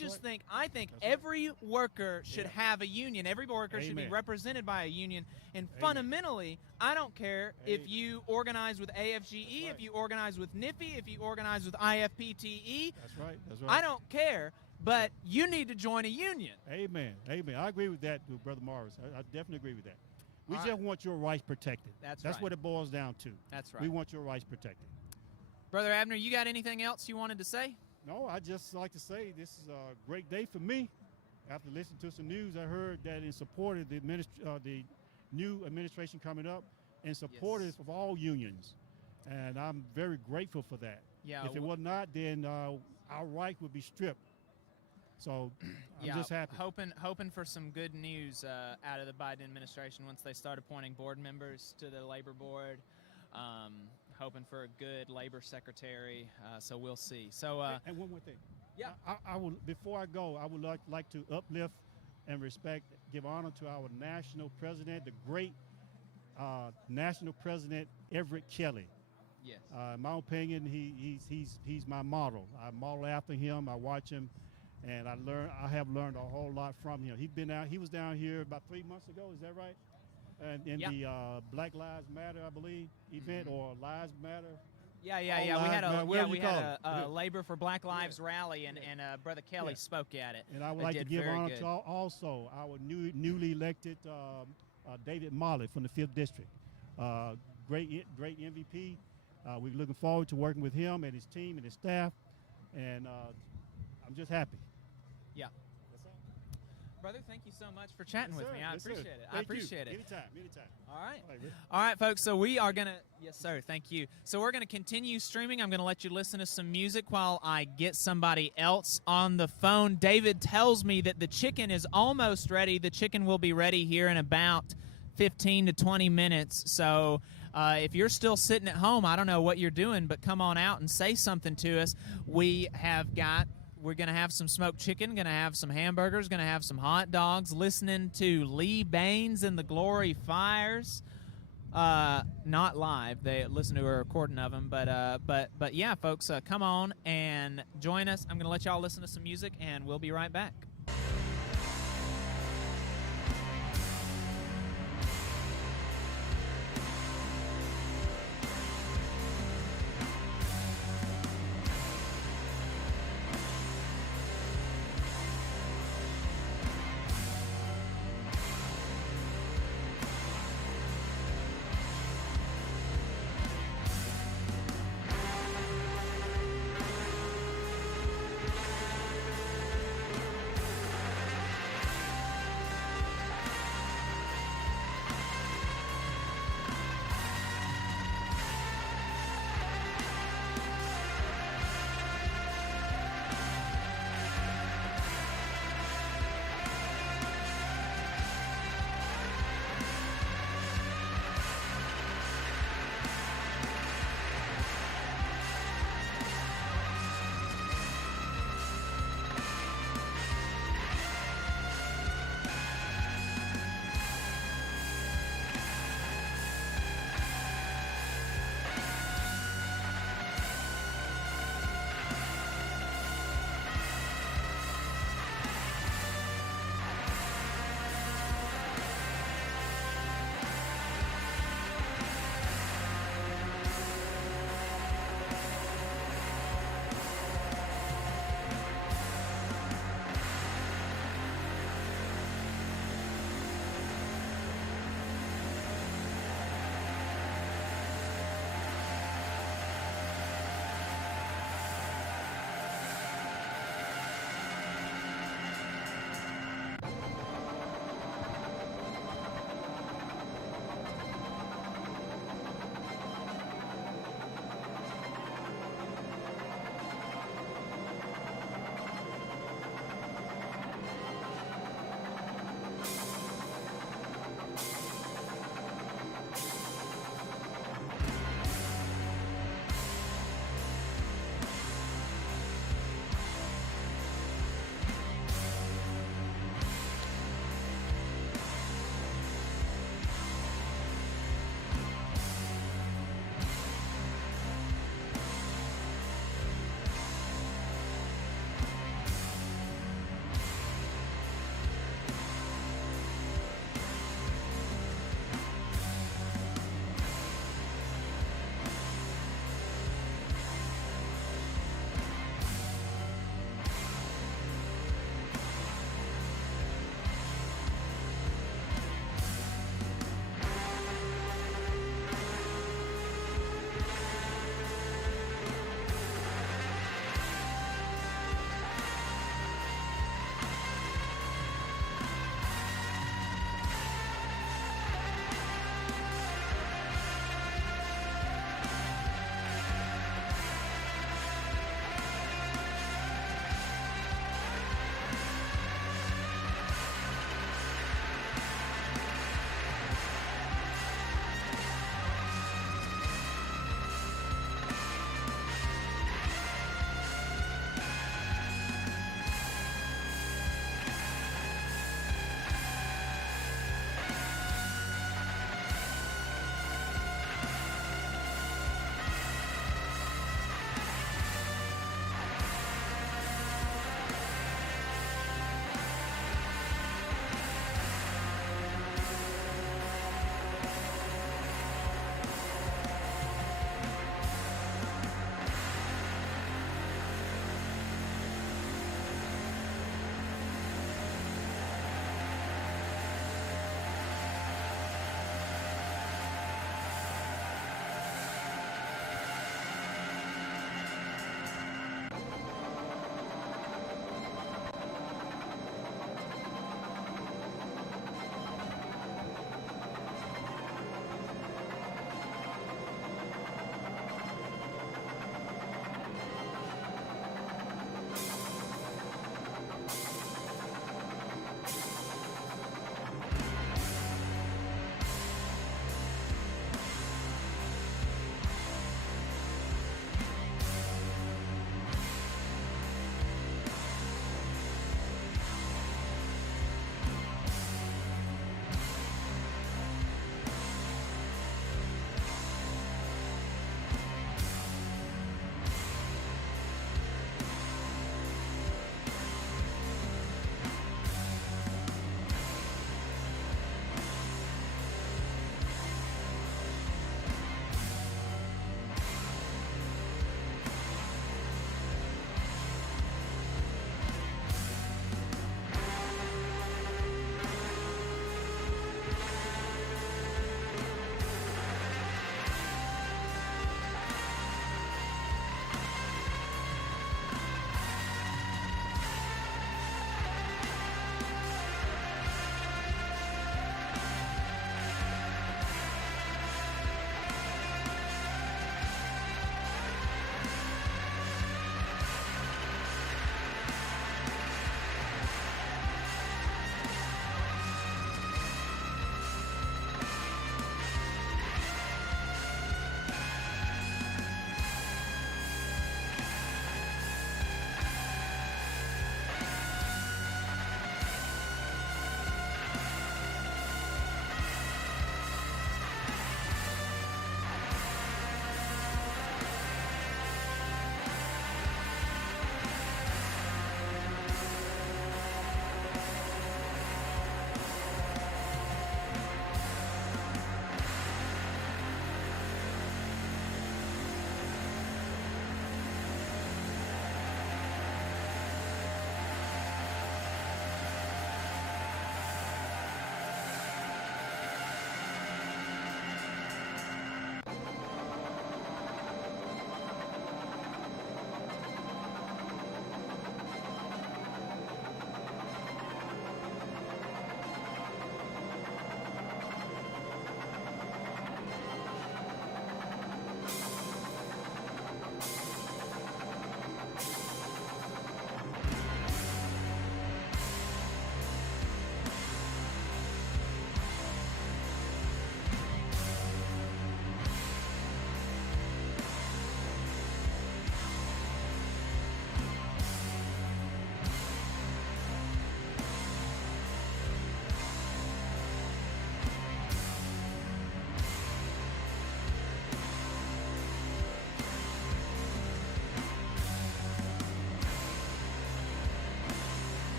think every worker should have a union. Every worker should be represented by a union. And fundamentally, I don't care if you organize with AFGE, if you organize with NIFI, if you organize with IFPTE. That's right. I don't care, but you need to join a union. Amen. I agree with that, Brother Morris. I definitely agree with that. We just want your rights protected. That's right. What it boils down to. That's right. We want your rights protected. Brother Abner, you got anything else you wanted to say? No, I just like to say this is a great day for me. After listening to some news, I heard that in support of the new administration coming up, and supportive of all unions, and I'm very grateful for that. Yeah. If it was not, then our right would be stripped. So I'm just happy. Hoping for some good news out of the Biden administration once they start appointing board members to the labor board. Hoping for a good labor secretary, so we'll see. So, and one more thing. Yeah. I will. Before I go, I would like to uplift and respect, give honor to our national president, the great national president Everett Kelly. Yes. In my opinion, he's my model. I model after him. I watch him, and I have learned a whole lot from him. He was down here about 3 months ago. Is that right? And in the Black Lives Matter, I believe, event, or Lives Matter, Yeah. We Online, had man, a whatever we you had call a it. Labor for Black Lives rally, and Yeah. Brother Kelly Yeah. spoke at it. And I would They like to did give very honor good. to also our newly elected David Molly from the 5th District. Great MVP. We're looking forward to working with him and his team and his staff, and I'm just happy. Yeah. That's all. Brother, thank you so much for chatting with Yes, me. sir. I Yes, sir. appreciate it. I Thank you. appreciate it. Anytime. All right. All right, Rick. All right, folks. So we are going to, yes, sir. Thank you. So we're going to continue streaming. I'm going to let you listen to some music while I get somebody else on the phone. David tells me that the chicken is almost ready. The chicken will be ready here in about 15 to 20 minutes. So if you're still sitting at home, I don't know what you're doing, but come on out and say something to us. We're going to have some smoked chicken, going to have some hamburgers, going to have some hot dogs, listening to Lee Baines and the Glory Fires. Not live. They listen to a recording of them, but yeah, folks, come on and join us. I'm going to let y'all listen to some music, and we'll be right back.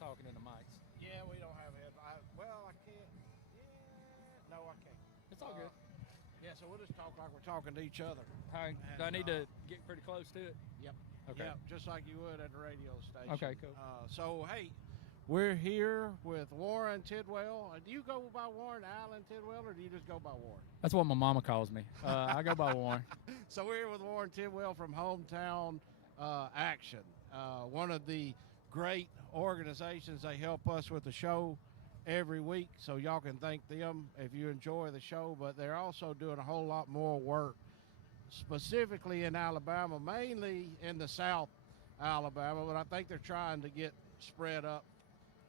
talking in the mics. Yeah, we don't have it. Well, I can't. Yeah, no, I can't. It's all good. Yeah, so we'll just talk like we're talking to each other. Do I need to get pretty close to it? Yep. Okay. Yep, just like you would at the radio station. Okay, cool. So, hey, we're here with Warren Tidwell. Do you go by Warren Allen Tidwell, or do you just go by Warren? That's what my mama calls me. I go by Warren. So we're here with Warren Tidwell from Hometown Action, one of the great organizations. They help us with the show every week, so y'all can thank them if you enjoy the show. But they're also doing a whole lot more work, specifically in Alabama, mainly in the South Alabama, but I think they're trying to get spread up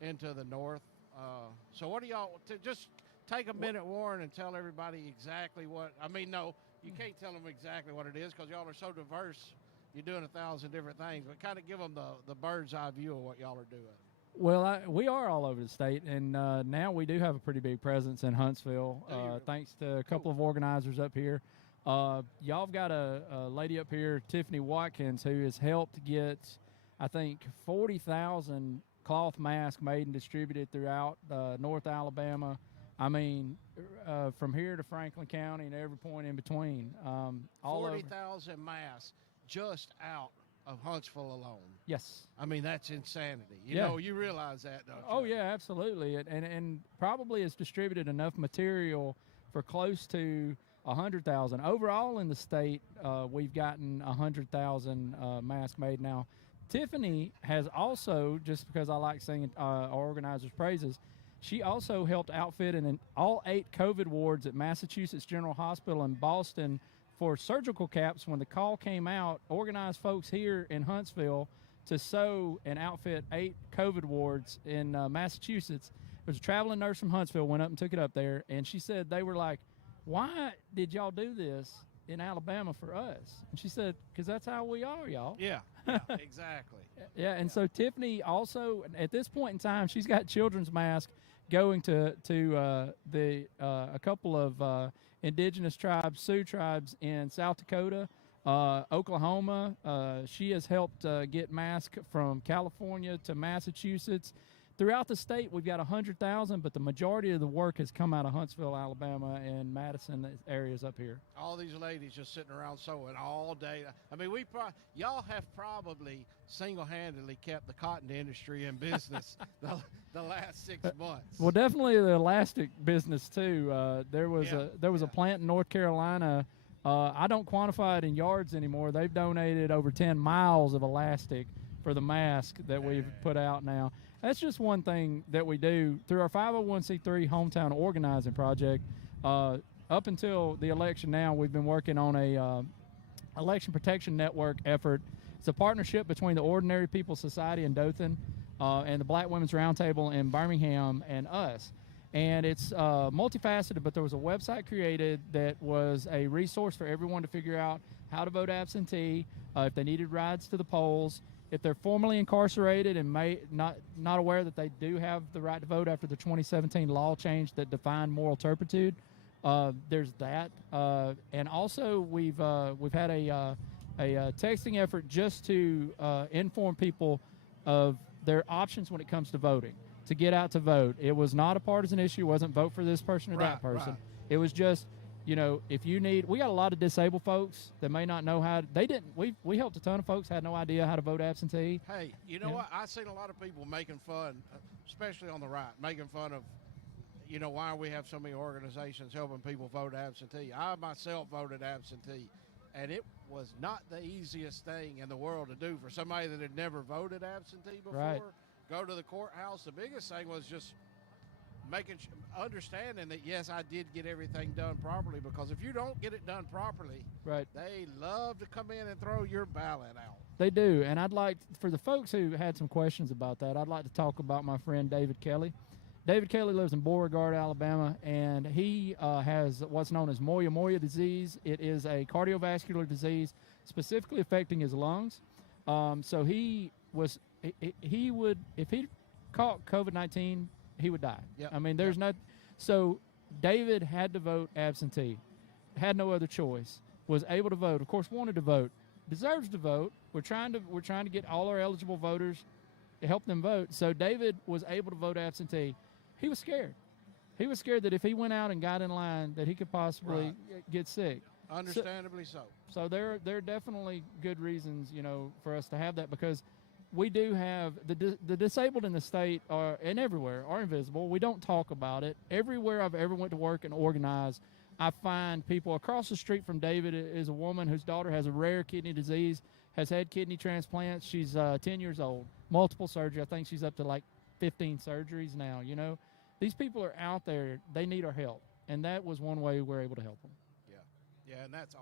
into the north. So what do y'all, just take a minute, Warren, and tell everybody exactly what, no, you can't tell them exactly what it is because y'all are so diverse. You're doing 1,000 different things, but kind of give them the bird's eye view of what y'all are doing. Well, we are all over the state, and now we do have a pretty big presence in Huntsville, thanks to a couple of organizers up here. Y'all have got a lady up here, Tiffany Watkins, who has helped get, I think, 40,000 cloth masks made and distributed throughout North Alabama. From here to Franklin County and every point in between. 40,000 masks just out of Huntsville alone. Yes. That's insanity. You realize that, don't you? Oh, yeah, absolutely. And probably has distributed enough material for close to 100,000. Overall in the state, we've gotten 100,000 masks made now. Tiffany has also, just because I like singing our organizers' praises, she also helped outfit in all 8 COVID wards at Massachusetts General Hospital in Boston for surgical caps. When the call came out, organized folks here in Huntsville to sew and outfit 8 COVID wards in Massachusetts. There was a traveling nurse from Huntsville, went up and took it up there, and she said they were like, "Why did y'all do this in Alabama for us?" And she said, "Because that's how we are, y'all." Yeah, exactly. Yeah, and so Tiffany also, at this point in time, she's got children's masks going to a couple of indigenous tribes, Sioux tribes in South Dakota, Oklahoma. She has helped get masks from California to Massachusetts. Throughout the state, we've got 100,000, but the majority of the work has come out of Huntsville, Alabama, and Madison areas up here. All these ladies just sitting around sewing all day. Y'all have probably single-handedly kept the cotton industry in business the last 6 months. Well, definitely the elastic business too. There was a plant in North Carolina. I don't quantify it in yards anymore. They've donated over 10 miles of elastic for the mask that we've put out now. That's just one thing that we do through our 501c3 hometown organizing project. Up until the election now, we've been working on a election protection network effort. It's a partnership between the Ordinary People Society in Dothan and the Black Women's Roundtable in Birmingham and us. And it's multifaceted, but there was a website created that was a resource for everyone to figure out how to vote absentee, if they needed rides to the polls, if they're formally incarcerated and not aware that they do have the right to vote after the 2017 law change that defined moral turpitude. There's that, and also we've had a texting effort just to inform people of their options when it comes to voting, to get out to vote. It was not a partisan issue. It wasn't vote for this person or that person. Right. It was just, if you need, we got a lot of disabled folks that may not know how. We helped a ton of folks had no idea how to vote absentee. Hey, you know what? I've seen a lot of people making fun, especially on the right, making fun of, why we have so many organizations helping people vote absentee. I myself voted absentee, and it was not the easiest thing in the world to do for somebody that had never voted absentee before. Right. Go to the courthouse. The biggest thing was just understanding that, yes, I did get everything done properly, because if you don't get it done properly, Right. they love to come in and throw your ballot out. They do, and I'd like, for the folks who had some questions about that, I'd like to talk about my friend David Kelly. David Kelly lives in Beauregard, Alabama, and he has what's known as Moya disease. It is a cardiovascular disease specifically affecting his lungs. So he would, if he caught COVID-19, he would die. Yep. There's not. So David had to vote absentee, had no other choice, was able to vote. Of course, wanted to vote, deserves to vote. We're trying to get all our eligible voters help them vote. So David was able to vote absentee. He was scared. He was scared that if he went out and got in line, that he could possibly get sick. Understandably so. So there are definitely good reasons, for us to have that, because we do have the disabled in the state and everywhere are invisible. We don't talk about it. Everywhere I've ever went to work and organized, I find people. Across the street from David is a woman whose daughter has a rare kidney disease, has had kidney transplants. She's 10 years old, multiple surgery. I think she's up to like 15 surgeries now. These people are out there. They need our help, and that was one way we're able to help them. Yeah, and that's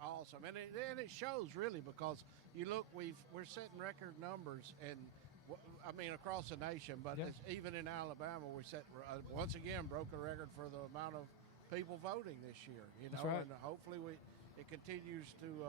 awesome, and it shows really, because you look, we're setting record numbers, and across the nation, but it's, even in Alabama, we once again broke a record for the amount of people voting this year. That's right. And hopefully it continues to.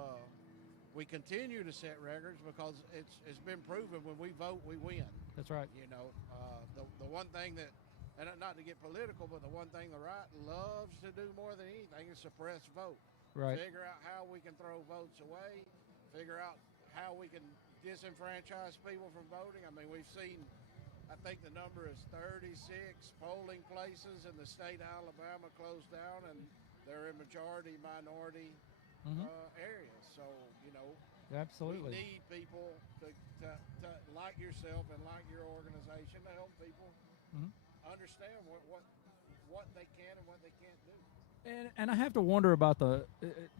We continue to set records, because it's been proven when we vote, we win. That's right. The one thing that, and not to get political, but the one thing the right loves to do more than anything is suppress vote. Right. Figure out how we can throw votes away. Figure out how we can disenfranchise people from voting. We've seen, I think the number is 36 polling places in the state of Alabama closed down, and they're in majority minority areas. So, absolutely, we need people to like yourself and like your organization to help people understand what they can and what they can't do. And I have to wonder about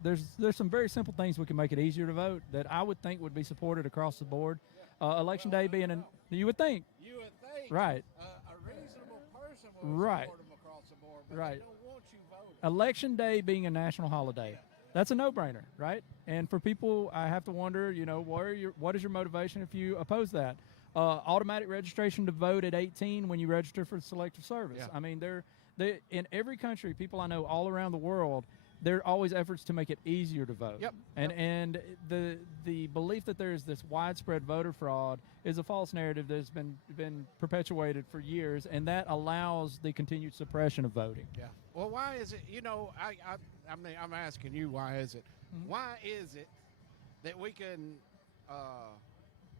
there's some very simple things we can make it easier to vote that I would think would be supported across the board. Election day being you would think. You would think. Right. A reasonable person would support them across the board, but they don't want you voting. Election day being a national holiday. That's a no-brainer, right? And for people, I have to wonder, what is your motivation if you oppose that? Automatic registration to vote at 18 when you register for selective service. Yeah. They in every country, people I know all around the world, there are always efforts to make it easier to vote. Yep. And the belief that there is this widespread voter fraud is a false narrative that's been perpetuated for years, and that allows the continued suppression of voting. Yeah. Well, why is it? I'm asking you, why is it? Why is it that we can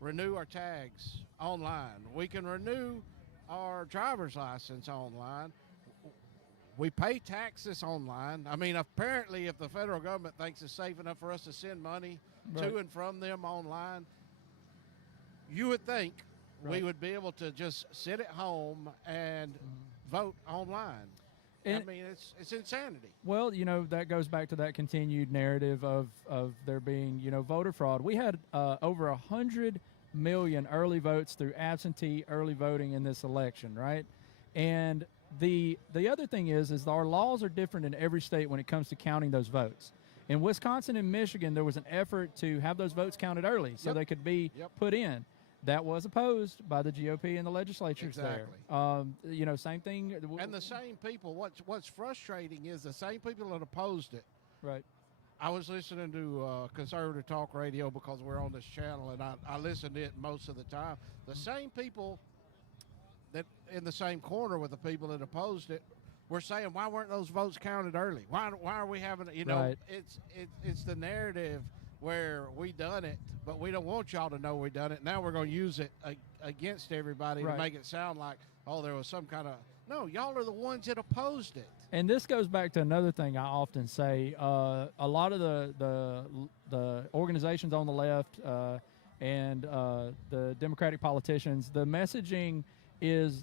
renew our tags online? We can renew our driver's license online. We pay taxes online. Apparently, if the federal government thinks it's safe enough for us to send money to and from them online, you would think we would be able to just sit at home and vote online. And it's insanity. Well, that goes back to that continued narrative of there being, voter fraud. We had over 100 million early votes through absentee early voting in this election, right? And the other thing is our laws are different in every state when it comes to counting those votes. In Wisconsin and Michigan, there was an effort to have those votes counted early so they could be put in. That was opposed by the GOP and the legislatures there. Same thing. And the same people, what's frustrating is the same people that opposed it. Right. I was listening to conservative talk radio because we're on this channel, and I listen to it most of the time. The same people that in the same corner with the people that opposed it were saying, why weren't those votes counted early? Why are we having it? Right. It's the narrative where we done it, but we don't want y'all to know we done it. Now we're going to use it against everybody to make it sound like, there was some kind of, no, y'all are the ones that opposed it. And this goes back to another thing I often say. A lot of the organizations on the left and the Democratic politicians, the messaging is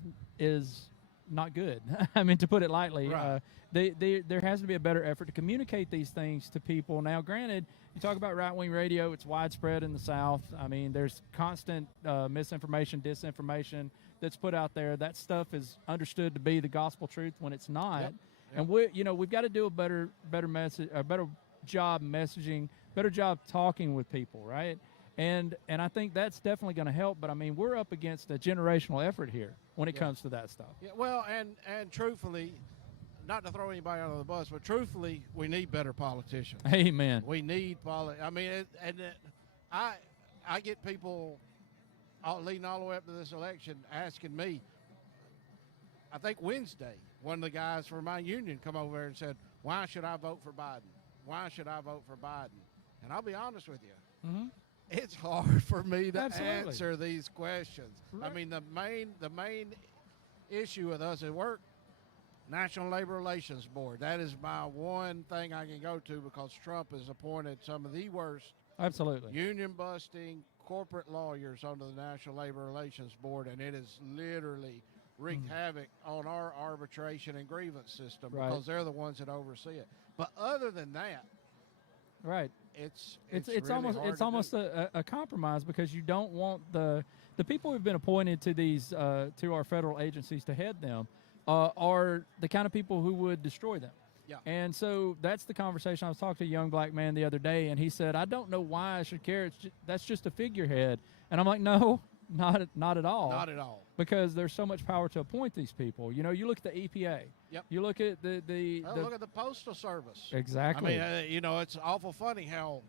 not good. To put it lightly. Right. There has to be a better effort to communicate these things to people. Now, granted, you talk about right-wing radio, it's widespread in the South. There's constant misinformation, disinformation that's put out there. That stuff is understood to be the gospel truth when it's not. Yep. And we've got to do a better message, a better job messaging, better job talking with people, right? And I think that's definitely going to help. But we're up against a generational effort here when it comes to that stuff. Yeah. Well, and truthfully, not to throw anybody under the bus, but truthfully, we need better politicians. Amen. We need I get people leading all the way up to this election asking me. I think Wednesday, one of the guys from my union come over there and said, "Why should I vote for Biden? Why should I vote for Biden?" And I'll be honest with you. it's hard for me to Absolutely. answer these questions. I Right. mean, the main issue with us at work, National Labor Relations Board. That is my one thing I can go to because Trump has appointed some of the worst Absolutely. union busting corporate lawyers onto the National Labor Relations Board, and it has literally wreaked havoc on our arbitration and grievance system Right. because they're the ones that oversee it. But other than that, Right. it's It's really hard to almost do. a compromise because you don't want the people who've been appointed to these to our federal agencies to head them are the kind of people who would destroy them. Yeah. And so that's the conversation. I was talking to a young black man the other day, and he said, "I don't know why I should care. That's just a figurehead." And I'm like, "No, not at all. Not at all. Because there's so much power to appoint these people. You know, you look at the EPA. Yep. You look at the Look at the Postal Service. exactly. I mean, it's awful funny how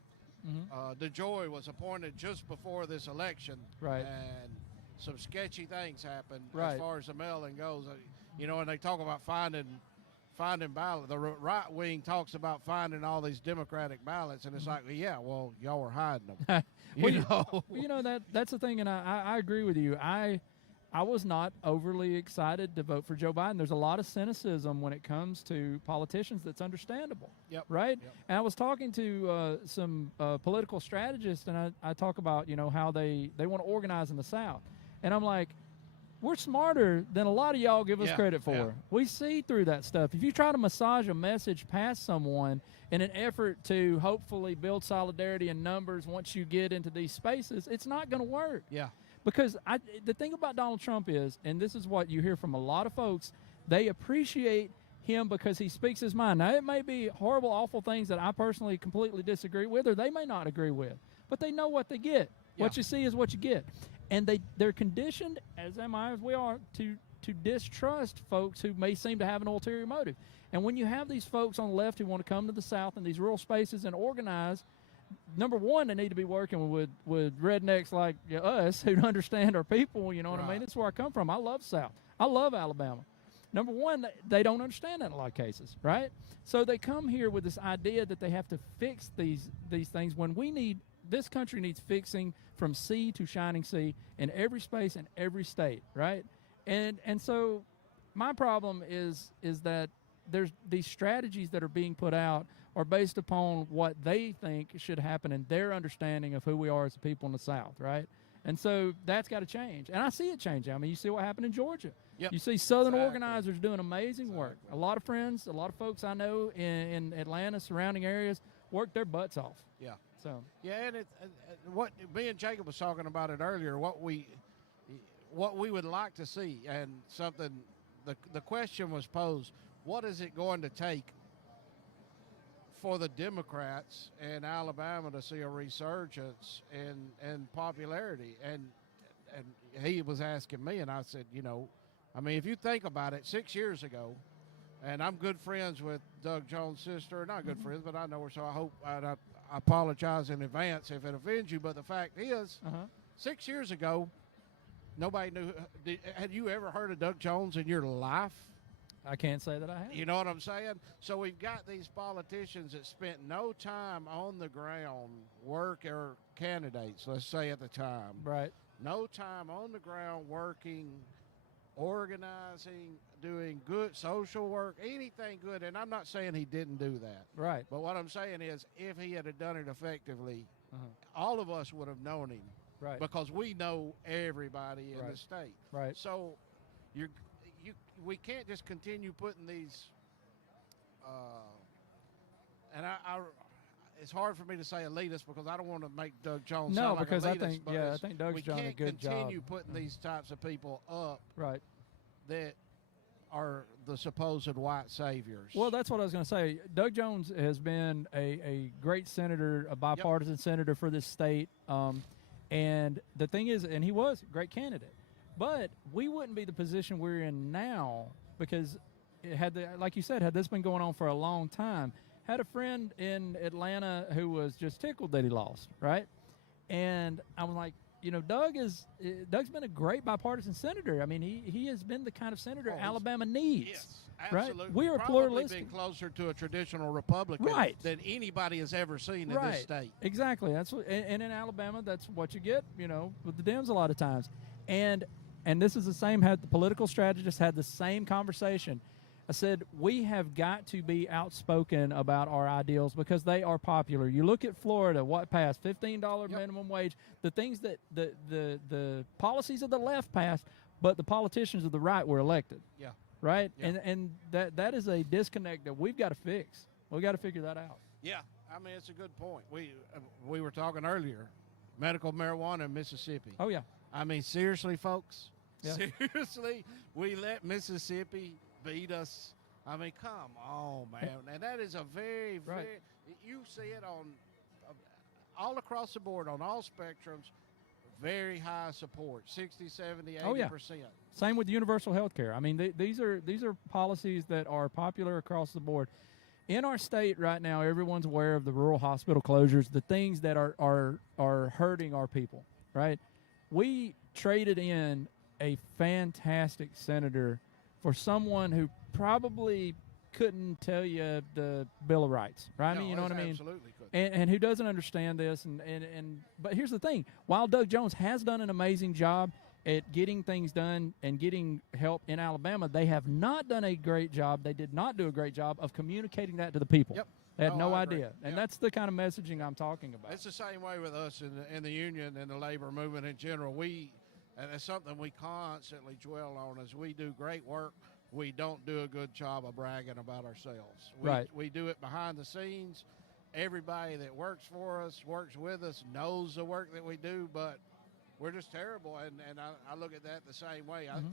Mhm. DeJoy was appointed just before this election, Right. and some sketchy things happened Right. as far as the mailing goes. And they talk about finding ballots. The right wing talks about finding all these Democratic ballots, and it's like, yeah, well, y'all were hiding them. Well, you know, You know that's the thing, and I agree with you. I was not overly excited to vote for Joe Biden. There's a lot of cynicism when it comes to politicians that's understandable. Yep. Right? Yep. And I was talking to some political strategists, and I talk about, how they want to organize in the South. And I'm like, we're smarter than a lot of y'all give us Yeah, credit for. yeah. We see through that stuff. If you try to massage a message past someone in an effort to hopefully build solidarity in numbers once you get into these spaces, it's not going to work. yeah, Because the thing about Donald Trump is, and this is what you hear from a lot of folks, they appreciate him because he speaks his mind. Now, it may be horrible, awful things that I personally completely disagree with, or they may not agree with, but they know what they get. Yeah. What you see is what you get. And they're conditioned, as we are, to distrust folks who may seem to have an ulterior motive. And when you have these folks on the left who want to come to the South in these rural spaces and organize, number one, they need to be working with rednecks like us who understand our people. You know what I mean? Right. That's where I come from. I love South. I love Alabama. Number one, they don't understand that in a lot of cases, right? So they come here with this idea that they have to fix these things when this country needs fixing from sea to shining sea in every space in every state, right? And so my problem is that there's these strategies that are being put out are based upon what they think should happen in their understanding of who we are as a people in the South, right? And so that's got to change. And I see it changing. I mean, you see what happened in Georgia. Yep. You see Southern Exactly. organizers doing amazing work. A lot of friends, a lot of folks I know in Atlanta, surrounding areas, work their butts off. yeah. So, Yeah, and what me and Jacob was talking about it earlier. What we would like to see, and something. The question was posed: what is it going to take for the Democrats in Alabama to see a resurgence in popularity? And he was asking me, and I said, I mean, if you think about it, 6 years ago. And I'm good friends with Doug Jones' sister. Not good friends, but I know her, so I hope I apologize in advance if it offends you. But the fact is, 6 years ago, nobody knew. Had you ever heard of Doug Jones in your life? I can't say that I have. You know what I'm saying? So we've got these politicians that spent no time on the ground, or candidates, let's say at the time. Right. No time on the ground working, organizing, doing good social work, anything good. And I'm not saying he didn't do that. Right. But what I'm saying is if he had done it effectively, all of us would have known him. Right. Because we know everybody in Right. the state. Right. So we can't just continue putting these and I it's hard for me to say elitist because I don't want to make Doug Jones No, sound like because elitist, but I think Doug's done a good job. we can't continue putting these types of people up Right. that are the supposed white saviors. Well, that's what I was going to say. Doug Jones has been a great senator, a bipartisan senator for this state. And the thing is, and he was a great candidate, but we wouldn't be the position we're in now because like you said, had this been going on for a long time, had a friend in Atlanta who was just tickled that he lost, right? And I was like, Doug's been a great bipartisan senator. I mean, he has been the kind of senator Alabama needs. Yes, right? absolutely. We are Probably pluralistic. been closer to a traditional Republican Right. than anybody has ever seen in Right. this state. Exactly. That's what, and in Alabama, that's what you get, with the Dems a lot of times. And this is the same. Had the political strategists had the same conversation. I said we have got to be outspoken about our ideals because they are popular. You look at Florida, what passed $15 minimum wage, the things that the policies of the left passed, but the politicians of the right were elected. Yeah. Right. Yeah. And that is a disconnect that we've got to fix. We've got to figure that out. Yeah, I mean, it's a good point. We were talking earlier, medical marijuana in Mississippi. Oh yeah. I mean, seriously, folks. Yeah. Seriously, we let Mississippi beat us. I mean, come on, man. And that is a very, Right. very, you see it on all across the board, on all spectrums, very high support, 60, 70, 80%. Oh, yeah. Same with universal health care. I mean, these are policies that are popular across the board. In our state right now, everyone's aware of the rural hospital closures, the things that are hurting our people, right? We traded in a fantastic senator for someone who probably couldn't tell you the Bill of Rights, right? No, I mean, you know what I mean? Absolutely could. And who doesn't understand this. But here's the thing. While Doug Jones has done an amazing job at getting things done and getting help in Alabama, they have not done a great job. They did not do a great job of communicating that to the people. Yep. They had no I agree. idea. And Yep. that's the kind of messaging I'm talking about. It's the same way with us in the union and the labor movement in general. And it's something we constantly dwell on is we do great work. We don't do a good job of bragging about ourselves. Right. We do it behind the scenes. Everybody that works for us, works with us, knows the work that we do, but we're just terrible. And I look at that the same way. It's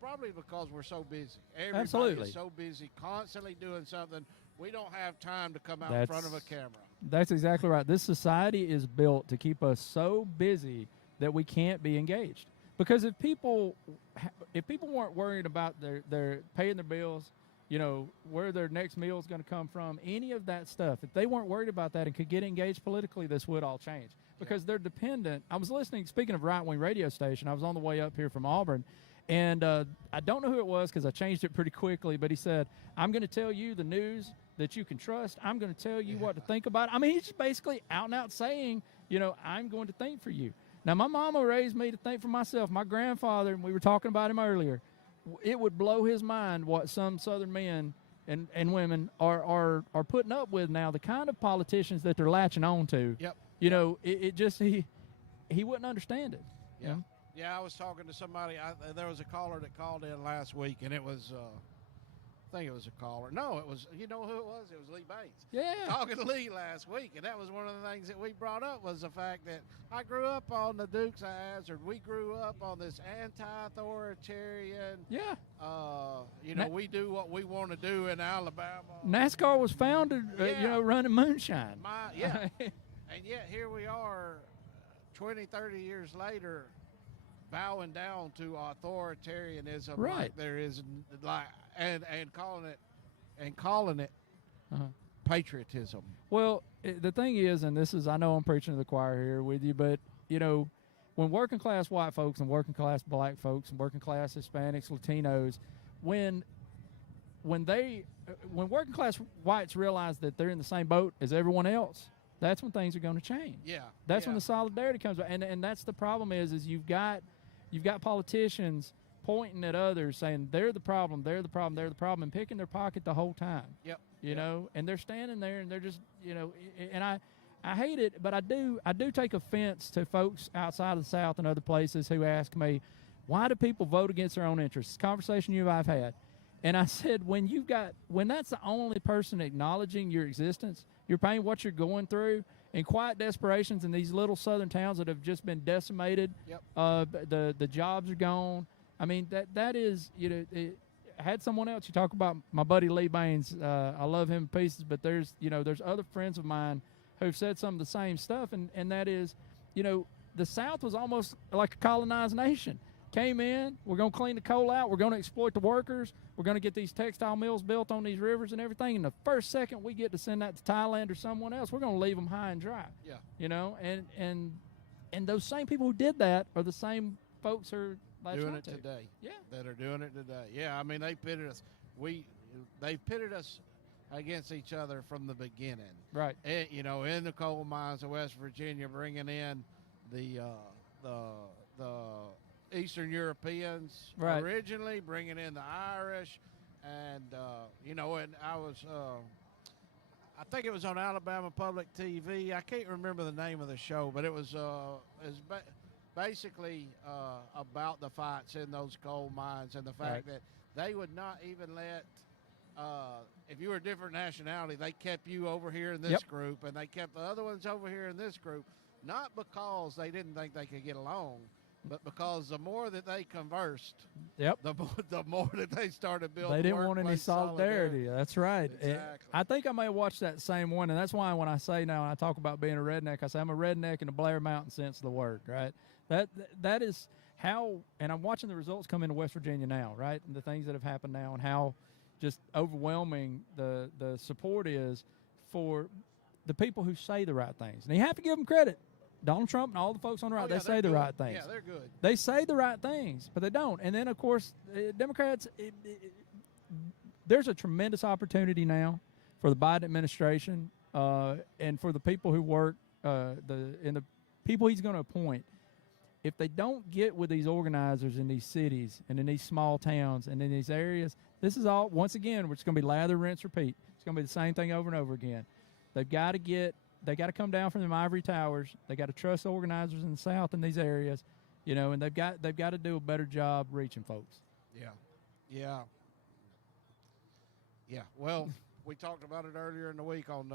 probably because we're so busy. Everybody Absolutely. is so busy, constantly doing something. We don't have time to come out in front of a camera. That's exactly right. This society is built to keep us so busy that we can't be engaged. Because if people weren't worried about their paying their bills, where their next meal is going to come from, any of that stuff, if they weren't worried about that and could get engaged politically, this would all change. Because they're dependent. I was listening, speaking of right-wing radio station, I was on the way up here from Auburn, and I don't know who it was because I changed it pretty quickly, but he said, I'm going to tell you the news that you can trust. I'm going to tell you what to think about. I mean, he's just basically out and out saying, I'm going to think for you. Now, my mama raised me to think for myself. My grandfather, and we were talking about him earlier, it would blow his mind what some Southern men and women are putting up with now, the kind of politicians that they're latching on to. Yep. It just, he wouldn't understand it. Yeah. Yeah, I was talking to somebody. There was a caller that called in last week, and it was, I think it was a caller. No, it was, you know who it was? It was Lee Bates. Yeah. Talking to Lee last week, and that was one of the things that we brought up was the fact that I grew up on the Dukes of Hazzard. We grew up on this anti-authoritarian. Yeah. We do what we want to do in Alabama. NASCAR was founded, running moonshine. And yet here we are 20, 30 years later bowing down to authoritarianism Right. like there is and calling it patriotism. Well, the thing is, and this is, I know I'm preaching to the choir here with you, but, when working class white folks and working class black folks and working class Hispanics, Latinos, when working class whites realize that they're in the same boat as everyone else, that's when things are going to change. Yeah. That's when the solidarity comes back. And that's the problem is you've got politicians pointing at others saying they're the problem, and picking their pocket the whole time. Yep. And they're standing there and they're just, and I hate it, but I do take offense to folks outside of the South and other places who ask me, why do people vote against their own interests? It's a conversation you and I've had. And I said, when that's the only person acknowledging your existence, your pain, what you're going through, and quiet desperations in these little southern towns that have just been decimated. Yep. The jobs are gone. I mean, that is, I had someone else. You talk about my buddy Lee Baines. I love him to pieces, but there's other friends of mine who've said some of the same stuff, and that is, the South was almost like a colonized nation. Came in, we're going to clean the coal out, we're going to exploit the workers, we're going to get these textile mills built on these rivers and everything, and the first second we get to send that to Thailand or someone else, we're going to leave them high and dry. Yeah. And those same people who did that are the same folks who are doing it today. Yeah. That are doing it today. Yeah, I mean, they pitted us. They pitted us against each other from the beginning. Right. And, you know, in the coal mines of West Virginia, bringing in the Eastern Europeans Right. originally, bringing in the Irish, and you know, and I think it was on Alabama Public TV. I can't remember the name of the show, but it was basically about the fights in those coal mines and the fact that they would not even let, if you were a different nationality, they kept you over here in this group, and they kept the other ones over here in this group, not because they didn't think they could get along, but because the more that they conversed, the more that they started building. They didn't want any workplace solidarity. That's right. Exactly. I think I may have watched that same one, and that's why when I say now, I talk about being a redneck, I say I'm a redneck in the Blair Mountain sense of the word, right? That is how, and I'm watching the results come into West Virginia now, right? And the things that have happened now and how just overwhelming the support is for the people who say the right things. And you have to give them credit. Donald Trump and all the folks on the right, they say the right things. Yeah, they're good. They say the right things, but they don't. And then, of course, Democrats, there's a tremendous opportunity now for the Biden administration and for the people who work, the people he's going to appoint. If they don't get with these organizers in these cities and in these small towns and in these areas, this is all, once again, it's going to be lather, rinse, repeat. It's going to be the same thing over and over again. They've got to come down from them ivory towers. They got to trust organizers in the South in these areas, you know, and they've got to do a better job reaching folks. Yeah. Well, we talked about it earlier in the week on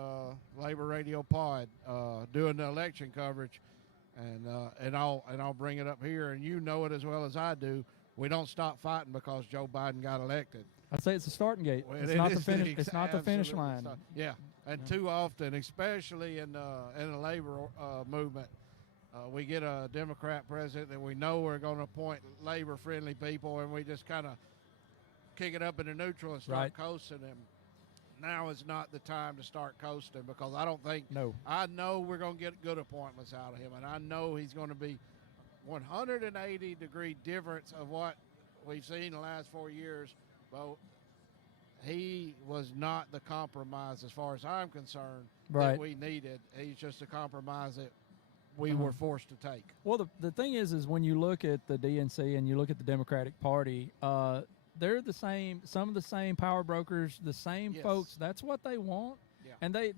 Labor Radio Pod, doing the election coverage, and I'll bring it up here, and you know it as well as I do. We don't stop fighting because Joe Biden got elected. I'd say it's the starting gate. Well, It's not the finish. It's not the finish line. Yeah, and too often, especially in the labor movement, we get a Democrat president that we know we're going to appoint labor-friendly people, and we just kind of kick it up into neutral and start coasting them. Now is not the time to start coasting because I don't think. No. I know we're going to get good appointments out of him, and I know he's going to be 180-degree difference of what we've seen the last 4 years. But he was not the compromise, as far as I'm concerned, that we needed. He's just a compromise that we were forced to take. Well, the thing is when you look at the DNC and you look at the Democratic Party, they're the same. Some of the same power brokers, the same folks. That's what they want. Yeah. And they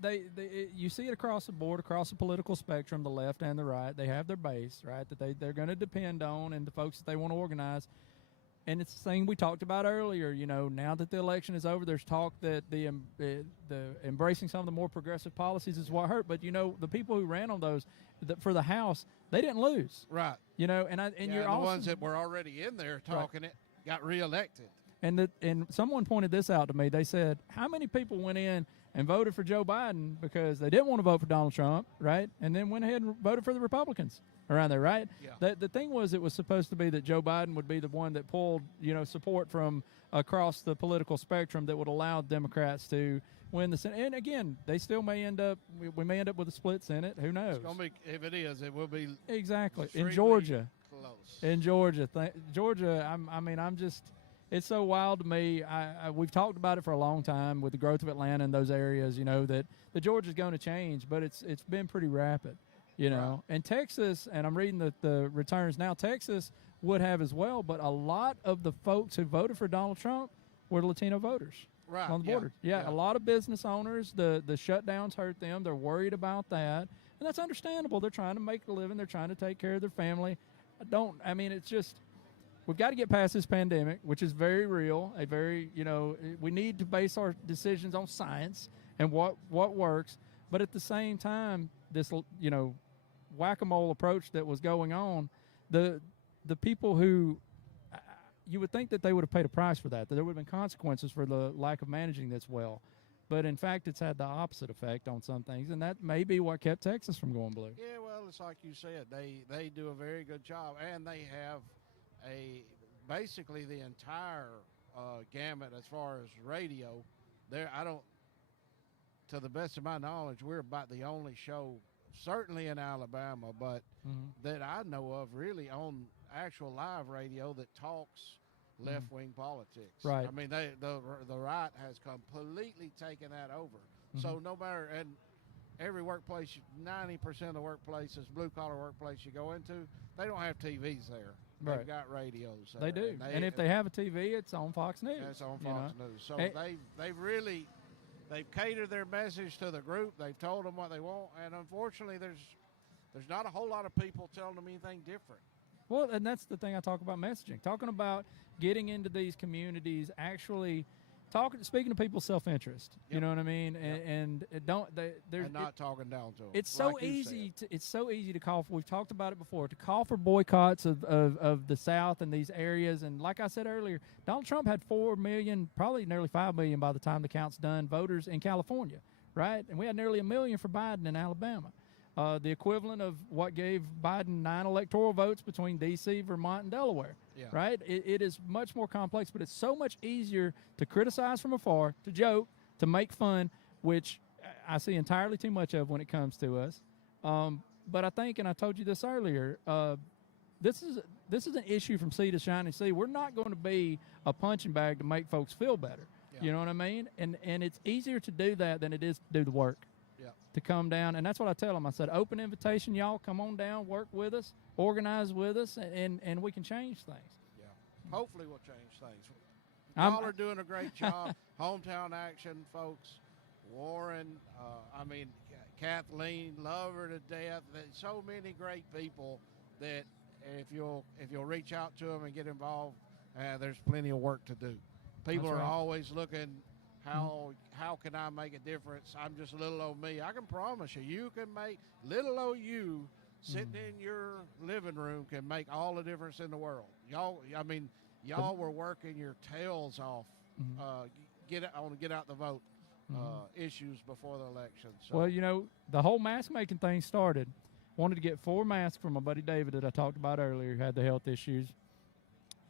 you see it across the board, across the political spectrum, the left and the right. They have their base, right, that they're going to depend on, and the folks that they want to organize. And it's the thing we talked about earlier. You know, now that the election is over, there's talk that the embracing some of the more progressive policies is what hurt. But you know, the people who ran on those for the House, they didn't lose. Right. You know, and you're the also, ones that were already in there talking it got reelected. And someone pointed this out to me. They said, how many people went in and voted for Joe Biden because they didn't want to vote for Donald Trump, right? And then went ahead and voted for the Republicans around there, right? Yeah. The thing was, it was supposed to be that Joe Biden would be the one that pulled, you know, support from across the political spectrum that would allow Democrats to win the Senate. And again, they still may end up, we may end up with a split Senate. Who knows? It's going to be, if it is, it will be exactly in extremely Georgia. Close. In Georgia, Georgia. I'm just. It's so wild to me. We've talked about it for a long time with the growth of Atlanta and those areas, you know, that the Georgia's going to change, but it's been pretty rapid, you know. And Texas, and I'm reading the returns now, Texas would have as well, but a lot of the folks who voted for Donald Trump were Latino voters on the border. Yeah, a lot of business owners, the shutdowns hurt them. They're worried about that, and that's understandable. They're trying to make a living. They're trying to take care of their family. It's just – we've got to get past this pandemic, which is very real, we need to base our decisions on science and what works. But at the same time, this, you know, whack-a-mole approach that was going on, the people who, you would think that they would have paid a price for that there would have been consequences for the lack of managing this well. But in fact, it's had the opposite effect on some things, and that may be what kept Texas from going blue. Yeah, well, it's like you said, they do a very good job, and they have basically the entire gamut as far as radio. To the best of my knowledge, we're about the only show certainly in Alabama, but Mm-hmm. that I know of really on actual live radio that talks left wing politics. Right. I mean, the right has completely taken that over. So no matter, and every workplace, 90% of the workplaces, blue collar workplace you go into, they don't have TVs there. Right. They've got radios. They there, do, and if they have a TV, it's on Fox News. it's on you know? Fox News. So Hey- they've catered their message to the group. They've told them what they want, and unfortunately, there's not a whole lot of people telling them anything different. Well, and that's the thing I talk about messaging. Talking about getting into these communities, actually speaking to people's self-interest. You Yep. know what I mean? Yep. And it don't they, there's And not talking down to them. it's so like you easy said. it's so easy to call for. We've talked about it before, to call for boycotts of the South and these areas. And like I said earlier, Donald Trump had 4 million, probably nearly 5 million by the time the count's done, voters in California, right? And we had nearly 1 million for Biden in Alabama. The equivalent of what gave Biden 9 electoral votes between D.C., Vermont, and Delaware, Yeah. right? It is much more complex, but it's so much easier to criticize from afar, to joke, to make fun, which I see entirely too much of when it comes to us. But I think, and I told you this earlier, this is an issue from sea to shining sea. We're not going to be a punching bag to make folks feel better. Yeah. You know what I mean? And it's easier to do that than it is to do the work. Yeah. To come down, and that's what I tell them. I said, open invitation, y'all, come on down, work with us, organize with us, and we can change things. Yeah. Hopefully we'll change things. I'm- Y'all are doing a great job. Hometown Action, folks. Warren, Kathleen, love her to death. There's so many great people that if you'll reach out to them and get involved, there's plenty of work to do. People That's are right. always looking, how can I make a difference? I'm just little old me. I can promise you can make little old you sitting in your living room can make all the difference in the world. Y'all were working your tails off. Get out the vote issues before the election. So. Well, you know, the whole mask making thing started. Wanted to get 4 masks from my buddy David that I talked about earlier, who had the health issues.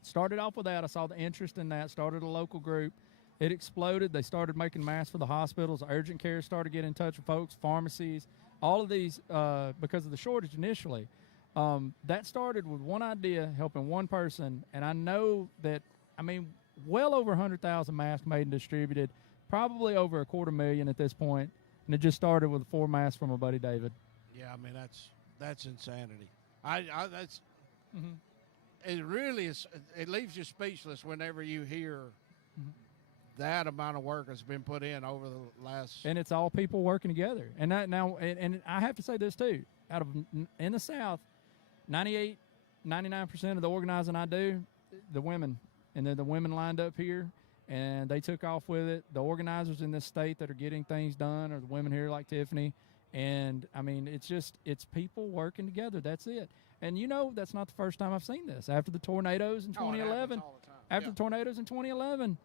Started off with that. I saw the interest in that. Started a local group. It exploded. They started making masks for the hospitals. Urgent care started getting in touch with folks, pharmacies, all of these because of the shortage initially. That started with one idea, helping one person. And I know that, well over 100,000 masks made and distributed, probably over 250,000 at this point. And it just started with 4 masks from my buddy David. Yeah, that's insanity. It really is. It leaves you speechless whenever you hear that amount of work has been put in over the last. And it's all people working together. And that now, and I have to say this too. In the South, 98, 99% of the organizing I do, the women, and then the women lined up here, and they took off with it. The organizers in this state that are getting things done are the women here like Tiffany. And it's people working together. That's it. And that's not the first time I've seen this. After the tornadoes in 2011, the tornadoes in 2011,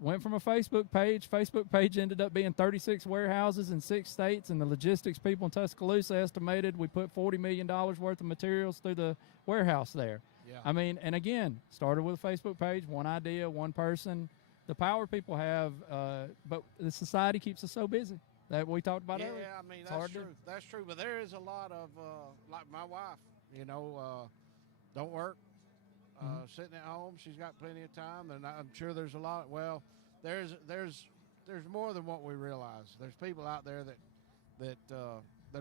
went from a Facebook page. Facebook page ended up being 36 warehouses in 6 states, and the logistics people in Tuscaloosa estimated we put $40 million worth of materials through the warehouse there. Yeah. And again, started with a Facebook page, one idea, one person. The power people have, but the society keeps us so busy that we talked about earlier. Yeah, It's that's hard true. That's true. But there is a lot of, like my wife, don't work, sitting at home. She's got plenty of time, and I'm sure there's a lot. Well, there's more than what we realize. There's people out there that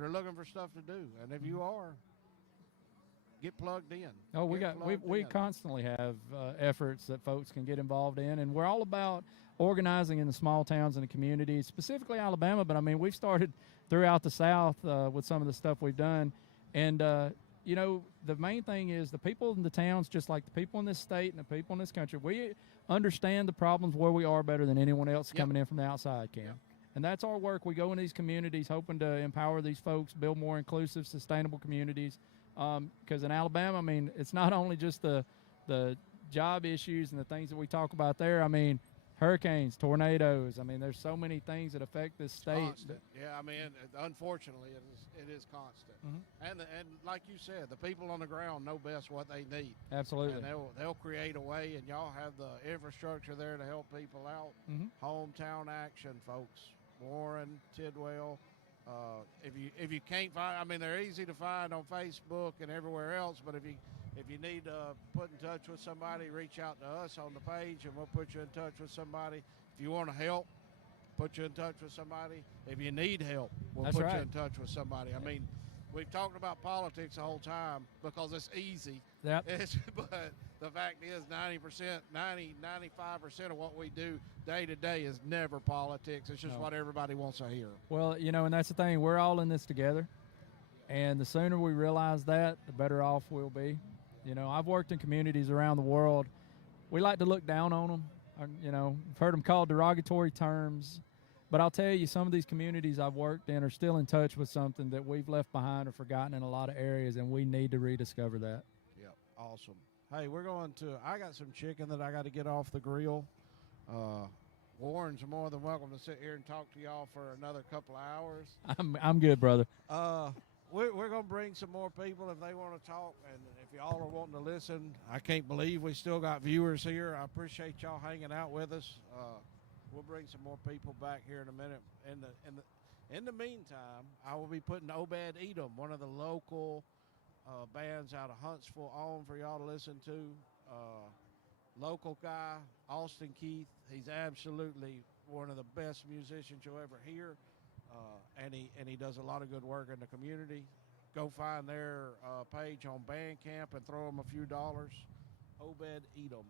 are looking for stuff to do, and if you are, get plugged in. Oh, we in. constantly have efforts that folks can get involved in, and we're all about organizing in the small towns and the communities, specifically Alabama. But we've started throughout the South with some of the stuff we've done, and the main thing is the people in the towns, just like the people in this state and the people in this country, we understand the problems where we are better than anyone else coming in from the outside can. And that's our work. We go in these communities hoping to empower these folks, build more inclusive, sustainable communities. Because in Alabama, it's not only just the job issues and the things that we talk about there. Hurricanes, tornadoes. There's so many things that affect this state. Constant. Yeah, unfortunately, it is constant. And like you said, the people on the ground know best what they need. Absolutely. And they'll create a way, and y'all have the infrastructure there to help people out. Hometown Action, folks. Warren, Tidwell, If you can't find, I mean, they're easy to find on Facebook and everywhere else. But if you need to put in touch with somebody, reach out to us on the page, and we'll put you in touch with somebody. If you want to help, put you in touch with somebody. If you need help, we'll That's put right. you in touch with somebody. I mean, we've talked about politics the whole time because it's easy. Yep. But the fact is 95% of what we do day to day is never politics. It's just No. what everybody wants to hear. Well, and that's the thing. We're all in this together. And the sooner we realize that, the better off we'll be. I've worked in communities around the world. We like to look down on them. I've heard them called derogatory terms. But I'll tell you, some of these communities I've worked in are still in touch with something that we've left behind or forgotten in a lot of areas, and we need to rediscover that. Yep, awesome. Hey, I got some chicken that I got to get off the grill. Warren's more than welcome to sit here and talk to y'all for another couple of hours. I'm good, brother. We're going to bring some more people if they want to talk, and if y'all are wanting to listen, I can't believe we still got viewers here. I appreciate y'all hanging out with us. We'll bring some more people back here in a minute. In the meantime, I will be putting Obed Edom, one of the local bands out of Huntsville, on for y'all to listen to. Local guy, Austin Keith. He's absolutely one of the best musicians you'll ever hear, and he does a lot of good work in the community. Go find their page on Bandcamp and throw them a few dollars. Obed Edom.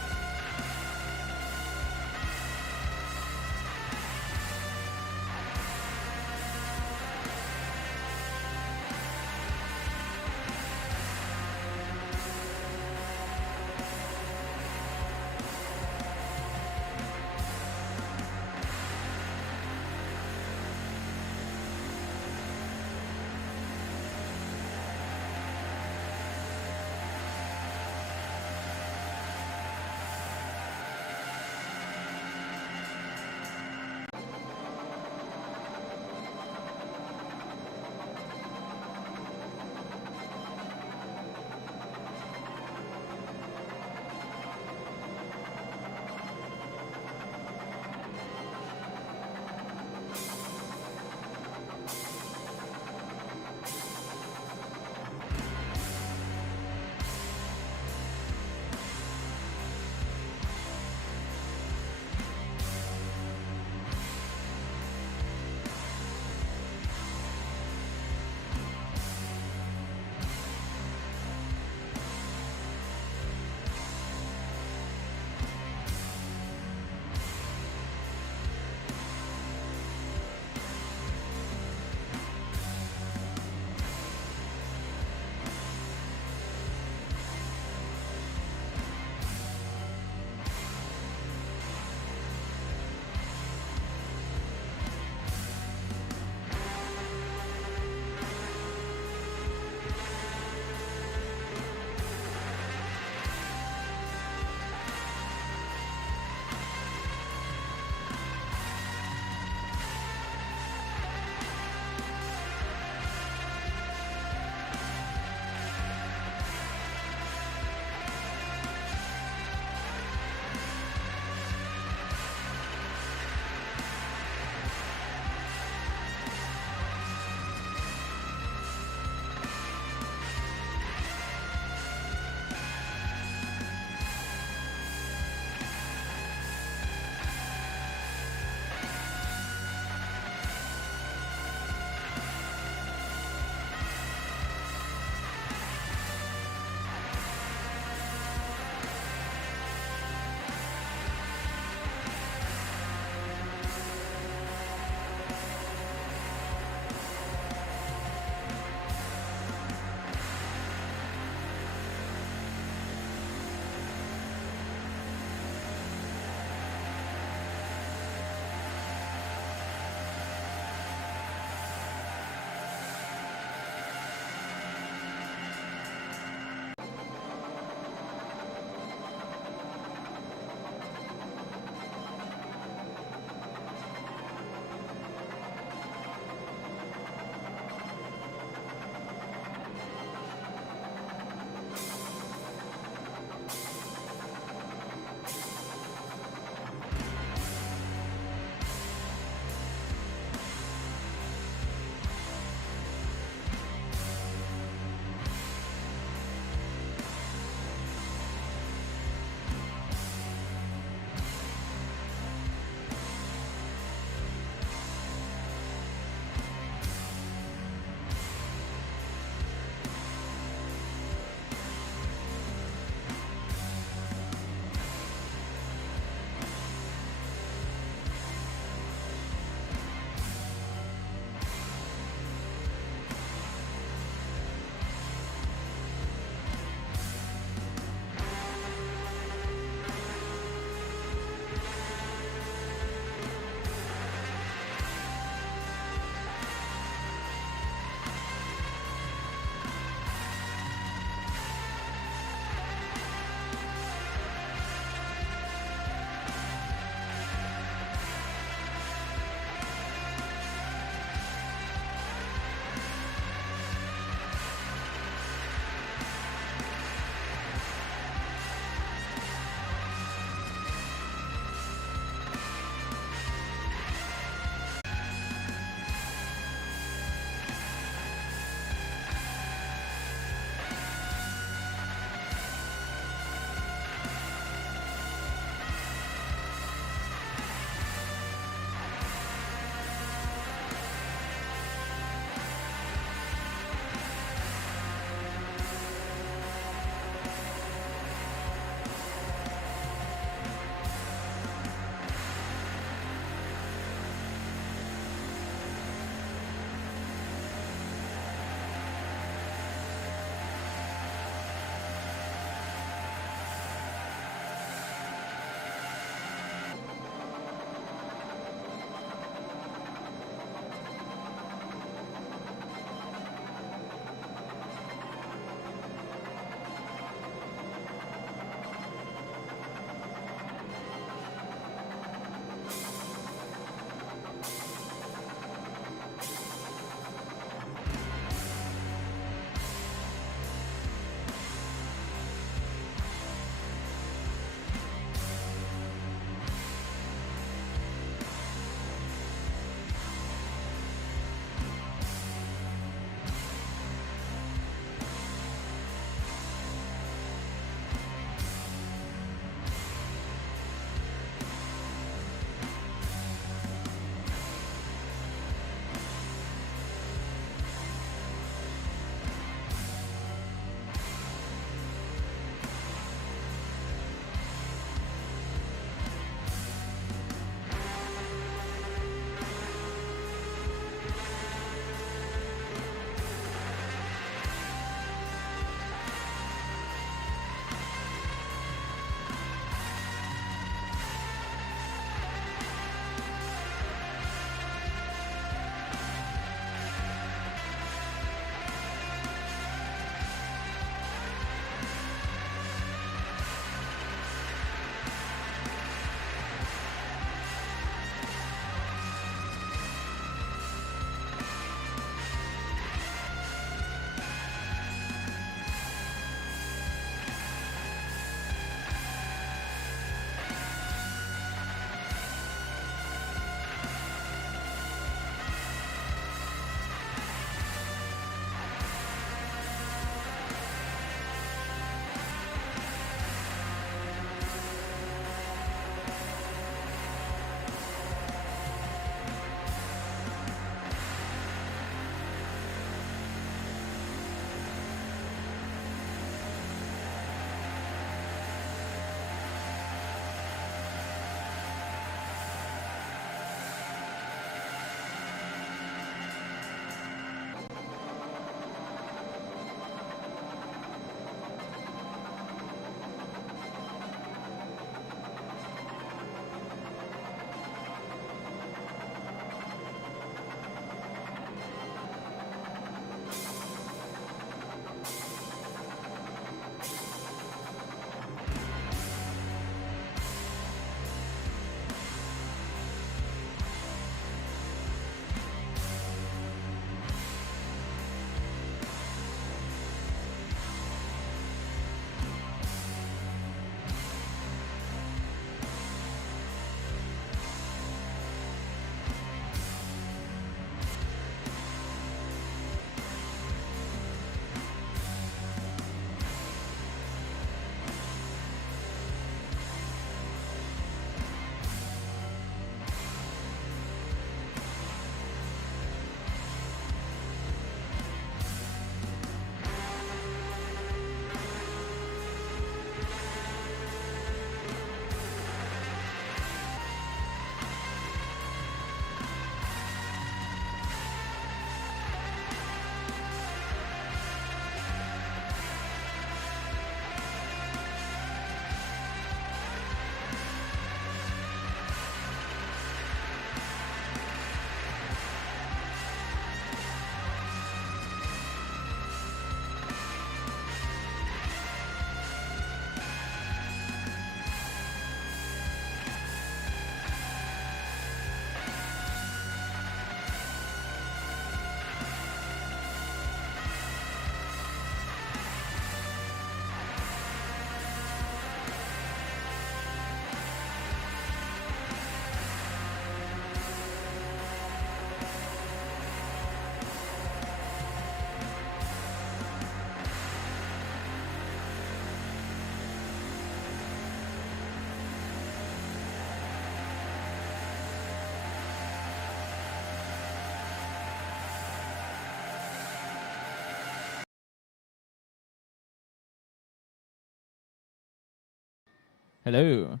Hello.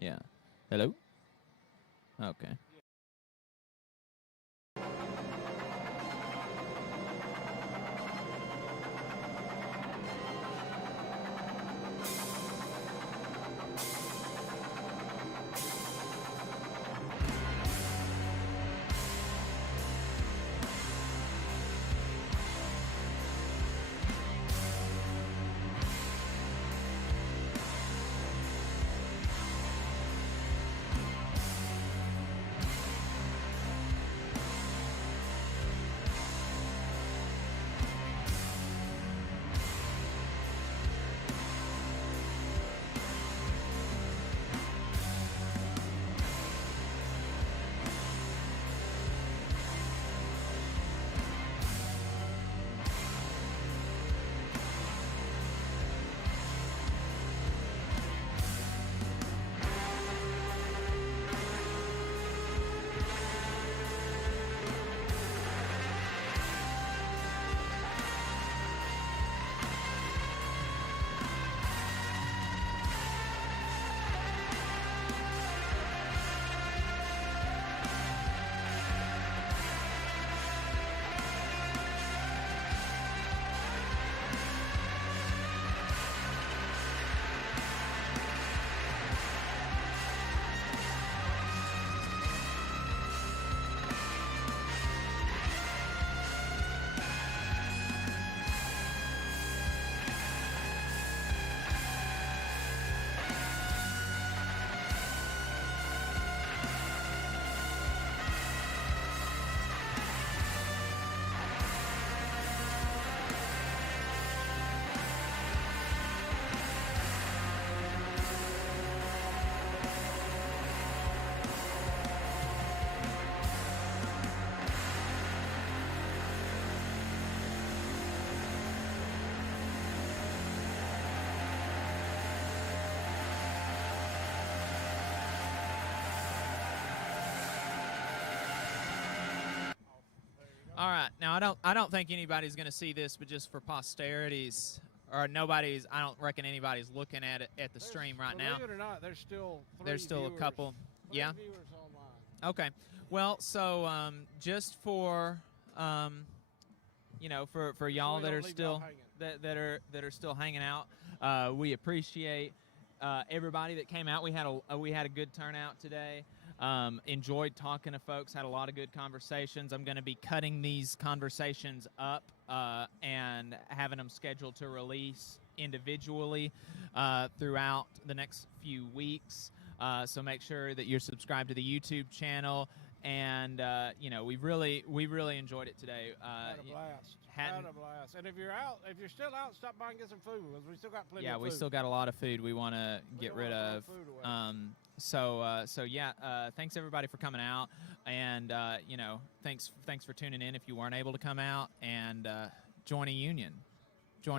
Yeah. Hello. Okay. All right. Now I don't think anybody's going to see this, but just for posterity's or nobody's. I don't reckon anybody's looking at it at the stream right now. Believe it or not, there's still a couple. Yeah. Viewers online. Okay. Well, so just for for y'all that are still that are still hanging out, we appreciate everybody that came out. We had a good turnout today. Enjoyed talking to folks, had a lot of good conversations. I'm going to be cutting these conversations up and having them scheduled to release individually throughout the next few weeks. So make sure that you're subscribed to the YouTube channel. And we really enjoyed it today. Had a blast. Had a blast. And if you're still out, stop by and get some food. We still got plenty of food. Yeah, we still got a lot of food we want to get rid of. Thanks everybody for coming out, and thanks for tuning in if you weren't able to come out, and join a union.